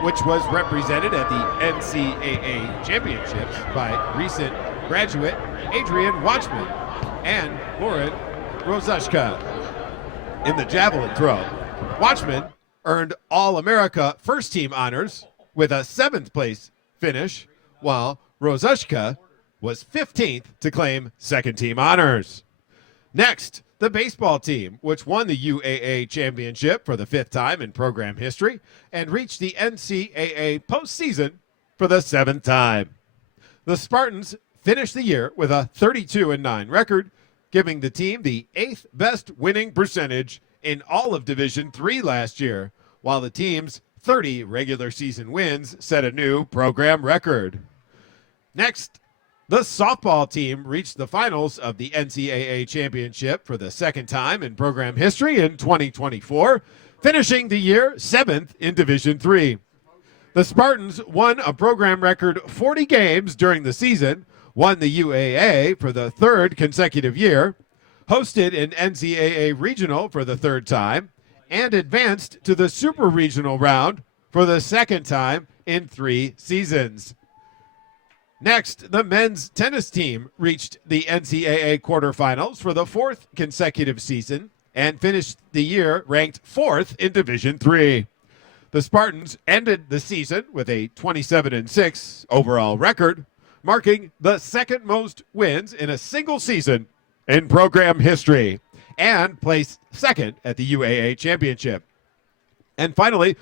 which was represented at the NCAA championships by recent graduate Adrian Watchman and Lauren Rozushka. In the javelin throw, Watchman earned All-America first team honors with a 7th place finish, while Rozushka was 15th to claim second team honors. Next, the baseball team, which won the UAA championship for the 5th time in program history and reached the NCAA postseason for the 7th time. The Spartans finished the year with a 32-9 record, giving the team the 8th best winning percentage in all of Division III last year, while the team's 30 regular season wins set a new program record. Next, the softball team reached the finals of the NCAA championship for the 2nd time in program history in 2024, finishing the year 7th in Division III. The Spartans won a program record 40 games during the season, won the UAA for the 3rd consecutive year, hosted an NCAA regional for the 3rd time, and advanced to the super regional round for the 2nd time in 3 seasons. Next, the men's tennis team reached the NCAA quarterfinals for the 4th consecutive season and finished the year ranked 4th in Division III. The Spartans ended the season with a 27-6 overall record, marking the 2nd most wins in a single season in program history, and placed 2nd at the UAA championship. And finally,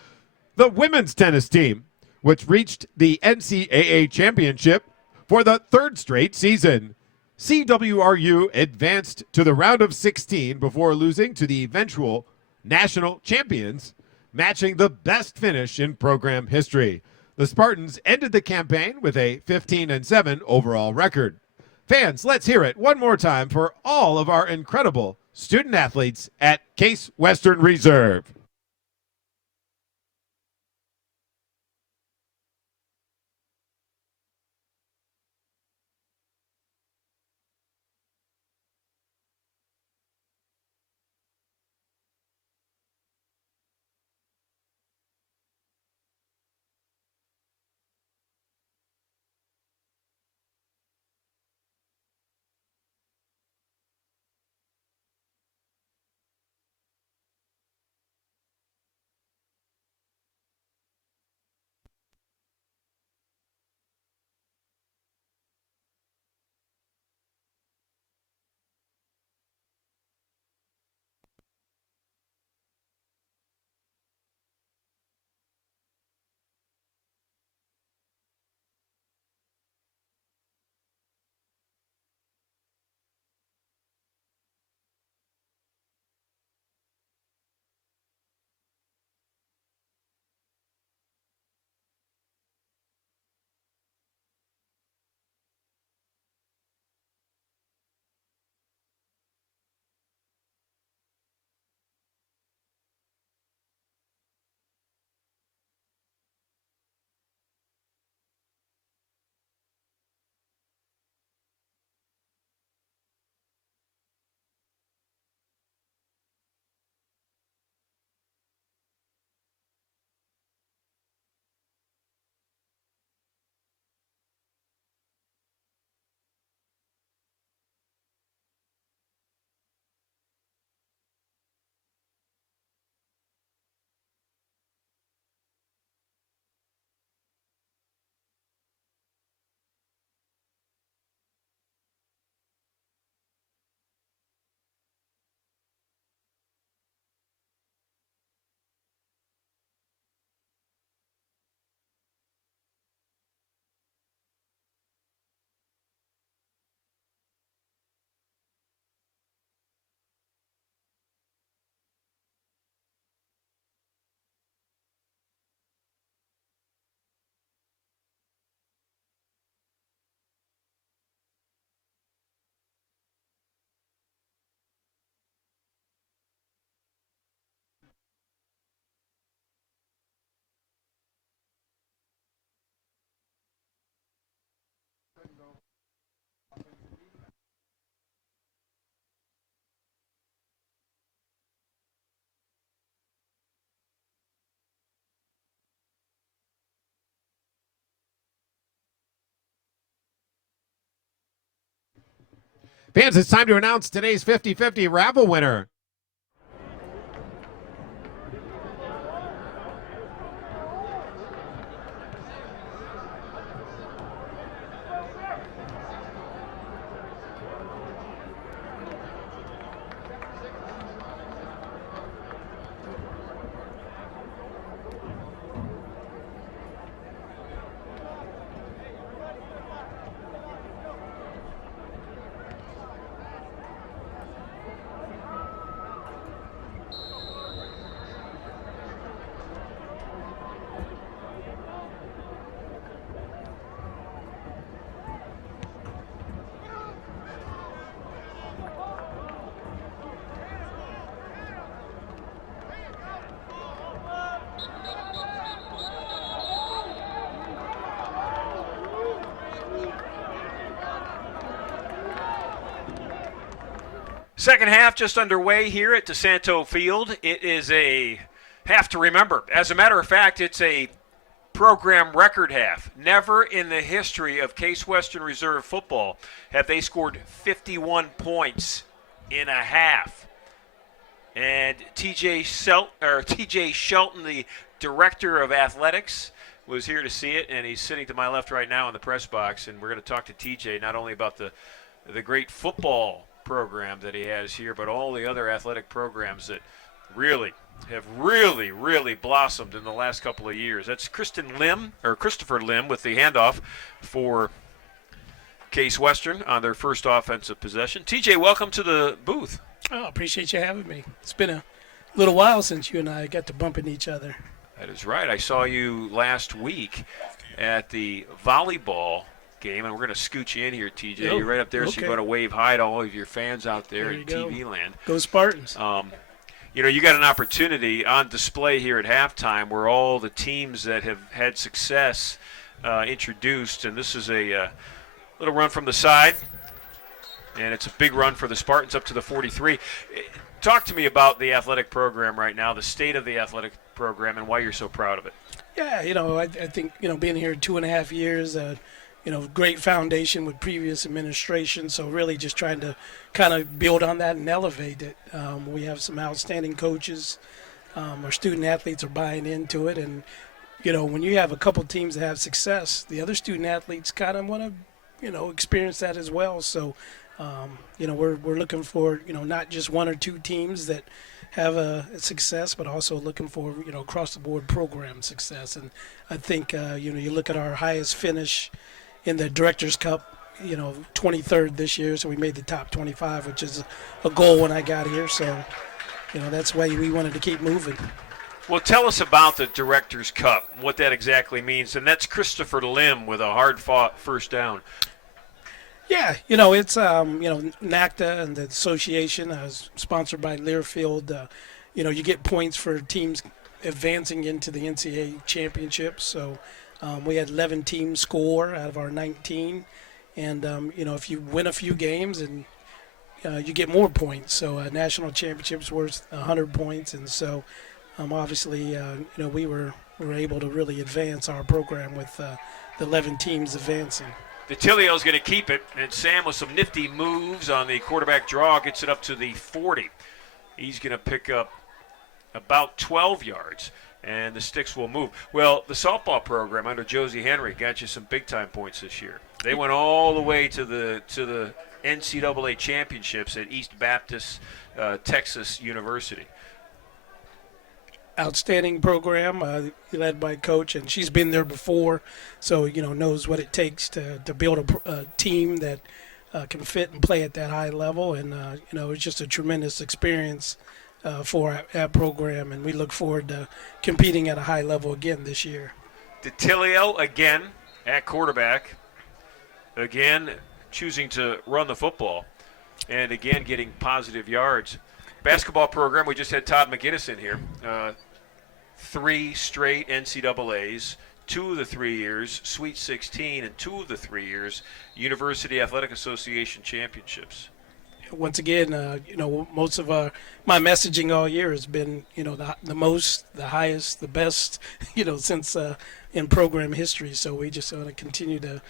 the women's tennis team, which reached the NCAA championship for the 3rd straight season. CWRU advanced to the round of 16 before losing to the eventual national champions, matching the best finish in program history. The Spartans ended the campaign with a 15-7 overall record. Fans, let's hear it one more time for all of our incredible student athletes at Case Western Reserve. Fans, it's time to announce today's 50-50 raffle winner. Second half just underway here at DiSanto Field. It is a half to remember. As a matter of fact, it's a program record half. Never in the history of Case Western Reserve football have they scored 51 points in a half. And TJ Shelton, the director of athletics, was here to see it, and he's sitting to my left right now in the press box, and we're going to talk to TJ not only about the great football program that he has here, but all the other athletic programs that really have really blossomed in the last couple of years. That's Christopher Lim with the handoff for Case Western on their first offensive possession. TJ, welcome to the booth. Oh, appreciate you having me. It's been a little while since you and I got to bump into each other. That is right. I saw you last week at the volleyball game, and we're going to scoot you in here, TJ. You're right up there, so you got to wave hi to all of your fans out there in TV land. Go Spartans. You got an opportunity on display here at halftime where all the teams that have had success introduced, and this is a little run from the side, and it's a big run for the Spartans up to the 43. Talk to me about the athletic program right now, the state of the athletic program, and why you're so proud of it. Yeah, I think, being here 2.5 years, great foundation with previous administration, so really just trying to kind of build on that and elevate it. We have some outstanding coaches. Our student athletes are buying into it, and, when you have a couple teams that have success, the other student athletes kind of want to, experience that as well. So, we're looking for, not just one or two teams that have a success, but also looking for, across-the-board program success. And I think, you look at our highest finish in the Directors Cup, 23rd this year, so we made the top 25, which is a goal when I got here. So, that's why we wanted to keep moving. Well, tell us about the Directors Cup, what that exactly means. And that's Christopher Lim with a hard-fought first down. Yeah, it's, NACTA and the association is sponsored by Learfield. You get points for teams advancing into the NCAA championship. So we had 11 teams score out of our 19. And, if you win a few games, and you get more points. So national championship's worth 100 points. And so obviously, we were able to really advance our program with the 11 teams advancing. DiTilio's going to keep it, and Sam with some nifty moves on the quarterback draw gets it up to the 40. He's going to pick up about 12 yards, and the sticks will move. Well, the softball program under Josie Henry got you some big-time points this year. They went all the way to the NCAA championships at East Baptist Texas University. Outstanding program led by Coach, and she's been there before, so knows what it takes to build a team that can fit and play at that high level. And it's just a tremendous experience for our program, and we look forward to competing at a high level again this year. DiTilio again at quarterback, again choosing to run the football, and again getting positive yards. Basketball program, we just had Todd McGinnis in here. 3 straight NCAAs, 2 of the 3 years, Sweet 16, and 2 of the 3 years, University Athletic Association championships. Once again, most of my messaging all year has been, the most, the highest, the best, since in program history. So we just want to continue to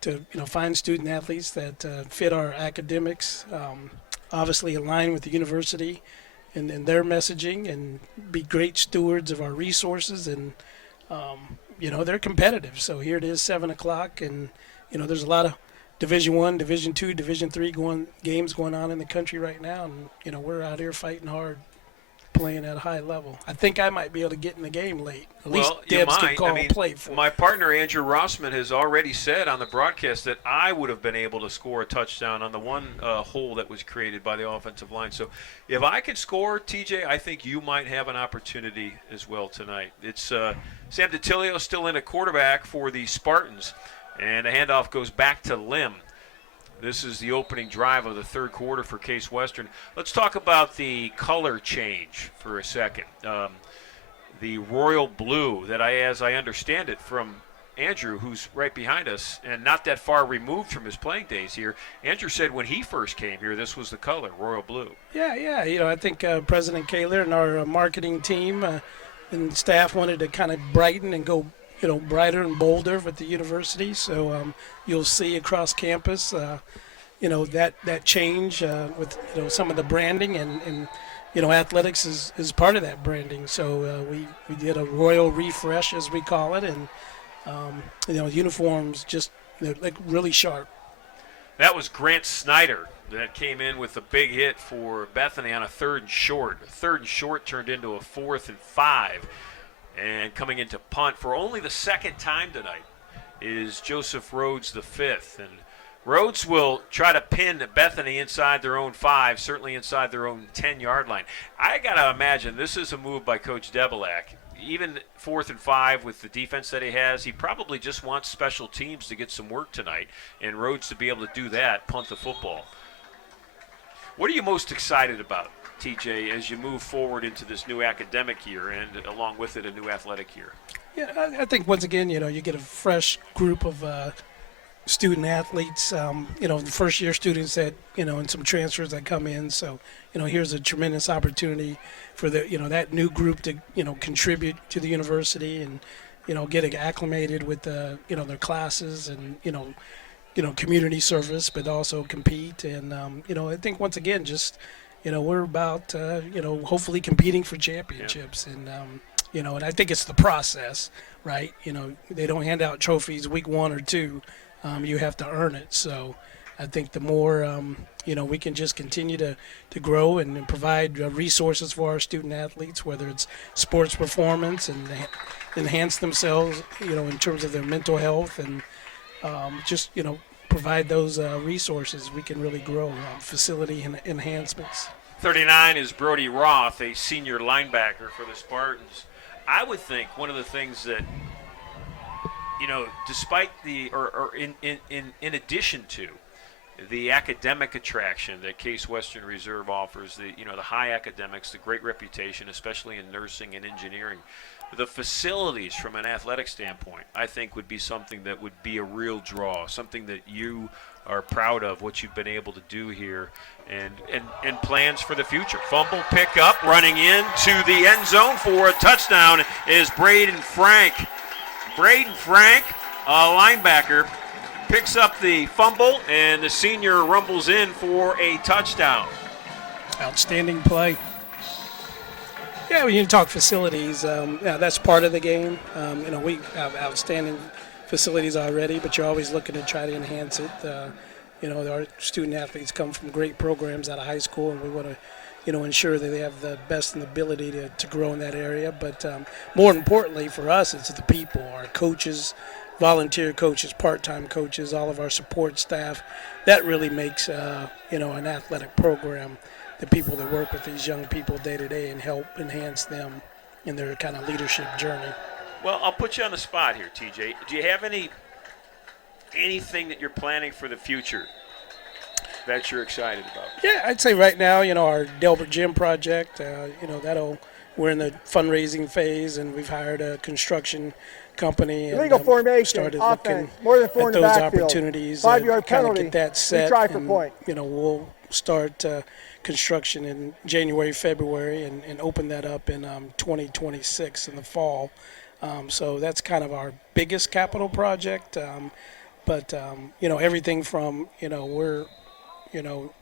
to find student athletes that fit our academics, obviously align with the university and their messaging, and be great stewards of our resources. And they're competitive. So here it is, 7 o'clock, and there's a lot of Division I, Division II, Division III games going on in the country right now, and we're out here fighting hard, playing at a high level. I think I might be able to get in the game late. At least Debs can call and play for my partner Andrew Rossman has already said on the broadcast that I would have been able to score a touchdown on the one hole that was created by the offensive line. So if I could score, TJ, I think you might have an opportunity as well tonight. It's Sam DiTilio still in a quarterback for the Spartans, and the handoff goes back to Lim. This is the opening drive of the third quarter for Case Western. Let's talk about the color change for a second. The royal blue that as I understand it from Andrew, who's right behind us and not that far removed from his playing days here. Andrew said when he first came here, this was the color, royal blue. Yeah. I think President Kaler and our marketing team and staff wanted to kind of brighten and go brighter and bolder with the university. So you'll see across campus, that change with some of the branding and athletics is part of that branding. So we did a royal refresh, as we call it, and uniforms just like really sharp. That was Grant Snyder that came in with a big hit for Bethany on a 3rd and short. A 3rd and short turned into a 4th and 5. And coming into punt for only the second time tonight is Joseph Rhodes, the 5th. And Rhodes will try to pin Bethany inside their own 5, certainly inside their own 10-yard line. I got to imagine this is a move by Coach Debelak. Even 4th and 5 with the defense that he has, he probably just wants special teams to get some work tonight, and Rhodes to be able to do that, punt the football. What are you most excited about, TJ, as you move forward into this new academic year and along with it a new athletic year? Yeah, I think once again, you get a fresh group of student athletes, the first-year students that, and some transfers that come in. So, here's a tremendous opportunity for that new group to, contribute to the university and, get acclimated with, their classes and, community service, but also compete. And, I think once again, just, we're about, hopefully competing for championships. And, and I think it's the process, right? They don't hand out trophies week 1 or 2. You have to earn it. So I think the more, we can just continue to grow and provide resources for our student athletes, whether it's sports performance and enhance themselves, in terms of their mental health and just, provide those resources, we can really grow facility enhancements. 39 is Brody Roth, a senior linebacker for the Spartans. I would think one of the things that, despite in addition to the academic attraction that Case Western Reserve offers, the high academics, the great reputation, especially in nursing and engineering, the facilities from an athletic standpoint, I think would be something that would be a real draw, something that you are proud of, what you've been able to do here, and plans for the future. Fumble, pick up, running into the end zone for a touchdown is Braden Frank. Braden Frank, a linebacker, picks up the fumble, and the senior rumbles in for a touchdown. Outstanding play. Yeah, when you talk facilities, that's part of the game. We have outstanding facilities already, but you're always looking to try to enhance it. Our student athletes come from great programs out of high school, and we want to, ensure that they have the best ability to grow in that area. But more importantly for us, it's the people, our coaches, volunteer coaches, part-time coaches, all of our support staff. That really makes, an athletic program. The people that work with these young people day to day and help enhance them in their kind of leadership journey. Well, I'll put you on the spot here, TJ. Do you have anything that you're planning for the future that you're excited about? Yeah, I'd say right now, our Delbert Gym project, we're in the fundraising phase, and we've hired a construction company and Illegal formation, started offense, looking more than 4 at in the those backfield. opportunities 5-yard and kind of penalty. get that set. Retry for and, point. We'll start construction in January, February, and open that up in 2026 in the fall. So that's kind of our biggest capital project. But everything from we're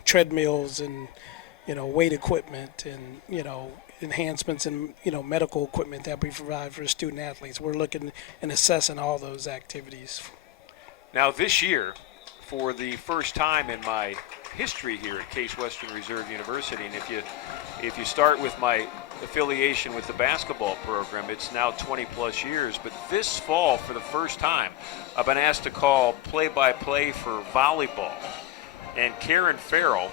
treadmills and weight equipment and enhancements in medical equipment that we provide for student athletes. We're looking and assessing all those activities. Now this year, for the first time in my history here at Case Western Reserve University, and if you start with my affiliation with the basketball program, it's now 20 plus years, but this fall for the first time I've been asked to call play-by-play for volleyball. And Karen Farrell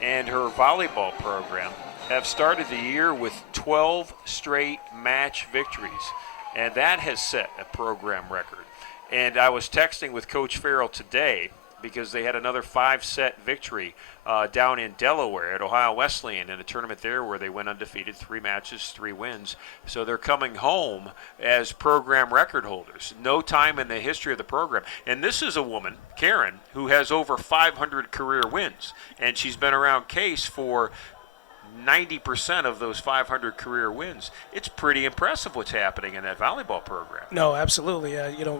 and her volleyball program have started the year with 12 straight match victories, and that has set a program record. And I was texting with Coach Farrell today because they had another 5-set victory down in Delaware at Ohio Wesleyan in a tournament there where they went undefeated, 3 matches, 3 wins. So they're coming home as program record holders. No time in the history of the program. And this is a woman, Karen, who has over 500 career wins, and she's been around Case for 90% of those 500 career wins. It's pretty impressive what's happening in that volleyball program. No, absolutely.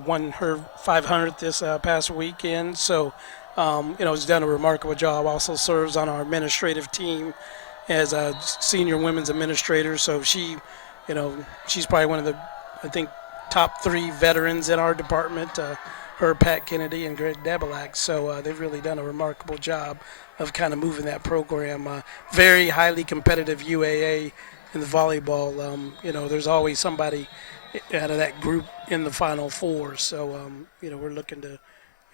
Won her 500th this past weekend. So, has done a remarkable job. Also serves on our administrative team as a senior women's administrator. So she's probably one of the, I think, top 3 veterans in our department. Her, Pat Kennedy, and Greg Debelak. So they've really done a remarkable job of kind of moving that program. Very highly competitive UAA in the volleyball. There's always somebody out of that group in the Final Four. So, we're looking to,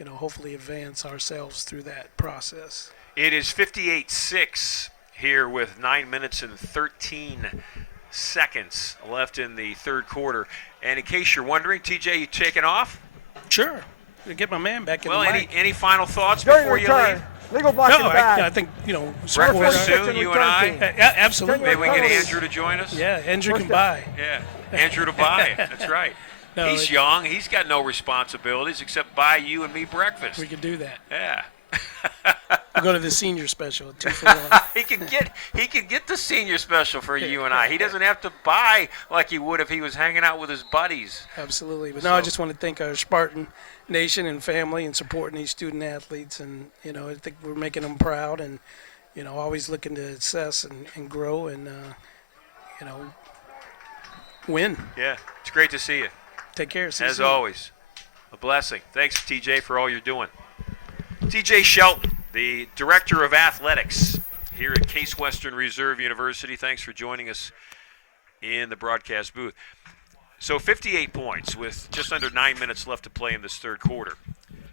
hopefully advance ourselves through that process. It is 58-6 here with 9 minutes and 13 seconds left in the third quarter. And in case you're wondering, TJ, you taking off? Sure. Get my man back in the mic. Any final thoughts During before you return, leave? legal block in the back. I think, Breakfast soon, you and I? Absolutely. Maybe we get Andrew to join us? Yeah, Andrew can buy. Yeah, Andrew to buy. That's right. No, he's young. He's got no responsibilities except buy you and me breakfast. We could do that. Yeah. We'll go to the senior special, 2 for 1. He can get the senior special for you and I. He doesn't have to buy like he would if he was hanging out with his buddies. Absolutely. But I just want to thank our Spartan Nation and family and supporting these student athletes. And, I think we're making them proud and, always looking to assess and grow and, win. Yeah, it's great to see you. Take care. As always, a blessing. Thanks, TJ, for all you're doing. TJ Shelton, the Director of Athletics here at Case Western Reserve University. Thanks for joining us in the broadcast booth. So 58 points with just under 9 minutes left to play in this third quarter.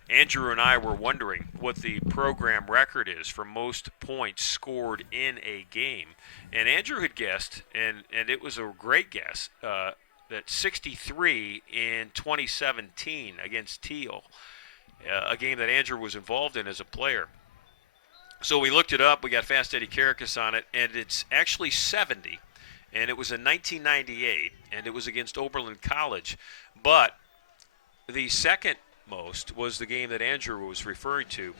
Andrew and I were wondering what the program record is for most points scored in a game. And Andrew had guessed, and it was a great guess, that 63 in 2017 against Teal, a game that Andrew was involved in as a player. So we looked it up. We got Fast Eddie Caracas on it, and it's actually 70. And it was in 1998, and it was against Oberlin College. But the second most was the game that Andrew was referring to,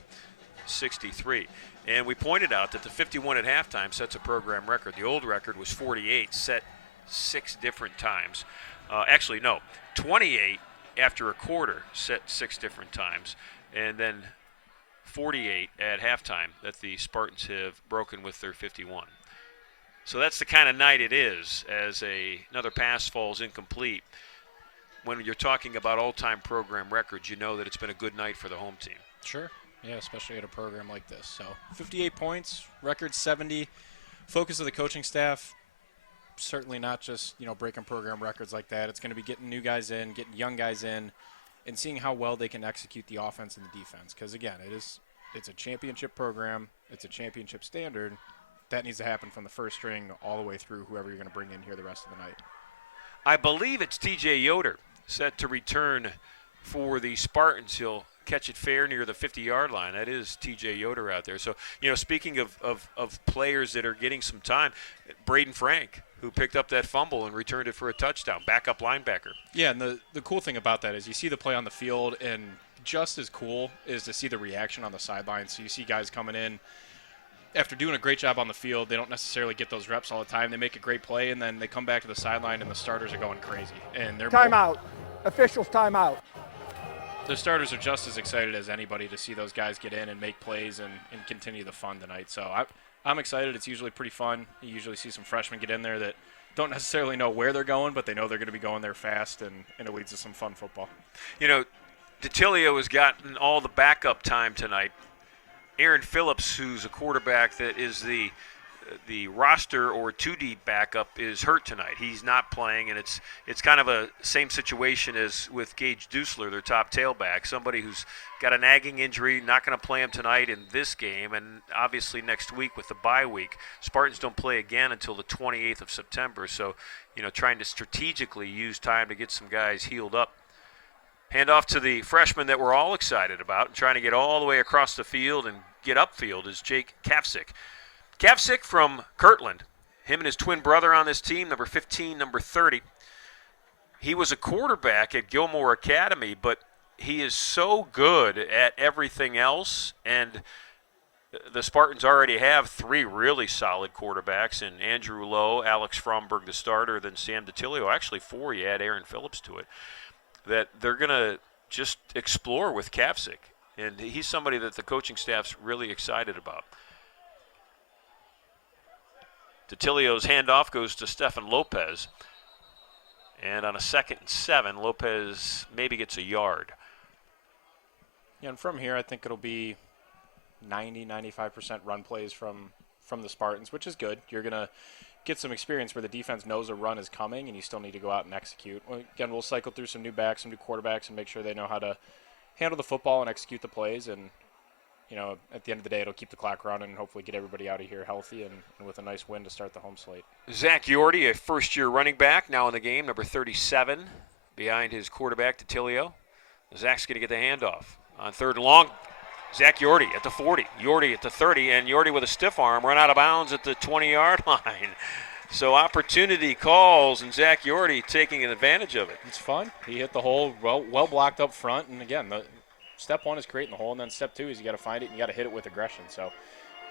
63. And we pointed out that the 51 at halftime sets a program record. The old record was 48, set 6 different times. 28 after a quarter, set 6 different times. And then 48 at halftime that the Spartans have broken with their 51. So that's the kind of night it is as another pass falls incomplete. When you're talking about all-time program records, you know that it's been a good night for the home team. Sure. Yeah, especially at a program like this. So 58 points, record 70. Focus of the coaching staff, certainly not just, breaking program records like that. It's going to be getting new guys in, getting young guys in, and seeing how well they can execute the offense and the defense. Because, again, it's a championship program. It's a championship standard. That needs to happen from the first string all the way through whoever you're going to bring in here the rest of the night. I believe it's T.J. Yoder set to return for the Spartans. He'll catch it fair near the 50-yard line. That is T.J. Yoder out there. So, speaking of players that are getting some time, Braden Frank, who picked up that fumble and returned it for a touchdown, backup linebacker. Yeah, and the cool thing about that is you see the play on the field, and just as cool is to see the reaction on the sideline. So you see guys coming in after doing a great job on the field. They don't necessarily get those reps all the time. They make a great play, and then they come back to the sideline, and the starters are going crazy. And they're timeout. Officials timeout. The starters are just as excited as anybody to see those guys get in and make plays and continue the fun tonight. So I'm excited. It's usually pretty fun. You usually see some freshmen get in there that don't necessarily know where they're going, but they know they're going to be going there fast, and it leads to some fun football. You know, DiTilio has gotten all the backup time tonight. Aaron Phillips, who's a quarterback that is the roster or 2D backup, is hurt tonight. He's not playing, and it's kind of a same situation as with Gage Dusler, their top tailback, somebody who's got a nagging injury, not going to play him tonight in this game, and obviously next week with the bye week. Spartans don't play again until the 28th of September, so trying to strategically use time to get some guys healed up. Hand off to the freshman that we're all excited about and trying to get all the way across the field and get upfield is Jake Kavcik. Kavcik from Kirtland, him and his twin brother on this team, number 15, number 30. He was a quarterback at Gilmore Academy, but he is so good at everything else, and the Spartans already have 3 really solid quarterbacks, and Andrew Lowe, Alex Fromberg, the starter, then Sam DiTilio, actually 4, you add Aaron Phillips to it, that they're going to just explore with Kavcik, and he's somebody that the coaching staff's really excited about. DiTilio's handoff goes to Stefan Lopez. And on a 2nd and 7, Lopez maybe gets a yard. Yeah, and from here, I think it'll be 90-95% run plays from the Spartans, which is good. You're going to get some experience where the defense knows a run is coming, and you still need to go out and execute. Again, we'll cycle through some new backs, some new quarterbacks, and make sure they know how to handle the football and execute the plays. And at the end of the day, it'll keep the clock running and hopefully get everybody out of here healthy and with a nice win to start the home slate. Zach Yorty, a first-year running back, now in the game, number 37, behind his quarterback, DiTilio. Zach's going to get the handoff. On 3rd and long, Zach Yorty at the 40, Yorty at the 30, and Yorty with a stiff arm, run out of bounds at the 20-yard line. So opportunity calls, and Zach Yorty taking advantage of it. It's fun. He hit the hole well blocked up front, and again, step 1 is creating the hole, and then step 2 is you got to find it and you got to hit it with aggression. So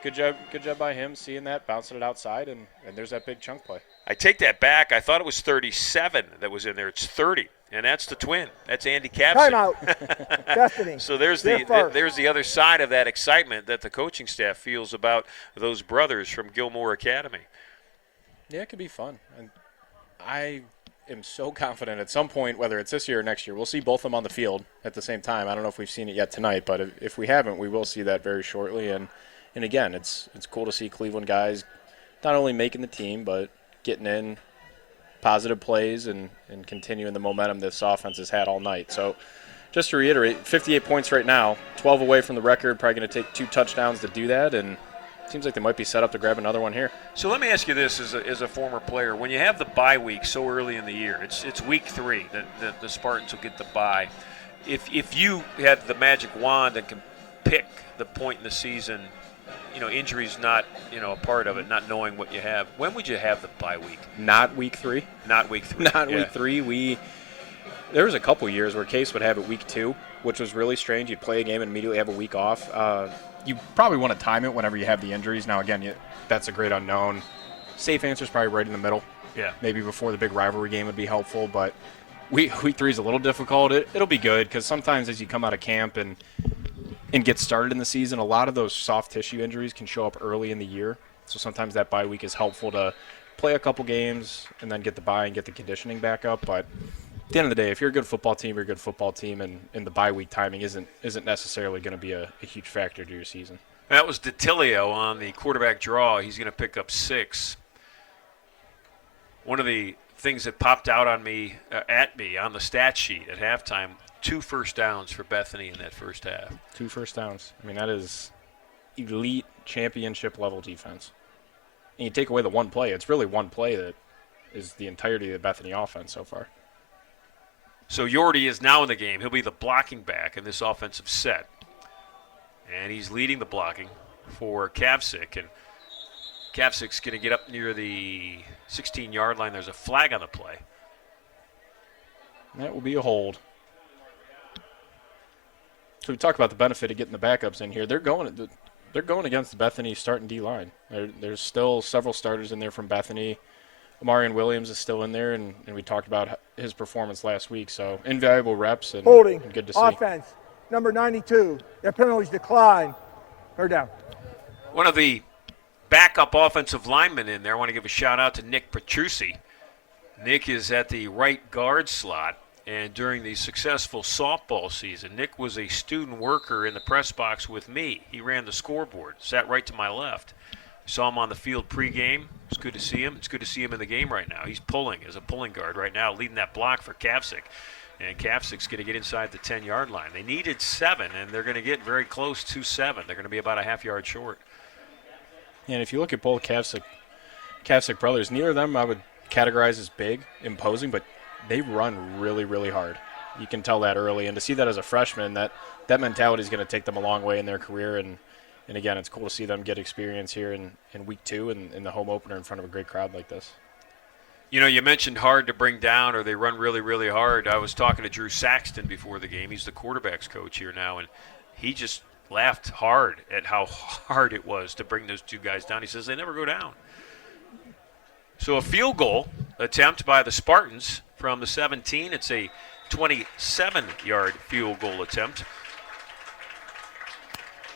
good job by him seeing that, bouncing it outside, and there's that big chunk play. I take that back. I thought it was 37 that was in there. It's 30, and that's the twin. That's Andy Kavcik. Timeout. Bethany. So there's the other side of that excitement that the coaching staff feels about those brothers from Gilmore Academy. Yeah, it could be fun. And I am so confident at some point, whether it's this year or next year, we'll see both of them on the field at the same time. I don't know if we've seen it yet tonight, but if we haven't, we will see that very shortly. And again, it's cool to see Cleveland guys not only making the team, but getting in positive plays and continuing the momentum this offense has had all night. So just to reiterate, 58 points right now, 12 away from the record, probably going to take 2 touchdowns to do that, and seems like they might be set up to grab another one here. So let me ask you this as a former player. When you have the bye week so early in the year, it's week 3 that the Spartans will get the bye. If you had the magic wand and can pick the point in the season, injuries not, a part of it, not knowing what you have, when would you have the bye week? Not week 3. Not week 3. Not week 3. There was a couple years where Case would have it week 2, which was really strange. You'd play a game and immediately have a week off. You probably want to time it whenever you have the injuries. Now, again, that's a great unknown. Safe answer is probably right in the middle. Yeah. Maybe before the big rivalry game would be helpful, but week 3 is a little difficult. It'll be good because sometimes as you come out of camp and get started in the season, a lot of those soft tissue injuries can show up early in the year. So sometimes that bye week is helpful to play a couple games and then get the bye and get the conditioning back up. But at the end of the day, if you're a good football team, you're a good football team, and the bye week timing isn't necessarily going to be a huge factor to your season. That was DiTilio on the quarterback draw. He's going to pick up 6. One of the things that popped out on me on the stat sheet at halftime, 2 first downs for Bethany in that first half. 2 first downs. I mean, that is elite championship level defense. And you take away the one play, it's really one play that is the entirety of the Bethany offense so far. So Yorty is now in the game. He'll be the blocking back in this offensive set. And he's leading the blocking for Kavcik. And Kavcik's going to get up near the 16-yard line. There's a flag on the play. That will be a hold. So we talked about the benefit of getting the backups in here. They're going against the Bethany starting D-line. There's still several starters in there from Bethany. Amarian Williams is still in there, and we talked about his performance last week. So invaluable reps and Holding. good to see. Offense. Number 92. Their penalties decline. Third down. One of the backup offensive linemen in there, I want to give a shout out to Nick Petrucci. Nick is at the right guard slot, and during the successful softball season, Nick was a student worker in the press box with me. He ran the scoreboard, sat right to my left. Saw him on the field pregame. It's good to see him. It's good to see him in the game right now. He's pulling as a pulling guard right now, leading that block for Kavcik. And Kavcik's going to get inside the 10-yard line. They needed 7, and they're going to get very close to 7. They're going to be about a half yard short. And if you look at both Kavcik brothers, neither of them I would categorize as big, imposing, but they run really, really hard. You can tell that early. And to see that as a freshman, that mentality is going to take them a long way in their career. And again, it's cool to see them get experience here in week 2 and in the home opener in front of a great crowd like this. You know, you mentioned hard to bring down, or they run really, really hard. I was talking to Drew Saxton before the game. He's the quarterback's coach here now, and he just laughed hard at how hard it was to bring those two guys down. He says they never go down. So a field goal attempt by the Spartans from the 17. It's a 27-yard field goal attempt.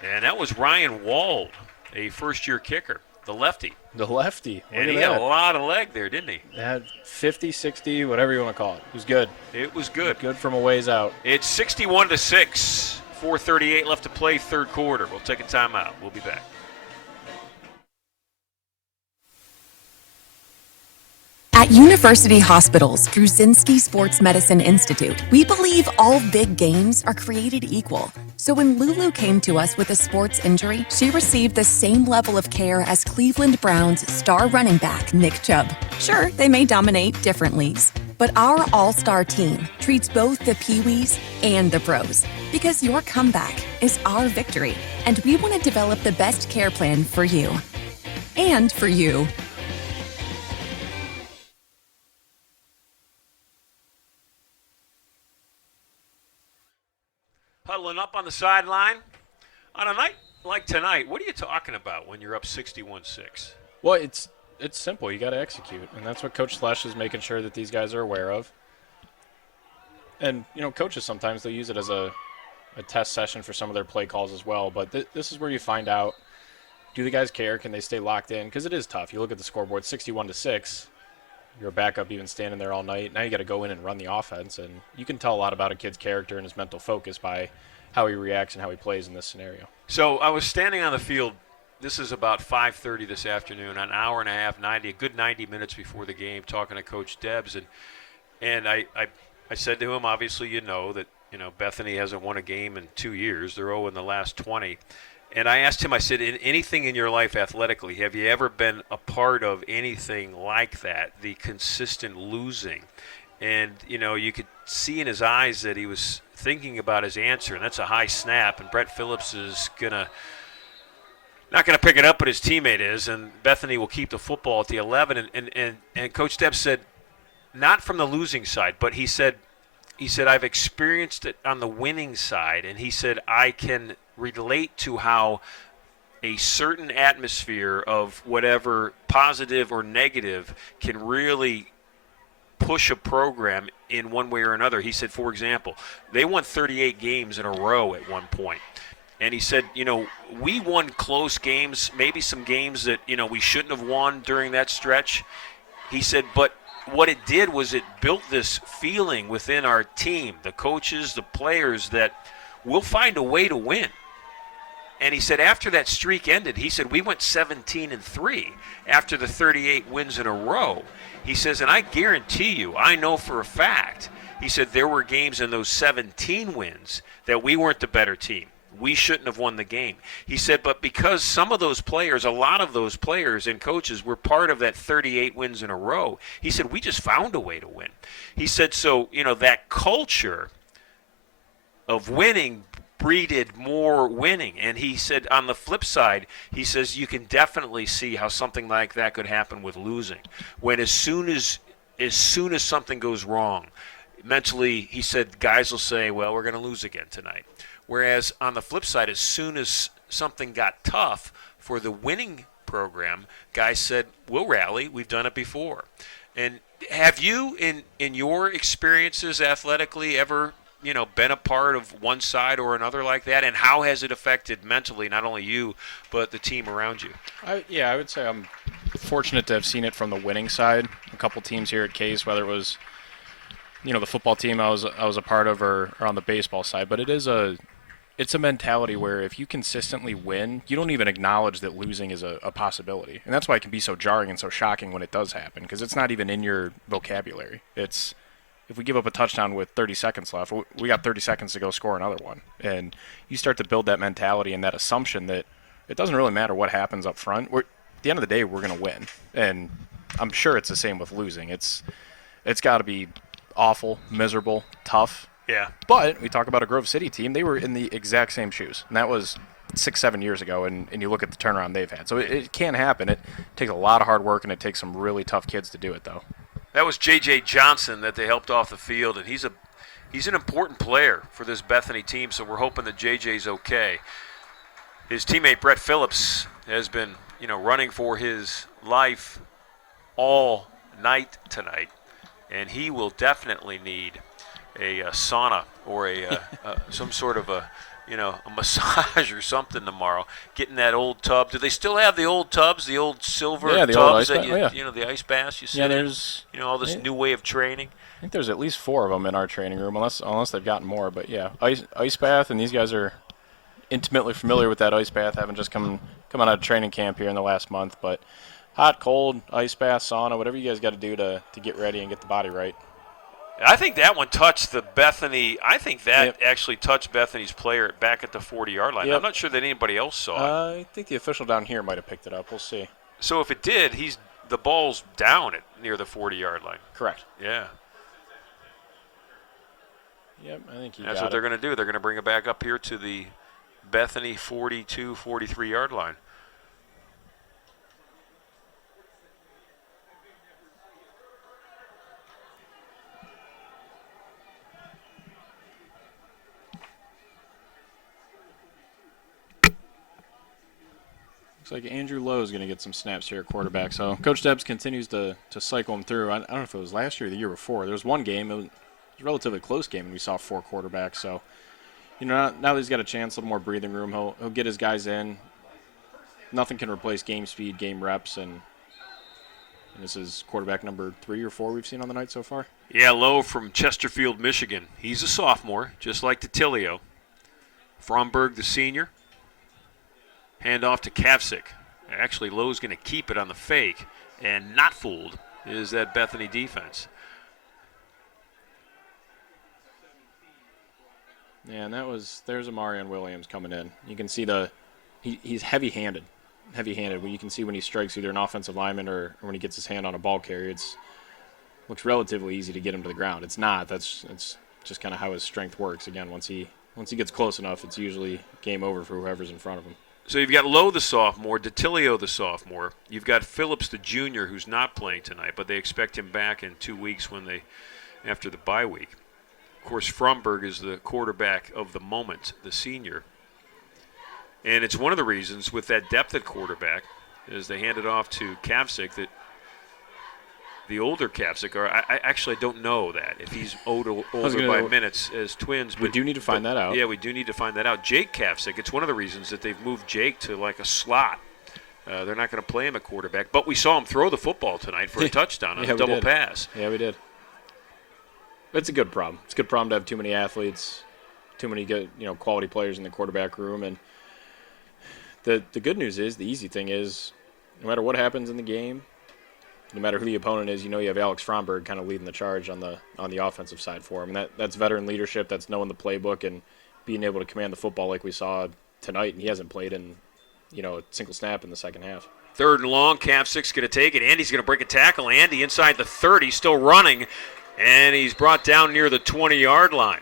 And that was Ryan Wald, a first-year kicker, the lefty. The lefty. And he had a lot of leg there, didn't he? Had 50, 60, whatever you want to call it. It was good. It was good. Good from a ways out. It's 61-6. 4:38 left to play, third quarter. We'll take a timeout. We'll be back. At University Hospitals Gruzinski Sports Medicine Institute, we believe all big games are created equal. So when Lulu came to us with a sports injury, she received the same level of care as Cleveland Browns star running back Nick Chubb. Sure, they may dominate different leagues, but our all-star team treats both the Pee-wees and the pros, because your comeback is our victory, and we want to develop the best care plan for you. And for you. Huddling up on the sideline. On a night like tonight, what are you talking about when you're up 61-6? Well, it's simple. You got to execute, and that's what Coach Slesh is making sure that these guys are aware of. And, you know, coaches sometimes they'll use it as a test session for some of their play calls as well. But this is where you find out, do the guys care? Can they stay locked in? Because it is tough. You look at the scoreboard, 61-6. You're a backup even standing there all night. Now you got to go in and run the offense. And you can tell a lot about a kid's character and his mental focus by how he reacts and how he plays in this scenario. So I was standing on the field. This is about 5:30 this afternoon, an hour and a half, a good 90 minutes before the game, talking to Coach Debs. And I said to him, obviously you know that, Bethany hasn't won a game in 2 years. They're 0 in the last 20. And I asked him, I said, in anything in your life athletically, have you ever been a part of anything like that, the consistent losing? And, you could see in his eyes that he was thinking about his answer, and that's a high snap, and Brett Phillips is not going to pick it up, but his teammate is, and Bethany will keep the football at the 11. And Coach Debs said, not from the losing side, but he said, I've experienced it on the winning side, and he said, I can relate to how a certain atmosphere of whatever positive or negative can really push a program in one way or another. He said, for example, they won 38 games in a row at one point. And he said, we won close games, maybe some games that, we shouldn't have won during that stretch. He said, but what it did was it built this feeling within our team, the coaches, the players, that we'll find a way to win. And he said after that streak ended, he said we went 17-3 after the 38 wins in a row. He says, and I guarantee you, I know for a fact, he said there were games in those 17 wins that we weren't the better team. We shouldn't have won the game. He said, but because some of those players, a lot of those players and coaches were part of that 38 wins in a row, he said, we just found a way to win. He said, so, that culture of winning breeded more winning. And he said on the flip side, he says you can definitely see how something like that could happen with losing. When as soon as something goes wrong, mentally, he said guys will say, well, we're going to lose again tonight. Whereas on the flip side, as soon as something got tough for the winning program, guys said, we'll rally. We've done it before. And have you, in your experiences athletically, ever been a part of one side or another like that? And how has it affected mentally not only you, but the team around you? I would say I'm fortunate to have seen it from the winning side. A couple teams here at Case, whether it was the football team I was a part of or on the baseball side, but it's a mentality where if you consistently win, you don't even acknowledge that losing is a possibility. And that's why it can be so jarring and so shocking when it does happen, because it's not even in your vocabulary. It's, if we give up a touchdown with 30 seconds left, we got 30 seconds to go score another one. And you start to build that mentality and that assumption that it doesn't really matter what happens up front. At the end of the day, we're going to win. And I'm sure it's the same with losing. It's got to be awful, miserable, tough. Yeah. But we talk about a Grove City team. They were in the exact same shoes. And that was 6-7 years ago. And you look at the turnaround they've had. So it can happen. It takes a lot of hard work, and it takes some really tough kids to do it, though. That was J.J. Johnson that they helped off the field, and he's an important player for this Bethany team, so we're hoping that J.J.'s okay. His teammate Brett Phillips has been, running for his life all night tonight, and he will definitely need a sauna or some sort of a massage or something tomorrow. Getting that old tub. Do they still have the old tubs, the old silver the tubs old ice that the ice baths you see? Yeah, there's all this new way of training. I think there's at least 4 of them in our training room, unless they've gotten more. But yeah, ice bath, and these guys are intimately familiar with that ice bath, having just come out of training camp here in the last month. But hot, cold, ice bath, sauna, whatever you guys got to do to get ready and get the body right. I think that one touched the Bethany. I think that actually touched Bethany's player back at the 40-yard line. Yep. I'm not sure that anybody else saw it. I think the official down here might have picked it up. We'll see. So if it did, the ball's down near the 40-yard line. Correct. Yeah. Yep, I think that's what they're going to do. They're going to bring it back up here to the Bethany 42, 43-yard line. Looks like Andrew Lowe is going to get some snaps here at quarterback. So Coach Debs continues to cycle him through. I don't know if it was last year or the year before. There was one game, it was a relatively close game, and we saw 4 quarterbacks. So, now that he's got a chance, a little more breathing room, he'll get his guys in. Nothing can replace game speed, game reps, and this is quarterback number 3 or 4 we've seen on the night so far. Yeah, Lowe from Chesterfield, Michigan. He's a sophomore, just like Titilio. Fromberg, the senior. Hand off to Kavsik. Actually, Lowe's going to keep it on the fake, and not fooled is that Bethany defense. Yeah, and there's Amarian Williams coming in. You can see he's heavy-handed. When you can see when he strikes either an offensive lineman or when he gets his hand on a ball carrier, looks relatively easy to get him to the ground. It's not. It's just kind of how his strength works. Again, once he gets close enough, it's usually game over for whoever's in front of him. So you've got Lowe, the sophomore, Titilio, the sophomore. You've got Phillips, the junior, who's not playing tonight, but they expect him back in 2 weeks after the bye week. Of course, Fromberg is the quarterback of the moment, the senior. And it's one of the reasons with that depth at quarterback is they hand it off to Kavsik that the older Kavsik, or I actually don't know that, if he's older by minutes as twins. We do need to find that out. Yeah, we do need to find that out. Jake Kavsik, it's one of the reasons that they've moved Jake to like a slot. They're not going to play him at quarterback. But we saw him throw the football tonight for a touchdown on a double pass. Yeah, we did. It's a good problem. It's a good problem to have too many athletes, too many good, quality players in the quarterback room. And the good news is, the easy thing is, no matter what happens in the game, no matter who the opponent is, you have Alex Fromberg kind of leading the charge on the offensive side for him. And that's veteran leadership. That's knowing the playbook and being able to command the football like we saw tonight. And he hasn't played in, a single snap in the second half. 3rd and long, Kavsik's going to take it. Andy's going to break a tackle. Andy inside the 30, still running, and he's brought down near the 20-yard line.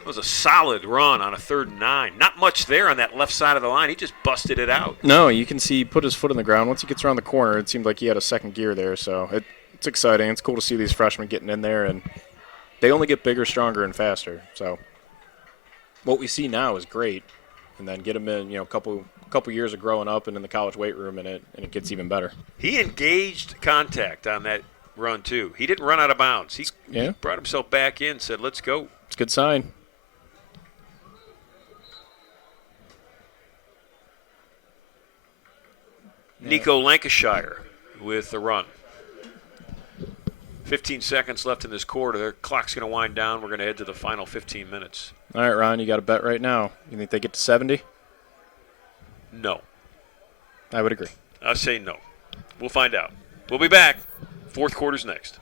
It was a solid run on a 3rd and 9. Not much there on that left side of the line. He just busted it out. No, you can see he put his foot in the ground. Once he gets around the corner, it seemed like he had a second gear there. So it's exciting. It's cool to see these freshmen getting in there, and they only get bigger, stronger, and faster. So what we see now is great. and then get them in, a couple years of growing up and in the college weight room, and it gets even better. He engaged contact on that run, too. He didn't run out of bounds. He brought himself back in, said, let's go. It's a good sign. Nico Lancashire with the run. 15 seconds left in this quarter. The clock's going to wind down. We're going to head to the final 15 minutes. All right, Ron, you got a bet right now. You think they get to 70? No. I would agree. I say no. We'll find out. We'll be back. Fourth quarter's next.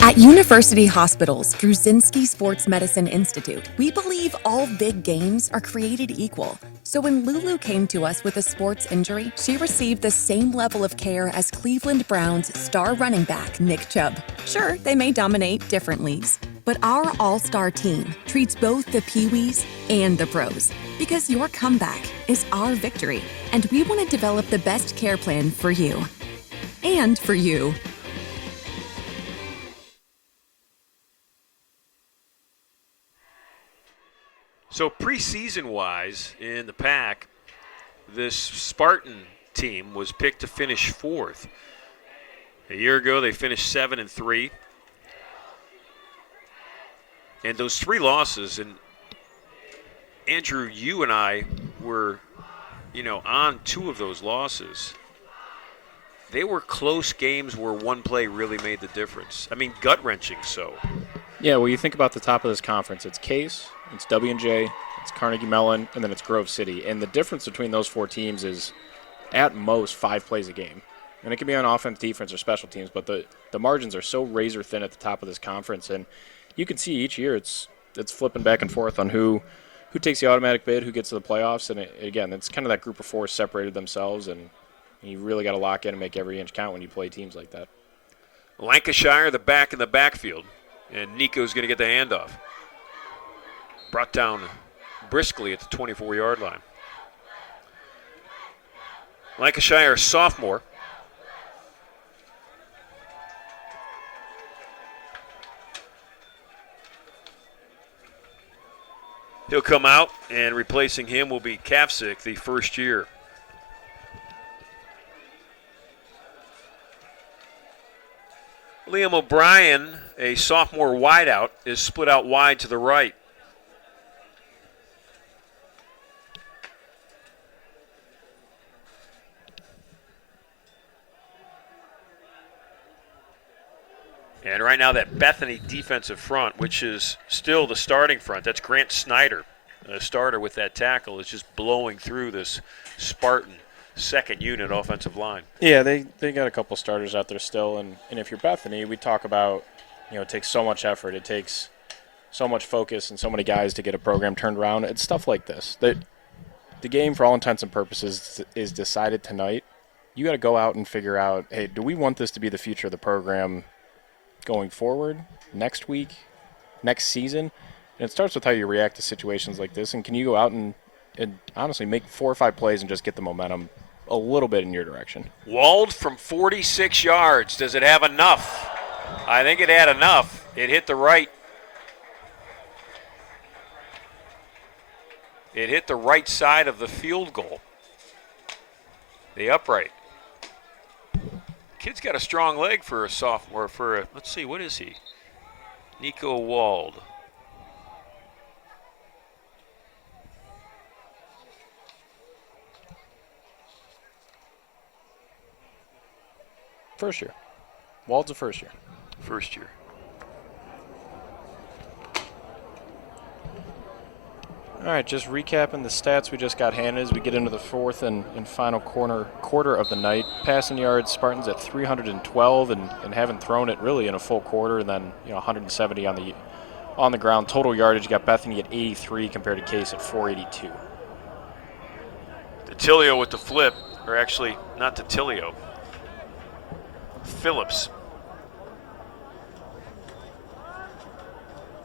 At University Hospitals Gruzinski Sports Medicine Institute, we believe all big games are created equal. So when Lulu came to us with a sports injury, she received the same level of care as Cleveland Browns star running back Nick Chubb. Sure, they may dominate different leagues, but our all-star team treats both the Pee-wees and the pros, because your comeback is our victory, and we want to develop the best care plan for you. And for you. So preseason-wise in the pack, this Spartan team was picked to finish fourth. A year ago, they finished 7-3. And those three losses, and Andrew, you and I were, on two of those losses. They were close games where one play really made the difference. I mean, gut-wrenching so. Yeah, well, you think about the top of this conference. It's Case, it's W&J, it's Carnegie Mellon, and then it's Grove City. And the difference between those four teams is at most 5 plays a game. And it can be on offense, defense, or special teams, but the margins are so razor thin at the top of this conference. And you can see each year it's flipping back and forth on who takes the automatic bid, who gets to the playoffs. And again, it's kind of that group of four separated themselves, and you really got to lock in and make every inch count when you play teams like that. Lancashire, the back in the backfield, and Nico's going to get the handoff. Brought down briskly at the 24-yard line. Lancashire, sophomore. He'll come out, and replacing him will be Kafsick, the first year. Liam O'Brien, a sophomore wideout, is split out wide to the right. And right now that Bethany defensive front, which is still the starting front, that's Grant Snyder, a starter with that tackle, is just blowing through this Spartan second unit offensive line. Yeah, they got a couple starters out there still, and if you're Bethany, we talk about, it takes so much effort, it takes so much focus and so many guys to get a program turned around. It's stuff like this. The game, for all intents and purposes, is decided tonight. You got to go out and figure out, hey, do we want this to be the future of the program going forward, next week, next season? And it starts with how you react to situations like this, and can you go out and honestly make 4 or 5 plays and just get the momentum a little bit in your direction. Walled from 46 yards. Does it have enough? I think it had enough. It hit the right. It hit the right side of the field goal. The upright. Kid's got a strong leg for a sophomore. Let's see, what is he? Nico Wald. First year. Wald's a first year. First year. All right, just recapping the stats we just got handed as we get into the fourth and final quarter of the night. Passing yards, Spartans at 312 and haven't thrown it really in a full quarter, and then 170 on the ground. Total yardage, you got Bethany at 83 compared to Case at 482. DiTilio with the flip, or actually not DiTilio. Phillips.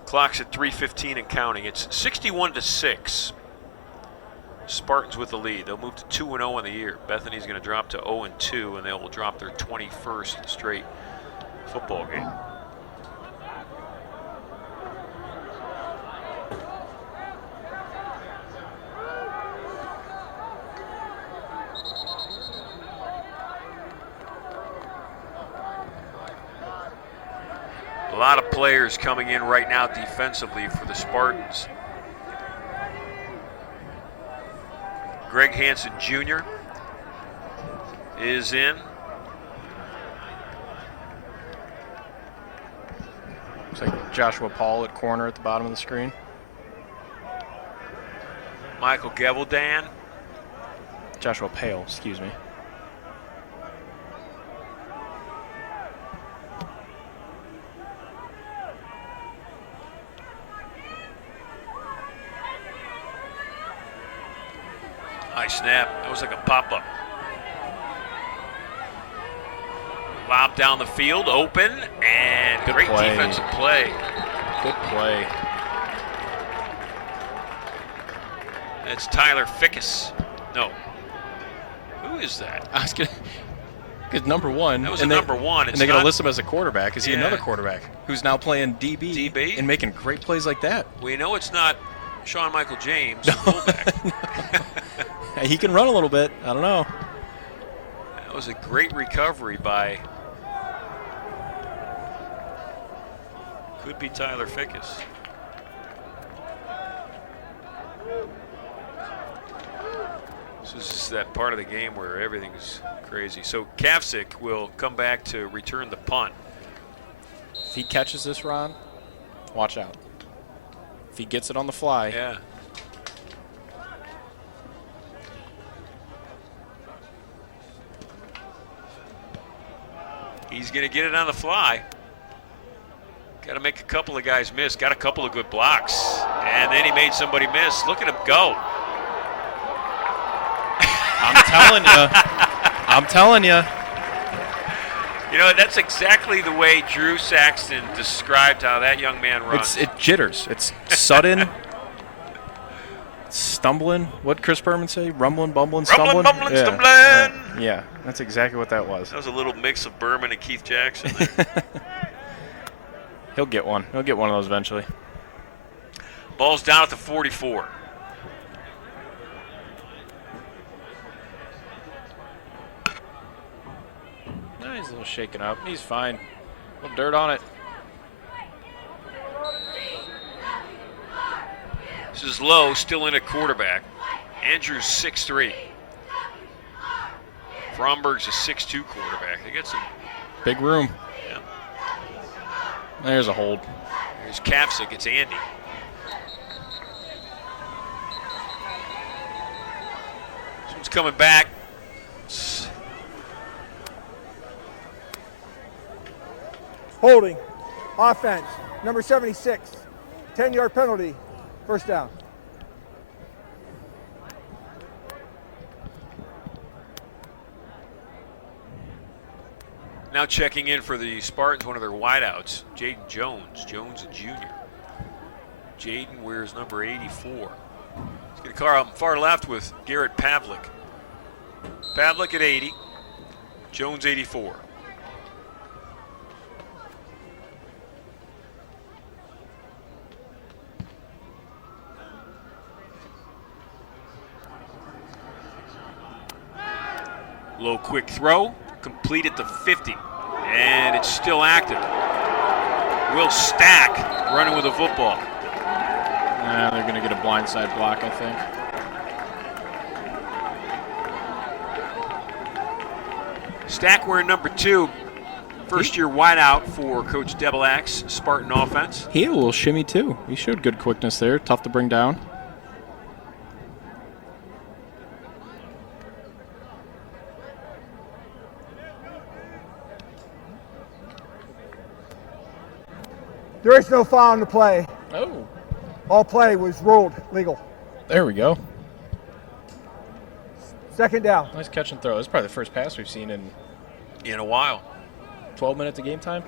Clock's at 3:15 and counting. It's 61-6. Spartans with the lead. They'll move to 2-0 on the year. Bethany's going to drop to 0-2, and they will drop their 21st straight football game. A lot of players coming in right now defensively for the Spartans. Greg Hansen Jr. is in. Looks like Joshua Paul at corner at the bottom of the screen. Michael Geveldan. Joshua Pale, excuse me. High snap. That was like a pop-up. Lob down the field, open, and Good great play. defensive play. Good play. It's Tyler Fickus. No. Who is that? I was gonna. Because number one. That was and a they- number one. And It's they're going not- to list him as a quarterback. Is he Yeah. another quarterback who's now playing DB, DB? and making great plays like that? We know it's not Sean Michael James, fullback. He can run a little bit. I don't know. That was a great recovery by, could be Tyler Fickus. This is that part of the game where everything's crazy. So Kavcik will come back to return the punt. If he catches this, Ron, watch out. If he gets it on the fly. Yeah. He's going to get it on the fly. Got to make a couple of guys miss. Got a couple of good blocks. And then he made somebody miss. Look at him go. I'm telling you. I'm telling you. You know, that's exactly the way Drew Saxton described how that young man runs. It jitters. It's sudden. Stumbling. What'd Chris Berman say? Rumbling, bumbling, stumbling? Rumbling, bumbling, yeah. stumbling. Yeah, that's exactly what that was. That was a little mix of Berman and Keith Jackson there. He'll get one. He'll get one of those eventually. Ball's down at the 44. No, he's a little shaken up. He's fine. A little dirt on it. This is Lowe, still in at quarterback. Andrews 6'3". Fromberg's a 6'2" quarterback. They got some Big room. Yeah. There's a hold. There's Kavcik. It's Andy. This one's coming back. Holding. Offense. Number 76. 10-yard penalty. First down. Now checking in for the Spartans, one of their wideouts, Jaden Jones. Jones, a junior. Jaden wears number 84. He's going to car out far left with Garrett Pavlik. Pavlik at 80. Jones 84. Low quick throw, complete at the 50, and it's still active. Will Stack running with the football. They're going to get a blindside block, I think. Stack wearing number 2, first-year wideout for Coach Debelak's Spartan offense. He had a little shimmy, too. He showed good quickness there. Tough to bring down. There is no foul on the play. Oh. All play was ruled legal. There we go. Second down. Nice catch and throw. This is probably the first pass we've seen in a while. 12 minutes of game time.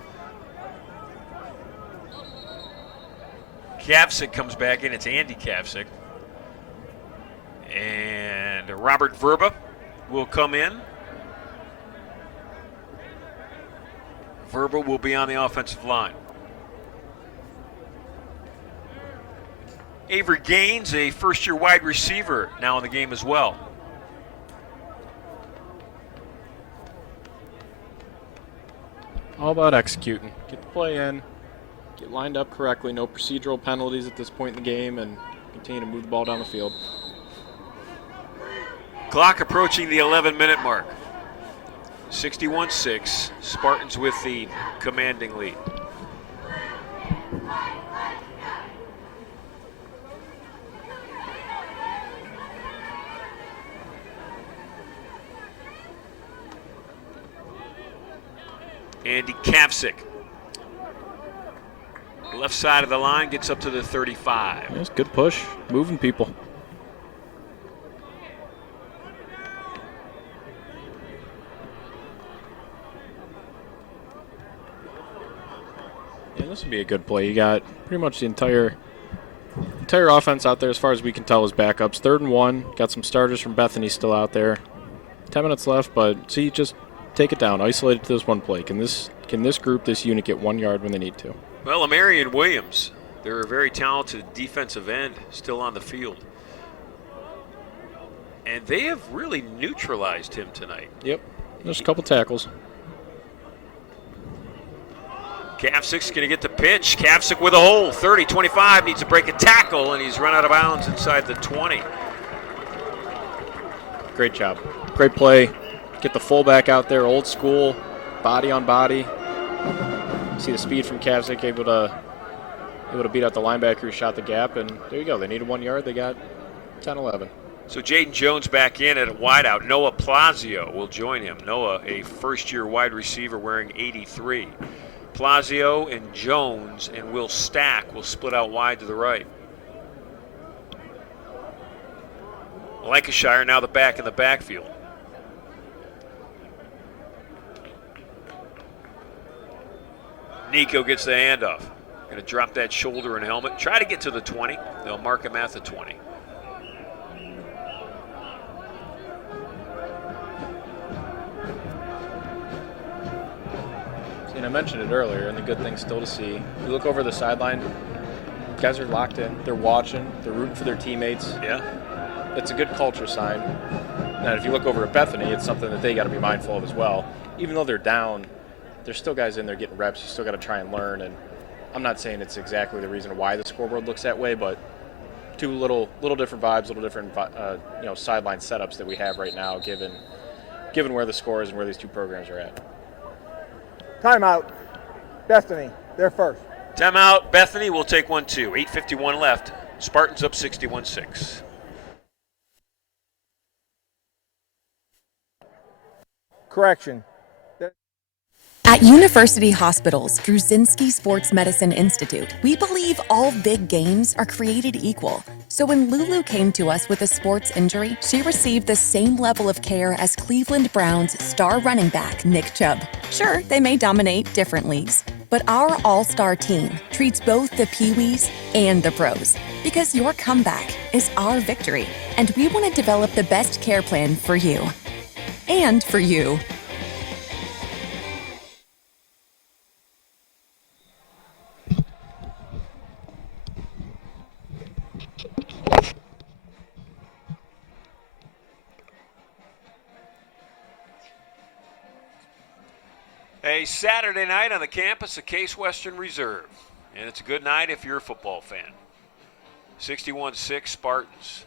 Kavcik comes back in. It's Andy Kavcik. And Robert Verba will come in. Verba will be on the offensive line. Avery Gaines, a first-year wide receiver, now in the game as well. All about executing. Get the play in, get lined up correctly, no procedural penalties at this point in the game, and continue to move the ball down the field. Clock approaching the 11-minute mark. 61-6, Spartans with the commanding lead. Andy Kavsik. Left side of the line, gets up to the 35. That's good push, moving people. Yeah, this would be a good play. You got pretty much the entire offense out there as far as we can tell is backups. 3rd and 1. Got some starters from Bethany still out there. 10 minutes left, but see, just take it down. Isolate it to this one play. Can this group, this unit, get 1 yard when they need to? Well, Amarian Williams, they're a very talented defensive end still on the field. And they have really neutralized him tonight. Yep, just a couple tackles. Kavsik's going to get the pitch. Kavsik with a hole, 30-25, needs to break a tackle, and he's run out of bounds inside the 20. Great job. Great play. Get the fullback out there, old school, body on body. See the speed from Kavsik, able to beat out the linebacker who shot the gap, and there you go. They needed 1 yard. They got 10-11. So Jaden Jones back in at a wideout. Noah Plazio will join him. Noah, a first-year wide receiver wearing 83. Plazio and Jones and Will Stack will split out wide to the right. Lancashire now the back in the backfield. Nico gets the handoff. Going to drop that shoulder and helmet. Try to get to the 20. They'll mark him at the 20. And I mentioned it earlier, and the good thing still to see. You look over the sideline, guys are locked in. They're watching. They're rooting for their teammates. Yeah. It's a good culture sign. And if you look over at Bethany, it's something that they got to be mindful of as well. Even though they're down, there's still guys in there getting reps. You still got to try and learn. And I'm not saying it's exactly the reason why the scoreboard looks that way, but two little different vibes, little different sideline setups that we have right now, given where the score is and where these two programs are at. Timeout. Bethany, they're first. Timeout. Bethany will take 1-2. 8:51 left. Spartans up 61-6. Correction. At University Hospitals, Gruzinski Sports Medicine Institute, we believe all big games are created equal. So when Lulu came to us with a sports injury, she received the same level of care as Cleveland Browns star running back Nick Chubb. Sure, they may dominate different leagues, but our all-star team treats both the Pee-wees and the pros. Because your comeback is our victory, and we want to develop the best care plan for you. And for you. A Saturday night on the campus of Case Western Reserve. And it's a good night if you're a football fan. 61-6 Spartans.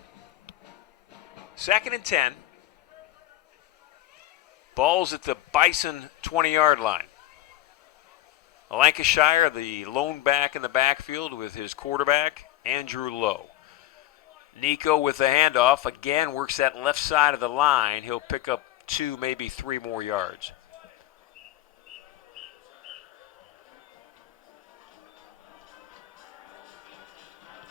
2nd and 10. Ball's at the Bison 20-yard line. Lancashire, the lone back in the backfield with his quarterback, Andrew Lowe. Nico with the handoff. Again, works that left side of the line. He'll pick up 2, maybe 3 more yards.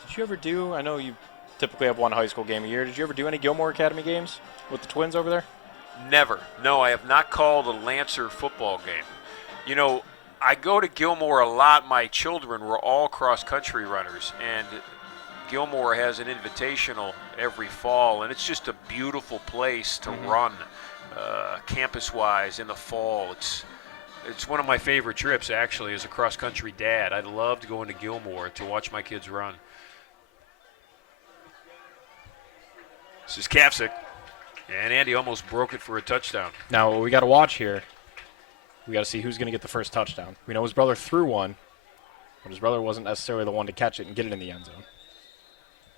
Did you ever do, I know you typically have one high school game a year, did you ever do any Gilmore Academy games with the Twins over there? Never. No, I have not called a Lancer football game. You know, I go to Gilmore a lot. My children were all cross-country runners, and Gilmore has an invitational every fall, and it's just a beautiful place to run campus-wise in the fall. It's one of my favorite trips, actually, as a cross-country dad. I loved going to Gilmore to watch my kids run. This is Kapsick, and Andy almost broke it for a touchdown. Now, what we got to watch here, we got to see who's going to get the first touchdown. We know his brother threw one, but his brother wasn't necessarily the one to catch it and get it in the end zone.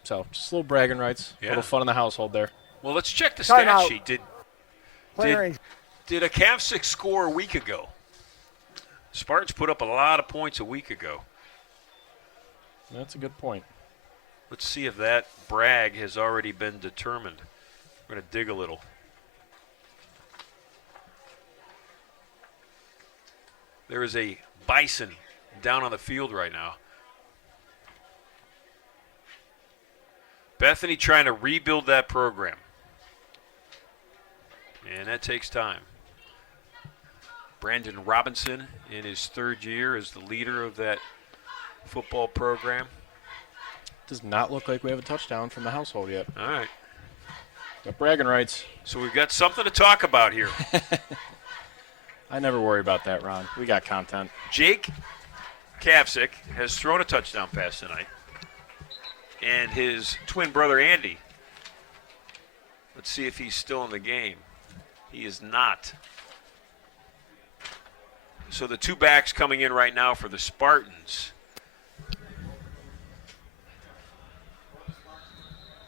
So, just a little bragging rights, a little fun in the household there. Well, let's check the stat sheet. Did a Kapsick score a week ago? Spartans put up a lot of points a week ago. That's a good point. Let's see if that brag has already been determined. We're going to dig a little. There is a bison down on the field right now. Bethany trying to rebuild that program. And that takes time. Brandon Robinson in his third year as the leader of that football program. Does not look like we have a touchdown from the household yet. All right. Got bragging rights. So we've got something to talk about here. I never worry about that, Ron. We got content. Jake Kapsick has thrown a touchdown pass tonight. And his twin brother, Andy. Let's see if he's still in the game. He is not. So the two backs coming in right now for the Spartans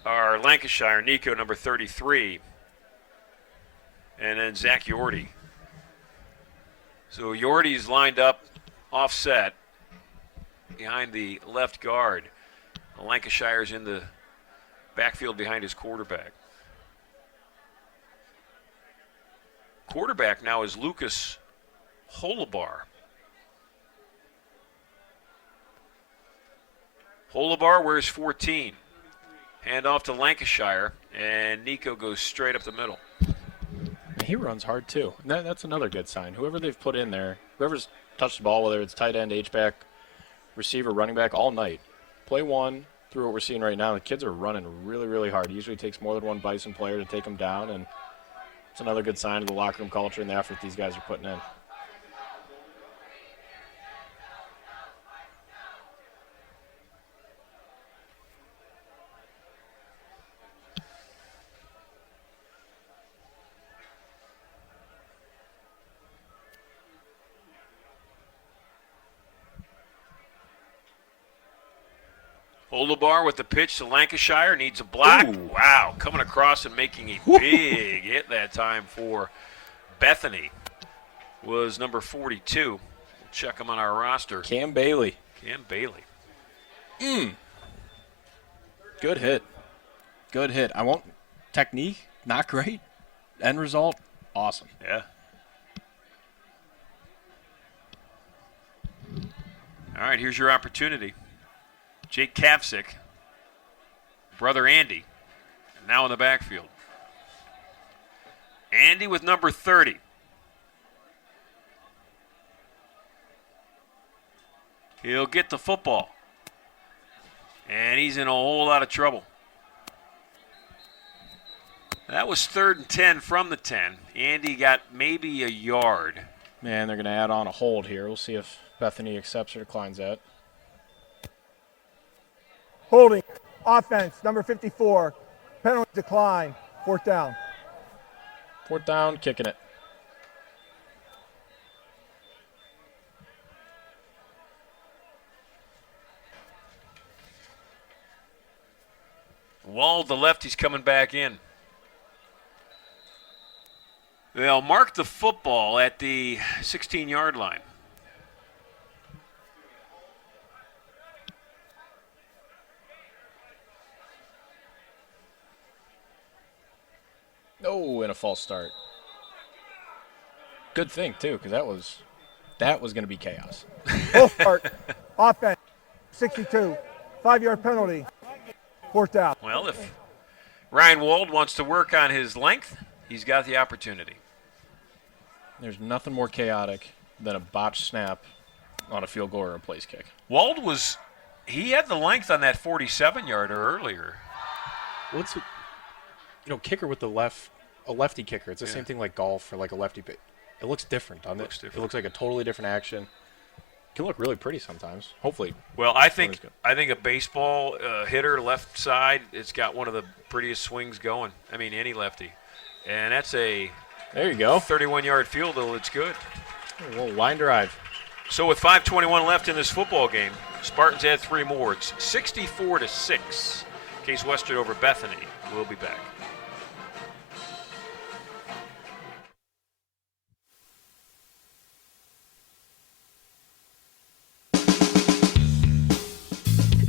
are Lancashire, Nico, number 33, and then Zach Yorty. So Yorty's lined up offset behind the left guard. Lancashire's in the backfield behind his quarterback. Quarterback now is Lucas Holabar. Holabar wears 14. Hand off to Lancashire, and Nico goes straight up the middle. He runs hard, too. That's another good sign. Whoever they've put in there, whoever's touched the ball, whether it's tight end, H-back, receiver, running back, all night. Play one through what we're seeing right now. The kids are running really, really hard. It usually takes more than one Bison player to take them down, and it's another good sign of the locker room culture and the effort these guys are putting in. Holabar with the pitch to Lancashire, needs a block. Ooh. Wow, coming across and making a big hit that time for Bethany was number 42. We'll check him on our roster. Cam Bailey. Good hit. Good hit. I won't. Technique, not great. End result, awesome. Yeah. All right, here's your opportunity. Jake Kapsick, brother Andy, now in the backfield. Andy with number 30. He'll get the football. And he's in a whole lot of trouble. That was 3rd and 10 from the 10. Andy got maybe a yard. Man, they're going to add on a hold here. We'll see if Bethany accepts or declines that. Holding, offense, number 54. Penalty decline, 4th down. 4th down, kicking it. Wald, the lefty's coming back in. They'll mark the football at the 16-yard line. Oh, and a false start. Good thing, too, because that was going to be chaos. Full start, offense, 62, 5-yard penalty, 4th down. Well, if Ryan Wald wants to work on his length, he's got the opportunity. There's nothing more chaotic than a botched snap on a field goal or a place kick. Wald was he had the length on that 47-yarder earlier. What's kicker with a lefty kicker. It's the same thing like golf or like a lefty. It looks different on this. It looks like a totally different action. It can look really pretty sometimes. Hopefully. Well, I think a baseball hitter left side, it's got one of the prettiest swings going. I mean, any lefty, and that's a there you go 31-yard field goal. It's good. A little line drive. So with 5:21 left in this football game, Spartans add 3 more. It's 64-6. Case Western over Bethany. We'll be back.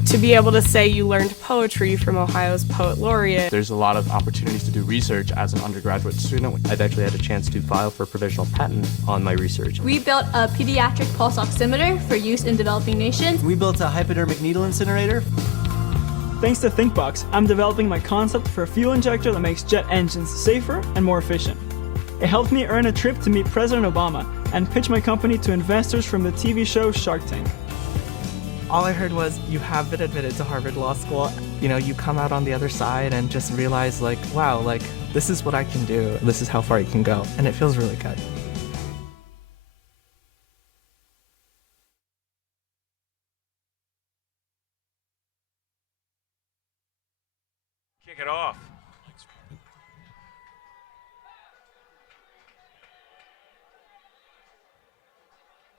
To be able to say you learned poetry from Ohio's poet laureate. There's a lot of opportunities to do research as an undergraduate student. I've actually had a chance to file for a provisional patent on my research. We built a pediatric pulse oximeter for use in developing nations. We built a hypodermic needle incinerator. Thanks to ThinkBox, I'm developing my concept for a fuel injector that makes jet engines safer and more efficient. It helped me earn a trip to meet President Obama and pitch my company to investors from the TV show Shark Tank. All I heard was, you have been admitted to Harvard Law School. You know, you come out on the other side and just realize, like, wow, like, this is what I can do. This is how far you can go. And it feels really good. Kick it off.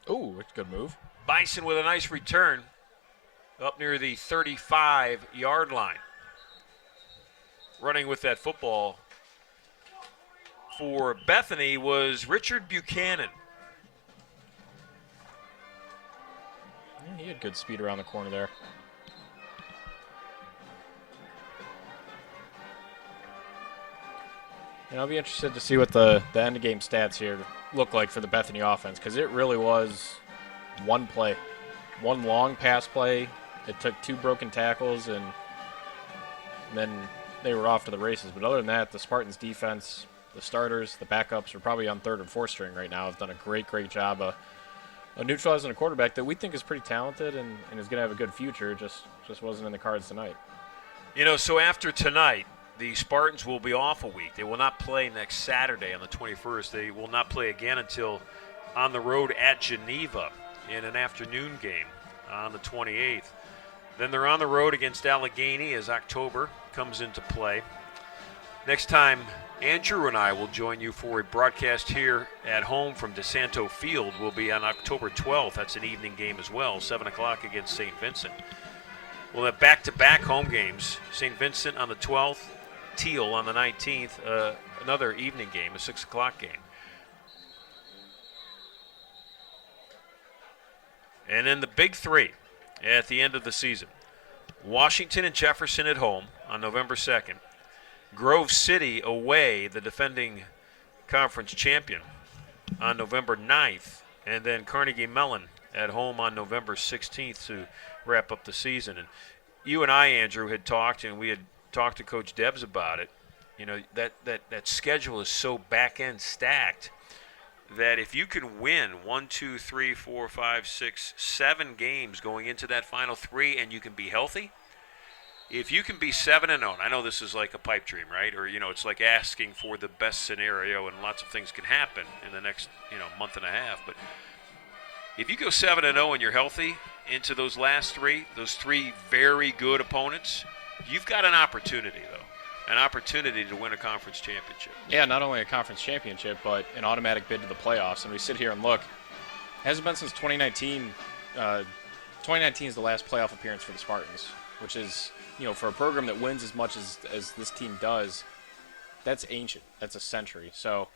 Ooh, that's a good move. Bison with a nice return up near the 35-yard line. Running with that football for Bethany was Richard Buchanan. Yeah, he had good speed around the corner there. And I'll be interested to see what the end-of-game stats here look like for the Bethany offense, because it really was one play, one long pass play. It took 2 broken tackles, and then they were off to the races. But other than that, the Spartans' defense, the starters, the backups are probably on 3rd and 4th string right now. Have done a great job of neutralizing a quarterback that we think is pretty talented and is going to have a good future. Just wasn't in the cards tonight. You know, so after tonight, the Spartans will be off a week. They will not play next Saturday on the 21st. They will not play again until on the road at Geneva in an afternoon game on the 28th. Then they're on the road against Allegheny as October comes into play. Next time, Andrew and I will join you for a broadcast here at home from DiSanto Field. Will be on October 12th. That's an evening game as well, 7 o'clock against St. Vincent. We'll have back-to-back home games. St. Vincent on the 12th, Teal on the 19th, another evening game, a 6 o'clock game. And then the big 3 at the end of the season. Washington and Jefferson at home on November 2nd. Grove City away, the defending conference champion, on November 9th. And then Carnegie Mellon at home on November 16th to wrap up the season. And you and I, Andrew, had talked, and we had talked to Coach Debs about it. You know, that schedule is so back-end stacked that if you can win 1, 2, 3, 4, 5, 6, 7 games going into that final 3 and you can be healthy, if you can be 7-0, I know this is like a pipe dream, right? Or, you know, it's like asking for the best scenario and lots of things can happen in the next, month and a half. But if you go 7-0 and you're healthy into those last 3, those 3 very good opponents, you've got an opportunity, though. An opportunity to win a conference championship. Yeah, not only a conference championship, but an automatic bid to the playoffs. And we sit here and look. It hasn't been since 2019. 2019 is the last playoff appearance for the Spartans, which is, for a program that wins as much as this team does, that's ancient. That's a century. So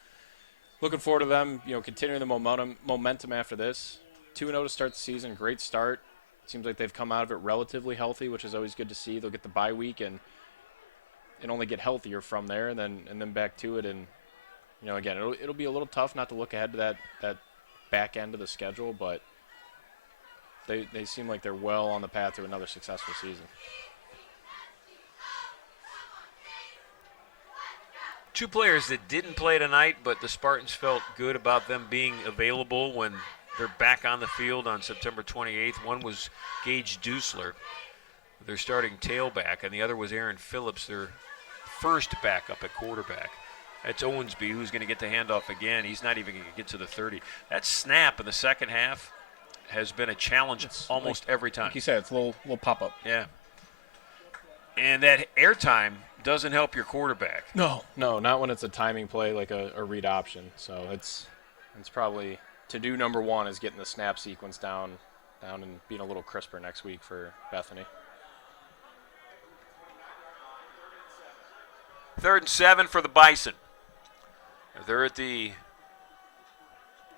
looking forward to them, continuing the momentum after this. 2-0 to start the season. Great start. Seems like they've come out of it relatively healthy, which is always good to see. They'll get the bye week and only get healthier from there, and then back to it. And again, it'll be a little tough not to look ahead to that back end of the schedule, but they seem like they're well on the path to another successful season. 2 players that didn't play tonight, but the Spartans felt good about them being available when They're back on the field on September 28th. One was Gage Dusler, their starting tailback, and the other was Aaron Phillips, their first backup at quarterback. That's Owensby, who's going to get the handoff again. He's not even going to get to the 30. That snap in the second half has been a challenge almost every time. Like you said, it's a little pop-up. Yeah. And that airtime doesn't help your quarterback. No, not when it's a timing play like a read option. So it's probably to-do number one is getting the snap sequence down and being a little crisper next week for Bethany. 3rd and 7 for the Bison. They're at the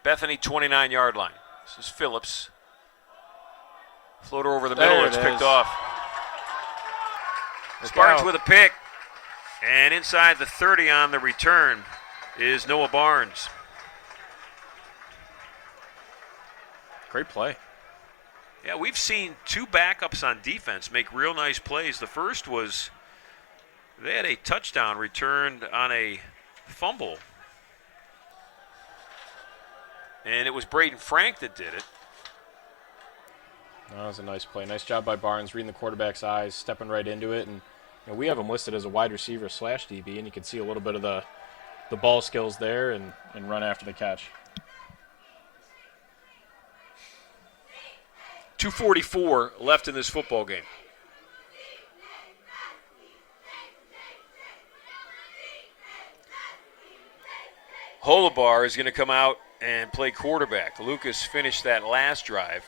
Bethany 29-yard line. This is Phillips. Floater over the middle. It's picked off. Spartans with a pick. And inside the 30 on the return is Noah Barnes. Great play. Yeah, we've seen 2 backups on defense make real nice plays. The first was they had a touchdown returned on a fumble. And it was Braden Frank that did it. That was a nice play. Nice job by Barnes, reading the quarterback's eyes, stepping right into it. And we have him listed as a wide receiver / DB, and you can see a little bit of the ball skills there and run after the catch. 2:44 left in this football game. Holobar is going to come out and play quarterback. Lucas finished that last drive,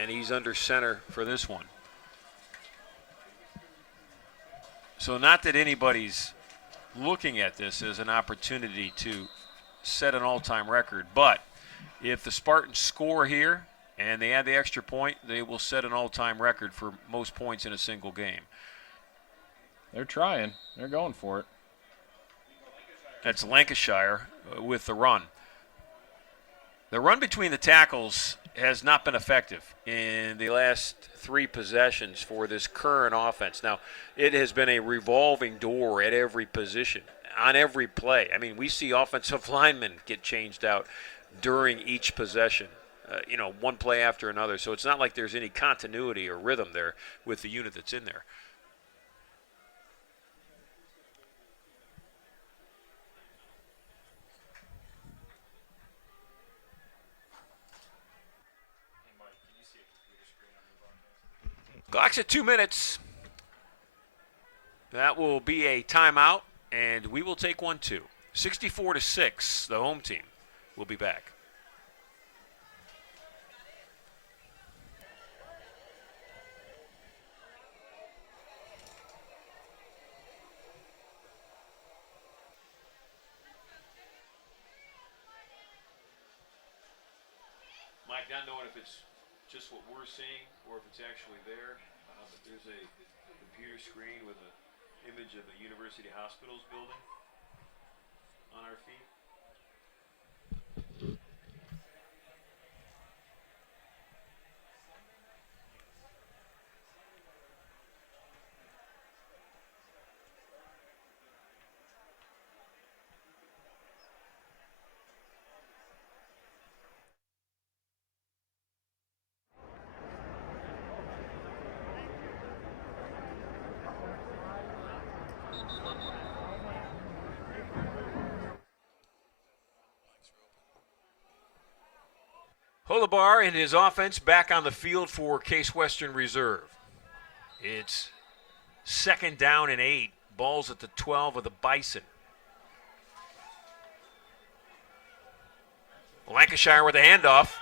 and he's under center for this one. So not that anybody's looking at this as an opportunity to set an all-time record, but if the Spartans score here and they add the extra point, they will set an all-time record for most points in a single game. They're trying. They're going for it. That's Lancashire with the run. The run between the tackles has not been effective in the last 3 possessions for this current offense. Now, it has been a revolving door at every position, on every play. I mean, we see offensive linemen get changed out during each possession, one play after another. So it's not like there's any continuity or rhythm there with the unit that's in there. Clock's at 2 minutes. That will be a timeout, and we will take one too. 64-6, the home team will be back. Mike, not knowing if it's just what we're seeing or if it's actually there, but there's a computer screen with an image of the University Hospitals building on our feed. Holobar and his offense back on the field for Case Western Reserve. It's 2nd down and 8. Ball's at the 12 of the Bison. Lancashire with a handoff.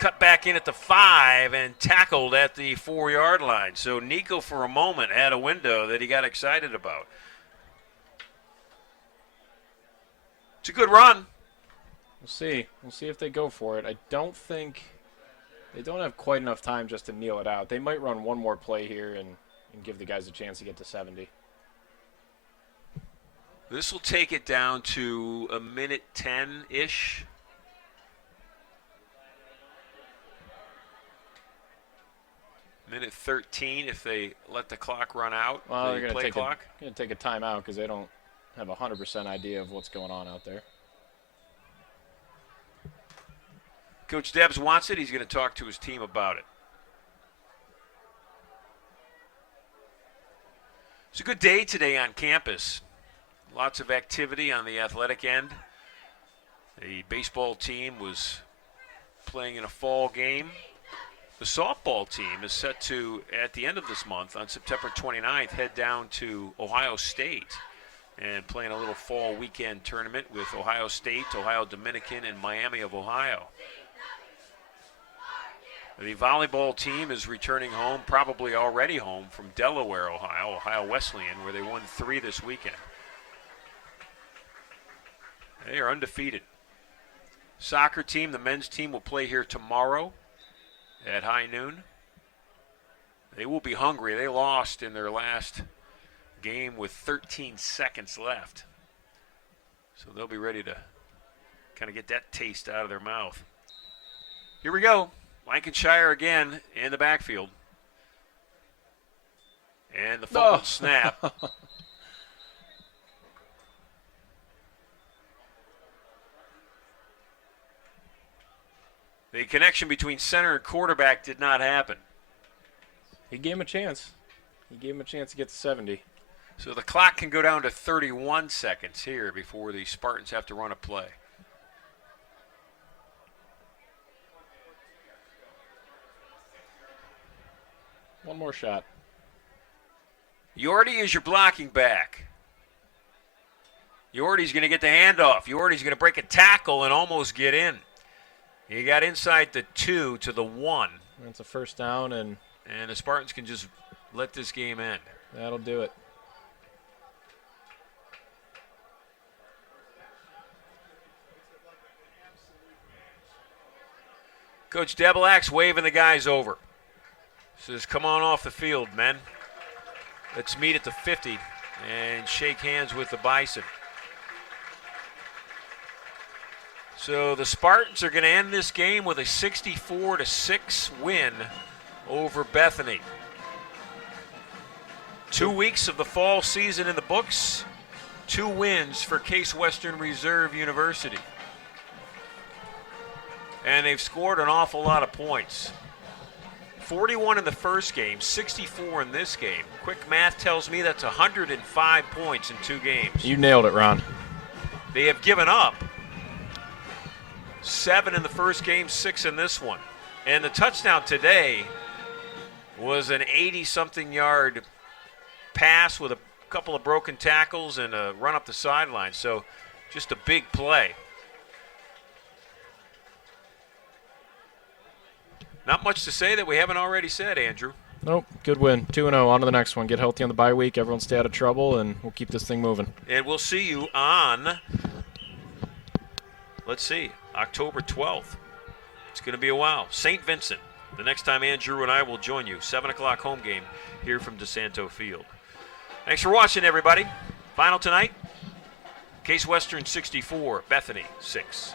Cut back in at the 5 and tackled at the 4-yard line. So Nico for a moment had a window that he got excited about. It's a good run. We'll see. We'll see if they go for it. I don't think they don't have quite enough time just to kneel it out. They might run one more play here and give the guys a chance to get to 70. This will take it down to a minute 10-ish. Minute 13 if they let the clock run out. Well, they're going to take a timeout because they don't have a 100% idea of what's going on out there. Coach Debs wants it. He's going to talk to his team about it. It's a good day today on campus. Lots of activity on the athletic end. The baseball team was playing in a fall game. The softball team is set to, at the end of this month, on September 29th, head down to Ohio State and playing a little fall weekend tournament with Ohio State, Ohio Dominican, and Miami of Ohio. The volleyball team is returning home, probably already home, from Delaware, Ohio, Ohio Wesleyan, where they won 3 this weekend. They are undefeated. Soccer team, the men's team, will play here tomorrow at high noon. They will be hungry. They lost in their last game with 13 seconds left. So they'll be ready to kind of get that taste out of their mouth. Here we go. Lancashire again in the backfield. And the fumbled snap. The connection between center and quarterback did not happen. He gave him a chance. He gave him a chance to get to 70. So the clock can go down to 31 seconds here before the Spartans have to run a play. One more shot. Yordi is your blocking back. Yordi's going to get the handoff. Yordi's going to break a tackle and almost get in. He got inside the 2 to the 1. That's a first down, and the Spartans can just let this game end. That'll do it. Coach Debelak's waving the guys over. Says, come on off the field, men. Let's meet at the 50 and shake hands with the Bison. So the Spartans are going to end this game with a 64-6 win over Bethany. 2 weeks of the fall season in the books, 2 wins for Case Western Reserve University. And they've scored an awful lot of points. 41 in the first game, 64 in this game. Quick math tells me that's 105 points in 2 games. You nailed it, Ron. They have given up 7 in the first game, 6 in this one. And the touchdown today was an 80-something yard pass with a couple of broken tackles and a run up the sideline. So just a big play. Not much to say that we haven't already said, Andrew. Nope, good win. 2-0, on to the next one. Get healthy on the bye week. Everyone stay out of trouble, and we'll keep this thing moving. And we'll see you on, let's see, October 12th. It's going to be a while. St. Vincent, the next time Andrew and I will join you. 7 o'clock home game here from DiSanto Field. Thanks for watching, everybody. Final tonight, Case Western 64, Bethany 6.